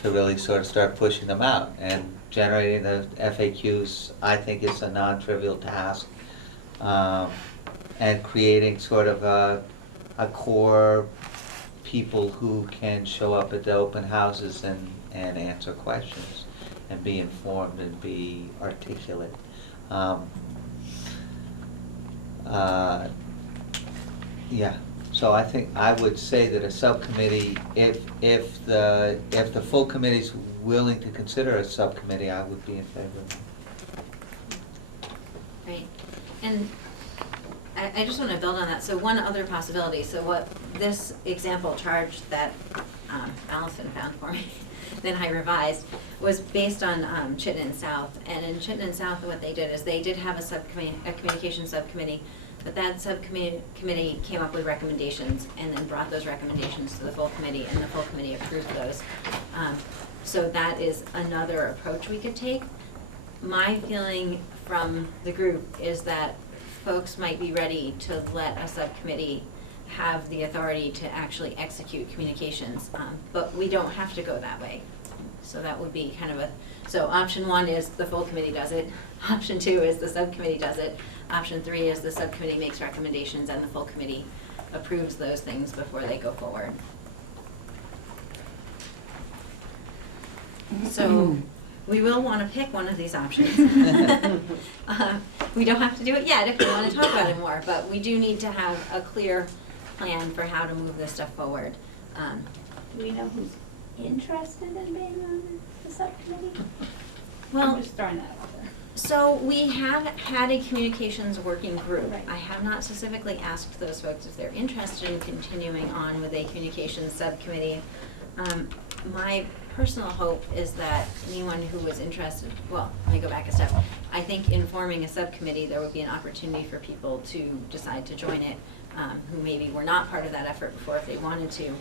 To really sort of start pushing them out, and generating the FAQs, I think, is a non-trivial task. And creating sort of a core people who can show up at the open houses and answer questions and be informed and be articulate. Yeah. So I think I would say that a subcommittee, if the full committee's willing to consider a subcommittee, I would be in favor of it. Right, and I just want to build on that. So one other possibility, so what this example charge that Allison found for me, then I revised, was based on Chittenden South. And in Chittenden South, what they did is they did have a communication subcommittee, but that subcommittee came up with recommendations and then brought those recommendations to the full committee, and the full committee approved those. So that is another approach we could take. My feeling from the group is that folks might be ready to let a subcommittee have the authority to actually execute communications, but we don't have to go that way. So that would be kind of so option 1 is the full committee does it. Option 2 is the subcommittee does it. Option 3 is the subcommittee makes recommendations and the full committee approves those things before they go forward. So we will want to pick one of these options. We don't have to do it yet if we want to talk about it more, but we do need to have a clear plan for how to move this stuff forward. Do we know who's interested in being on the subcommittee? Well, I'm just throwing that out there. So we have had a communications working group. Right. I have not specifically asked those folks if they're interested in continuing on with a communications subcommittee. My personal hope is that anyone who was interested, well, let me go back a step. I think in forming a subcommittee, there would be an opportunity for people to decide to join it, who maybe were not part of that effort before if they wanted to.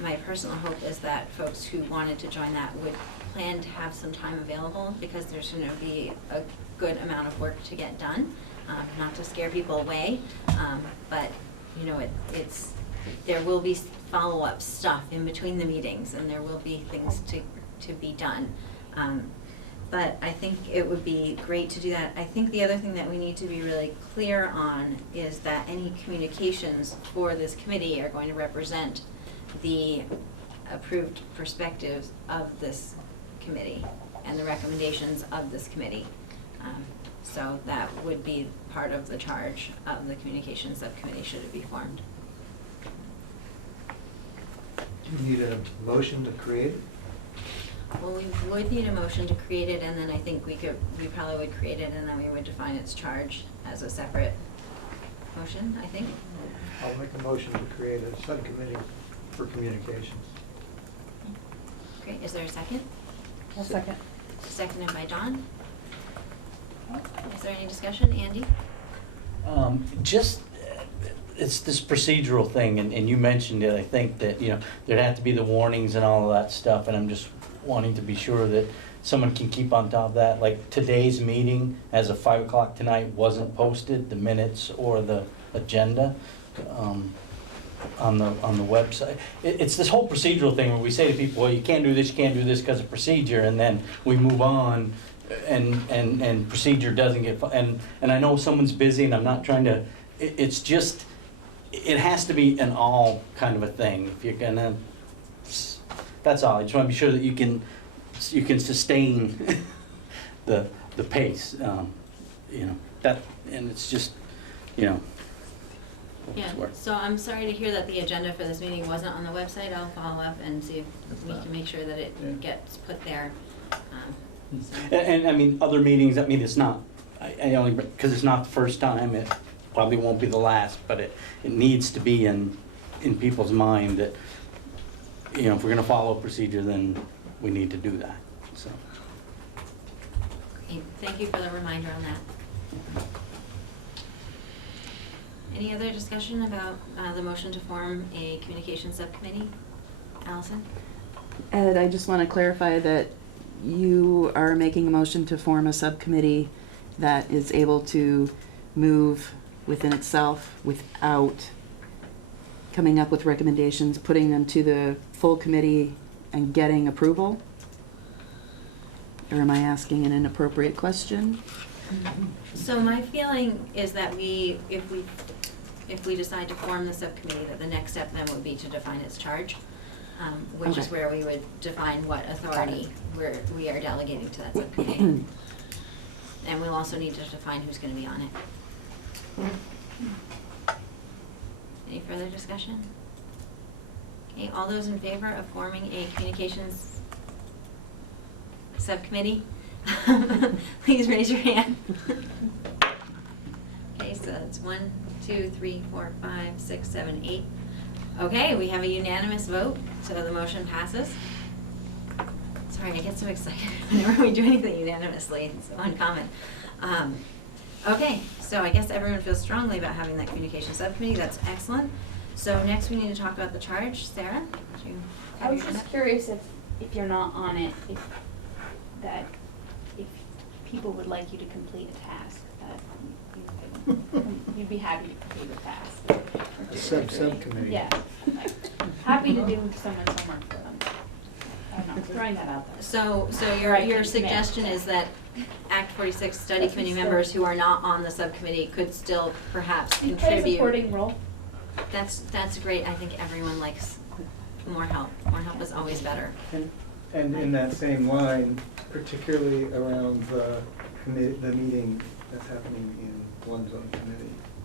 My personal hope is that folks who wanted to join that would plan to have some time available, because there's going to be a good amount of work to get done, not to scare people away, but you know, there will be follow-up stuff in between the meetings, and there will be things to be done. But I think it would be great to do that. I think the other thing that we need to be really clear on is that any communications for this committee are going to represent the approved perspectives of this committee and the recommendations of this committee. So that would be part of the charge of the communications subcommittee should it be formed. Do you need a motion to create it? Well, we would need a motion to create it, and then I think we probably would create it, and then we would define its charge as a separate motion, I think. I'll make a motion to create a subcommittee for communications. Great, is there a second? I'll second. Seconded by Dawn. Is there any discussion, Andy? It's this procedural thing, and you mentioned it, I think, that, you know, there'd have to be the warnings and all of that stuff, and I'm just wanting to be sure that someone can keep on top of that. Like today's meeting, as of 5 o'clock tonight, wasn't posted, the minutes or the agenda, on the website. It's this whole procedural thing where we say to people, well, you can't do this because of procedure, and then we move on and procedure doesn't get, and I know someone's busy and I'm not trying to, it's just, it has to be an all kind of a thing. If you're gonna, that's all. I just want to be sure that you can sustain the pace, you know, that, and it's just, you know. Yeah, it's work. so I'm sorry to hear that the agenda for this meeting wasn't on the website. I'll follow up and see if we can make sure that it Yeah. gets put there. So- And I mean, other meetings, I mean, it's not, I only, because it's not the first time, it probably won't be the last, but it needs to be in people's mind that, you know, if we're gonna follow a procedure, then we need to do that, so. Okay, thank you for the reminder on that. Any other discussion about the motion to form a communication subcommittee? Allison? Ed, I just want to clarify that you are making a motion to form a subcommittee that is able to move within itself without coming up with recommendations, putting them to the full committee and getting approval? Or am I asking an inappropriate question? So my feeling is that if we decide to form the subcommittee, that the next step then would be to define its charge, which is Okay. where we would define what authority we are delegating to that subcommittee. And we'll also need to define who's gonna be on it. Any further discussion? Okay, all those in favor of forming a communications subcommittee, please raise your hand. Okay, so it's 1, 2, 3, 4, 5, 6, 7, 8. Okay, we have a unanimous vote, so the motion passes. Sorry, I get so excited whenever we do anything unanimously, it's so uncommon. Okay, so I guess everyone feels strongly about having that communication subcommittee, that's excellent. So next we need to talk about the charge. Sarah? Did you have I was your hand just up? curious if you're not on it, if people would like you to complete a task, that you'd be happy to complete a task. A subcommittee. Yeah, like, happy to do someone's homework for them. I don't know, throwing that out there. So Right, your yeah. suggestion is that Act 46 study committee members who are not on the subcommittee could still perhaps You play a contribute? supporting role. That's great. I think everyone likes more help. More help is always better. And in that same line, particularly around the meeting that's happening in one zone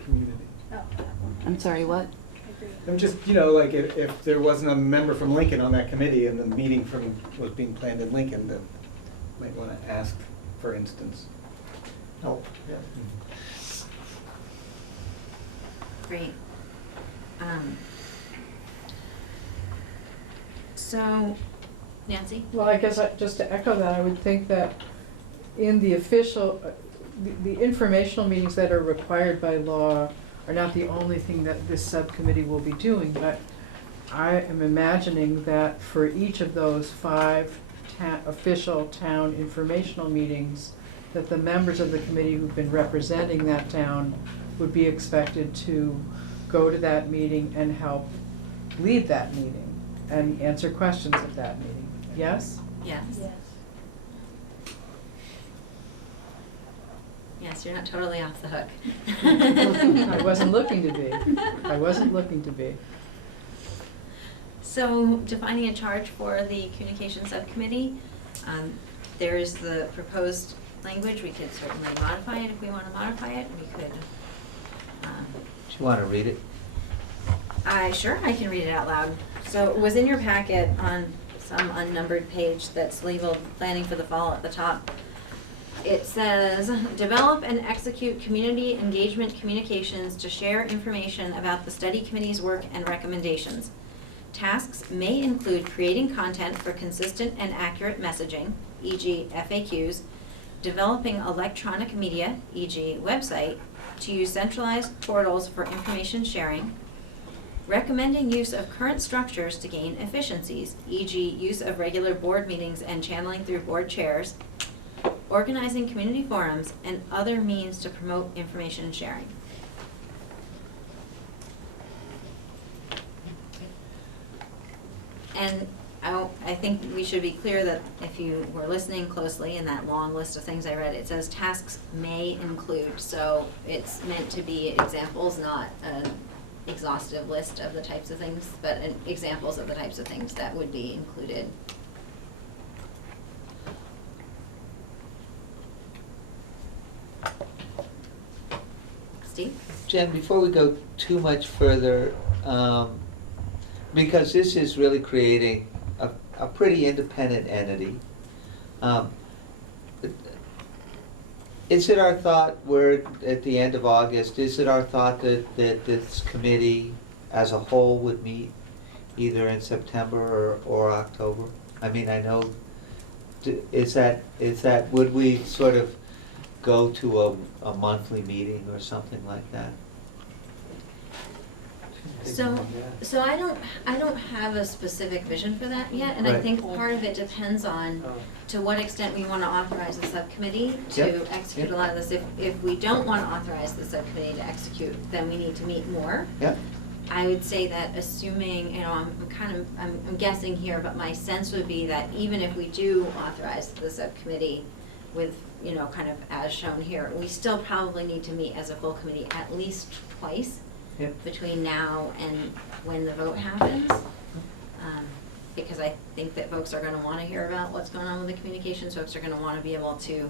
community. Oh, that one. I'm sorry, what? I agree. I'm just, you know, like if there wasn't a member from Lincoln on that committee and the meeting was being planned in Lincoln, then might want to ask, for instance. Oh, yeah. Great. So, Nancy? Well, I guess just to echo that, I would think that in the official, the informational meetings that are required by law are not the only thing that this subcommittee will be doing, but I am imagining that for each of those 5 official town informational meetings, that the members of the committee who've been representing that town would be expected to go to that meeting and help lead that meeting and answer questions at that meeting. Yes? Yes. Yes. Yes, you're not totally off the hook. I wasn't looking to be. I wasn't looking to be. So, defining a charge for the communication subcommittee, there is the proposed language. We could certainly modify it if we want to modify it. We could. Do you want to read it? Sure, I can read it out loud. So it was in your packet on some unnumbered page that's labeled Planning for the Fall at the top. It says, develop and execute community engagement communications to share information about the study committee's work and recommendations. Tasks may include creating content for consistent and accurate messaging, e.g. FAQs, developing electronic media, e.g. website, to use centralized portals for information sharing, recommending use of current structures to gain efficiencies, e.g. use of regular board meetings and channeling through board chairs, organizing community forums, and other means to promote information sharing. And I think we should be clear that if you were listening closely in that long list of things I read, it says tasks may include, so it's meant to be examples, not an exhaustive list of the types of things, but examples of the types of things that would be included. Steve? Jen, before we go too much further, because this is really creating a pretty independent entity, is it our thought, we're at the end of August, is it our thought that this committee as a whole would meet either in September or October? I mean, I know, is that, would we sort of go to a monthly meeting or something like that? So I don't have a specific vision for that yet, and I Right. think part of it depends on to what extent we want to authorize the subcommittee to Yep. execute Yep. a lot of this. If we don't want to authorize the subcommittee to execute, then we need to meet more. Yeah. I would say that assuming, you know, I'm guessing here, but my sense would be that even if we do authorize the subcommittee with, you know, kind of as shown here, we still probably need to meet as a full committee at least twice. Yep. Between now and when the vote happens. Because I think that folks are gonna wanna hear about what's going on with the communications, folks are gonna wanna be able to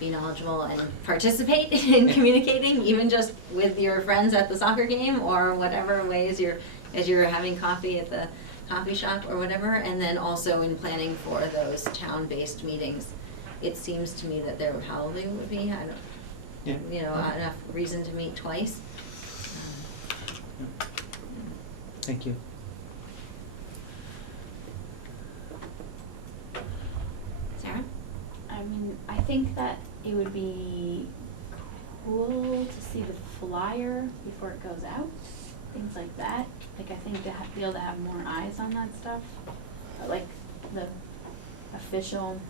be knowledgeable and participate in communicating, even just with your friends at the soccer game or whatever ways as you're having coffee at the coffee shop or whatever, and then also in planning for those town-based meetings. It seems to me that there probably would be, enough reason to meet twice. Thank you. Sarah? I mean, I think that it would be cool to see the flyer before it goes out, things like that. Like, I think to be able to have more eyes on that stuff, like the official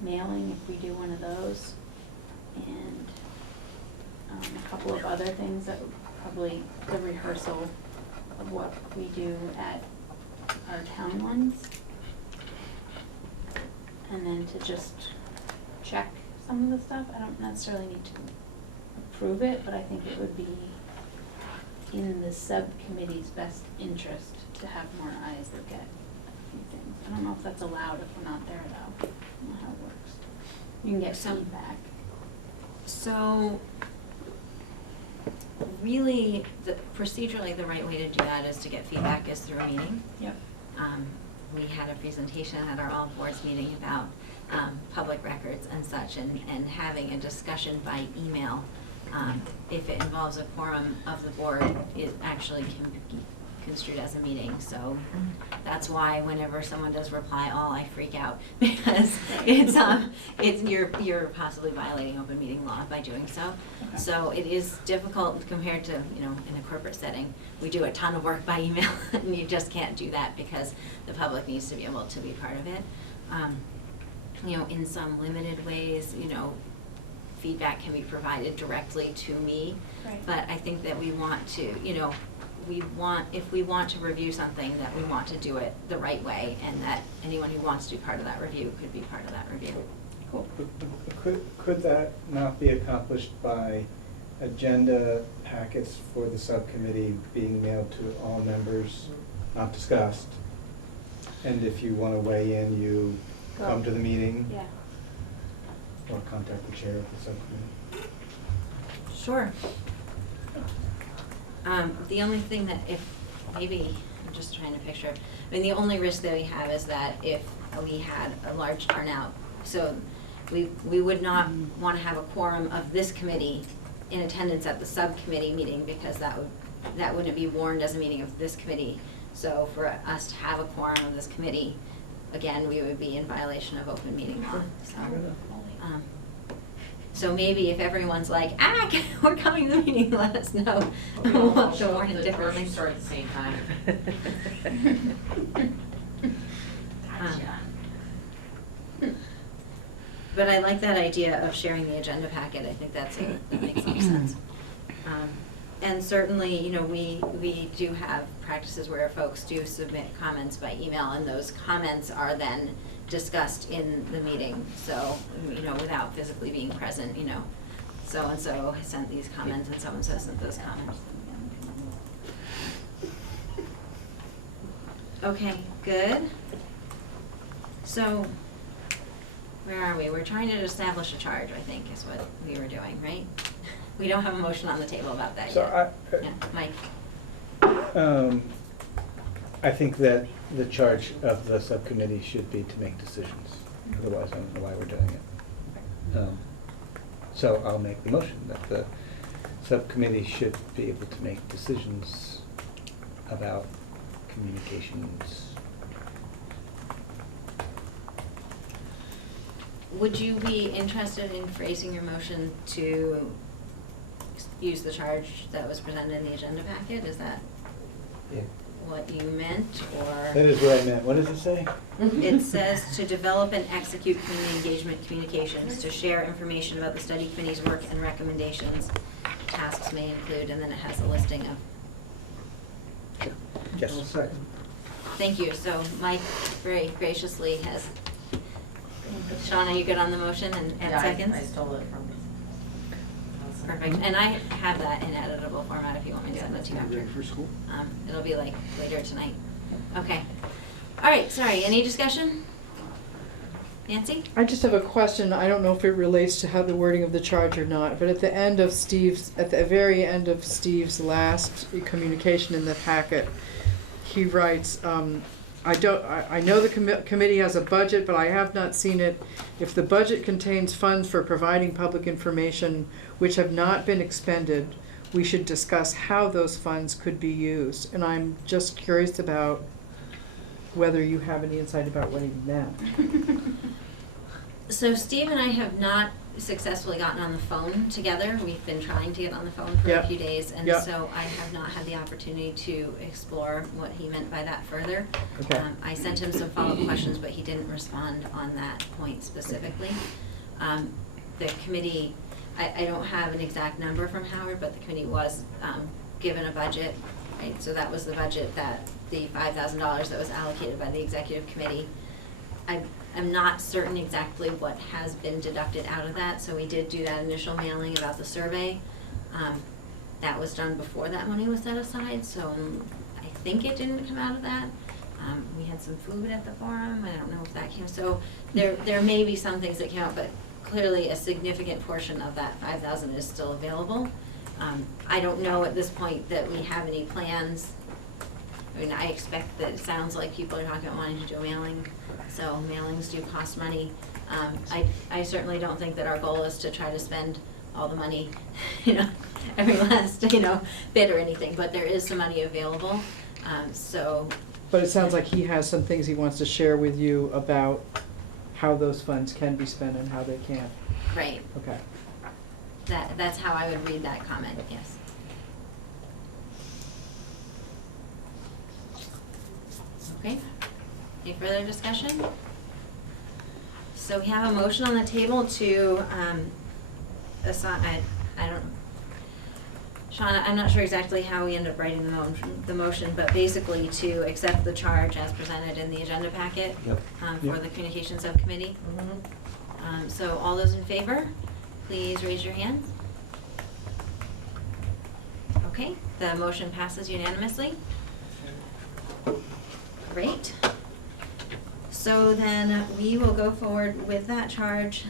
mailing, if we do one of those, and a couple of other things that would probably the rehearsal of what we do at our town ones. And then to just check some of the stuff. I don't necessarily need to approve it, but I think it would be in the subcommittee's best interest to have more eyes look at a few things. I don't know if that's allowed if we're not there though. I don't know how it works. You can get feedback. So, really, procedurally, the right way to do that is to get feedback is through a meeting. Yep. We had a presentation at our all boards meeting about public records and such, and having a discussion by email, if it involves a quorum of the board, it actually can be construed as a meeting. So that's why whenever someone does reply all, I freak out, because you're possibly violating open meeting law by doing so. Okay. So it is difficult compared to, you know, in a corporate setting. We do a ton of work by email, and you just can't do that because the public needs to be able to be part of it. You know, in some limited ways, you know, feedback can be provided directly to me. Right. But I think that we want to, you know, if we want to review something, that we want to do it the right way, and that anyone who wants to be part of that review could be part of that review. Cool. Could that not be accomplished by agenda packets for the subcommittee being mailed to all members, not discussed? And if you want to weigh in, you come to the meeting? Yeah. Or contact the chair of the subcommittee? Sure. The only thing that I'm just trying to picture, I mean, the only risk that we have is that if we had a large turnout, so we would not want to have a quorum of this committee in attendance at the subcommittee meeting, because that wouldn't be warned as a meeting of this committee. So for us to have a quorum of this committee, again, we would be in violation of open meeting law. So maybe if everyone's like, we're coming to the meeting, let us know. We'll have to warn it differently. Start at the same time. But I like that idea of sharing the agenda packet. I think that makes more sense. And certainly, you know, we do have practices where folks do submit comments by email, and those comments are then discussed in the meeting. So, you know, without physically being present, you know, so-and-so has sent these comments and so-and-so sent those comments. Okay, good. So, where are we? We're trying to establish a charge, I think, is what we were doing, right? We don't have a motion on the table about that So yet. Yeah, Mike? I think that the charge of the subcommittee should be to make decisions. Otherwise, I don't know why we're doing it. So I'll make the motion that the subcommittee should be able to make decisions about communications. Would you be interested in phrasing your motion to use the charge that was presented in the agenda packet? Is that Yeah. what you meant, That or? is what I meant. What does it say? It says to develop and execute community engagement communications, to share information about the study committee's work and recommendations. Tasks may include, and then it has a listing of. Yes. I'll second. Thank you. So Mike very graciously has, Shauna, you good on the motion and seconds? I stole it from. Perfect, and I have that in editable format if you want me to send it to you after. Ready for school? It'll be like later tonight. Okay. All right, sorry, any discussion? Nancy? I just have a question. I don't know if it relates to how the wording of the charge or not, but at the very end of Steve's last communication in the packet, he writes, I know the committee has a budget, but I have not seen it. If the budget contains funds for providing public information which have not been expended, we should discuss how those funds could be used. And I'm just curious about whether you have any insight about what he meant. So Steve and I have not successfully gotten on the phone together. We've been trying to get on the phone for a few days, and so I have not had the opportunity to explore what he meant by that further. Okay. I sent him some follow-up questions, but he didn't respond on that point specifically. The committee, I don't have an exact number from Howard, but the committee was given a budget, right? So that was the budget that the $5,000 that was allocated by the executive committee. I'm not certain exactly what has been deducted out of that, so we did do that initial mailing about the survey. That was done before that money was set aside, so I think it didn't come out of that. We had some food at the forum, I don't know if that came, so there may be some things that came out, but clearly a significant portion of that 5,000 is still available. I don't know at this point that we have any plans. I mean, I expect that it sounds like people are talking about wanting to do a mailing, so mailings do cost money. I certainly don't think that our goal is to try to spend all the money, you know, every last, you know, bit or anything, but there is some money available, so. But it sounds like he has some things he wants to share with you about how those funds can be spent and how they can't. Right. Okay. That's how I would read that comment, yes. Okay, any further discussion? So we have a motion on the table to assign, I don't, Shauna, I'm not sure exactly how we end up writing the motion, but basically to accept the charge as presented in the agenda packet. Yep. For Yep. the communication subcommittee. So all those in favor, please raise your hand. Okay, the motion passes unanimously. Great. So then we will go forward with that charge.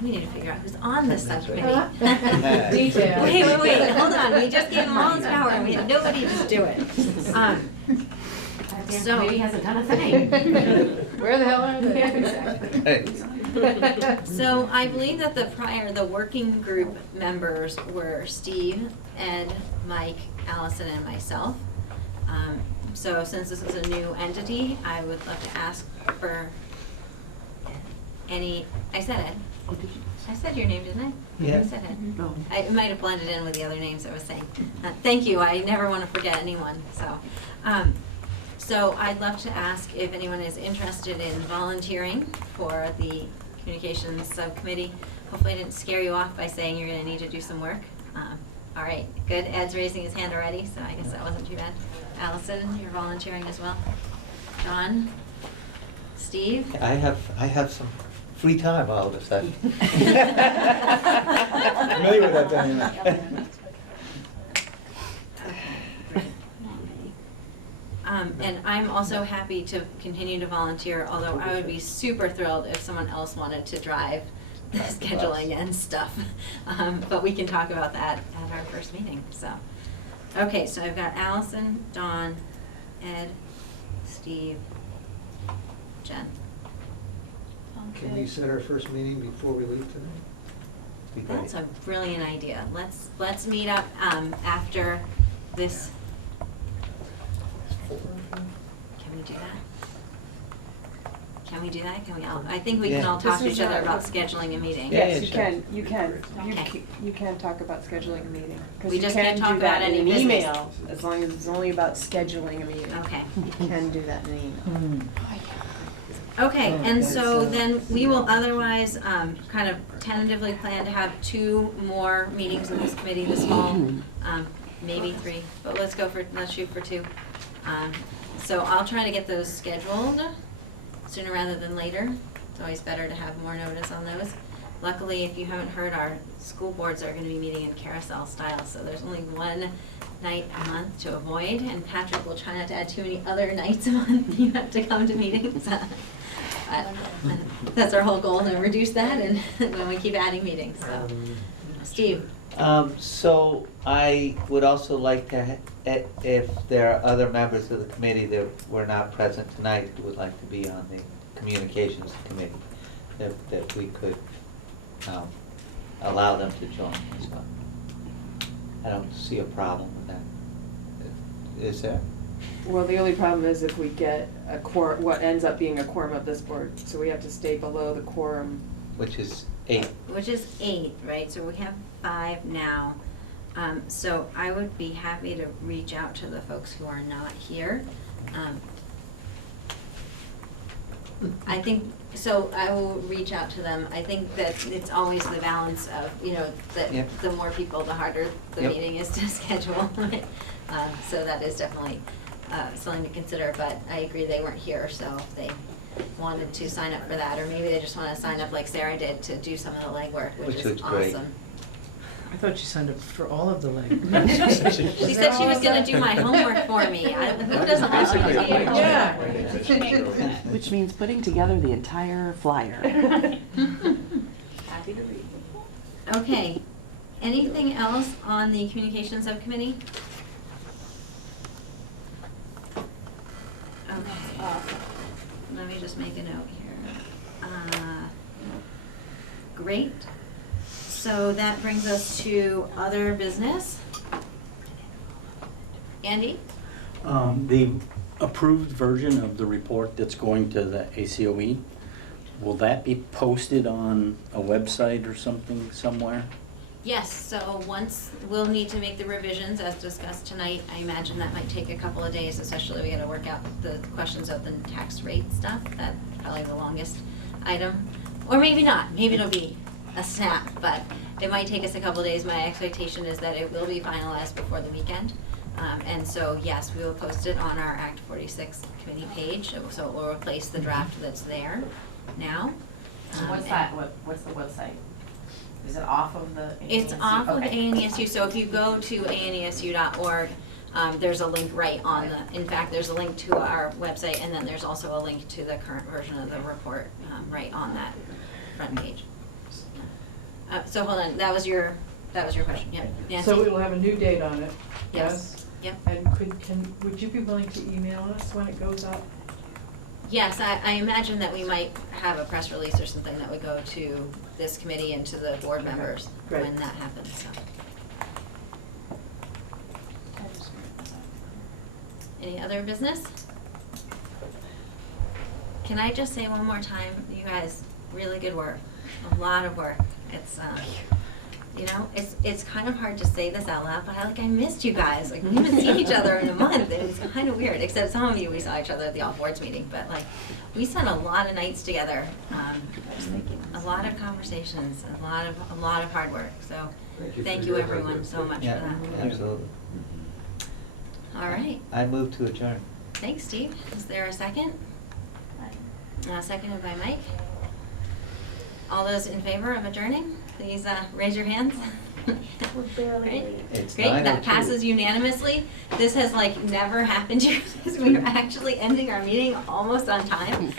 We need to figure out who's on this That's right. subcommittee. Detail. Wait, hold on. We just gave them all this power and we had nobody just do it. Damn, So- committee hasn't done a thing. Where the hell are they? Yeah, exactly. Hey. So I believe that the working group members were Steve, Ed, Mike, Allison, and myself. So since this is a new entity, I would love to ask for I said Ed. I said your name, didn't I? Yeah. I said Ed. No. It might have blended in with the other names I was saying. Thank you, I never want to forget anyone, so. So I'd love to ask if anyone is interested in volunteering for the communications subcommittee. Hopefully I didn't scare you off by saying you're gonna need to do some work. All right, good. Ed's raising his hand already, so I guess that wasn't too bad. Allison, you're volunteering as well. John? Steve? I have some free time all of a sudden. Familiar with that dynamic. And I'm also happy to continue to volunteer, although I would be super thrilled if someone else wanted to drive the scheduling and stuff. But we can talk about that at our first meeting, so. Okay, so I've got Allison, Dawn, Ed, Steve, Jen. Can we set our first meeting before we leave tonight? Be great. That's a brilliant idea. Let's meet up after this. Can we do that? Can we do that? Can we all, I think we can Yeah. all talk to This each is other a- about scheduling a meeting. Yeah, Yes, you sure. can, you can, Okay. you can talk about scheduling a meeting. 'Cause We you just can can't do talk that about in any an business. email, as long as it's only about scheduling a meeting. Okay. You can do that in an email. Okay, Oh, and that's, so then we will otherwise kind of tentatively plan to have 2 more meetings in this committee this fall, maybe 3, but let's shoot for 2. So I'll try to get those scheduled sooner rather than later. It's always better to have more notice on those. Luckily, if you haven't heard, our school boards are going to be meeting in carousel style, so there's only one night a month to avoid, and Patrick will try not to add too many other nights a month you have to come to meetings. That's our whole goal, to reduce that and when we keep adding meetings, so. Steve? So I would also like to, if there are other members of the committee that were not present tonight who would like to be on the communications committee, that we could allow them to join as well. I don't see a problem with that. Is there? Well, the only problem is if we get a quorum, what ends up being a quorum of this board, so we have to stay below the quorum. Which is 8. Which is 8, right? So we have 5 now. So I would be happy to reach out to the folks who are not here. I think, so I will reach out to them. I think that it's always the balance of, that Yep. the more people, the harder the Yep. meeting is to schedule. So that is definitely something to consider, but I agree they weren't here, so if they wanted to sign up for that, or maybe they just want to sign up like Sarah did to do some of the legwork, which is looks great. awesome. I thought you signed up for all of the language. She said she was gonna do my homework for me. Who doesn't want to do your homework? Yeah. Which means putting together the entire flyer. Happy to read. Okay, anything else on the communications subcommittee? Okay, let me just make a note here. Great, so that brings us to other business. Andy? The approved version of the report that's going to the ACOE, will that be posted on a website or something somewhere? Yes, so we'll need to make the revisions as discussed tonight. I imagine that might take a couple of days, especially we gotta work out the questions of the tax rate stuff. That's probably the longest item. Or maybe not, maybe it'll be a snap, but it might take us a couple of days. My expectation is that it will be finalized before the weekend. And so, yes, we will post it on our Act 46 committee page, so it will replace the draft that's there now. What's that, what's the website? Is it off of the? It's ANSU? off of Okay. ANESU, so if you go to anesu.org, there's a link right on in fact, there's a link to our website, and then there's also a link to the current version of the report, right on that front page. So hold on, that was your question, yeah. Nancy? So we will have a new date on it, Yes. yes? Yep. And would you be willing to email us when it goes up? Yes, I imagine that we might have a press release or something that would go to this committee and to the board members Great. when that happens, so. Any other business? Can I just say one more time, you guys, really good work, a lot of work. It's, You know, it's kind of hard to say this out loud, but I missed you guys. Like, we haven't seen each other in a month, and it's kind of weird. Except some of you, we saw each other at the all boards meeting, but like, we spent a lot of nights together, a lot of conversations, a lot of hard work. So, thank you everyone so much for Yeah, that. absolutely. All right, I move to adjourn. thanks, Steve. Is there a second? Seconded by Mike. All those in favor of adjourning, please raise your hands. We're barely Right? late. It's Great, that 9:02. passes unanimously. This has like never happened here. We are actually ending our meeting almost on time.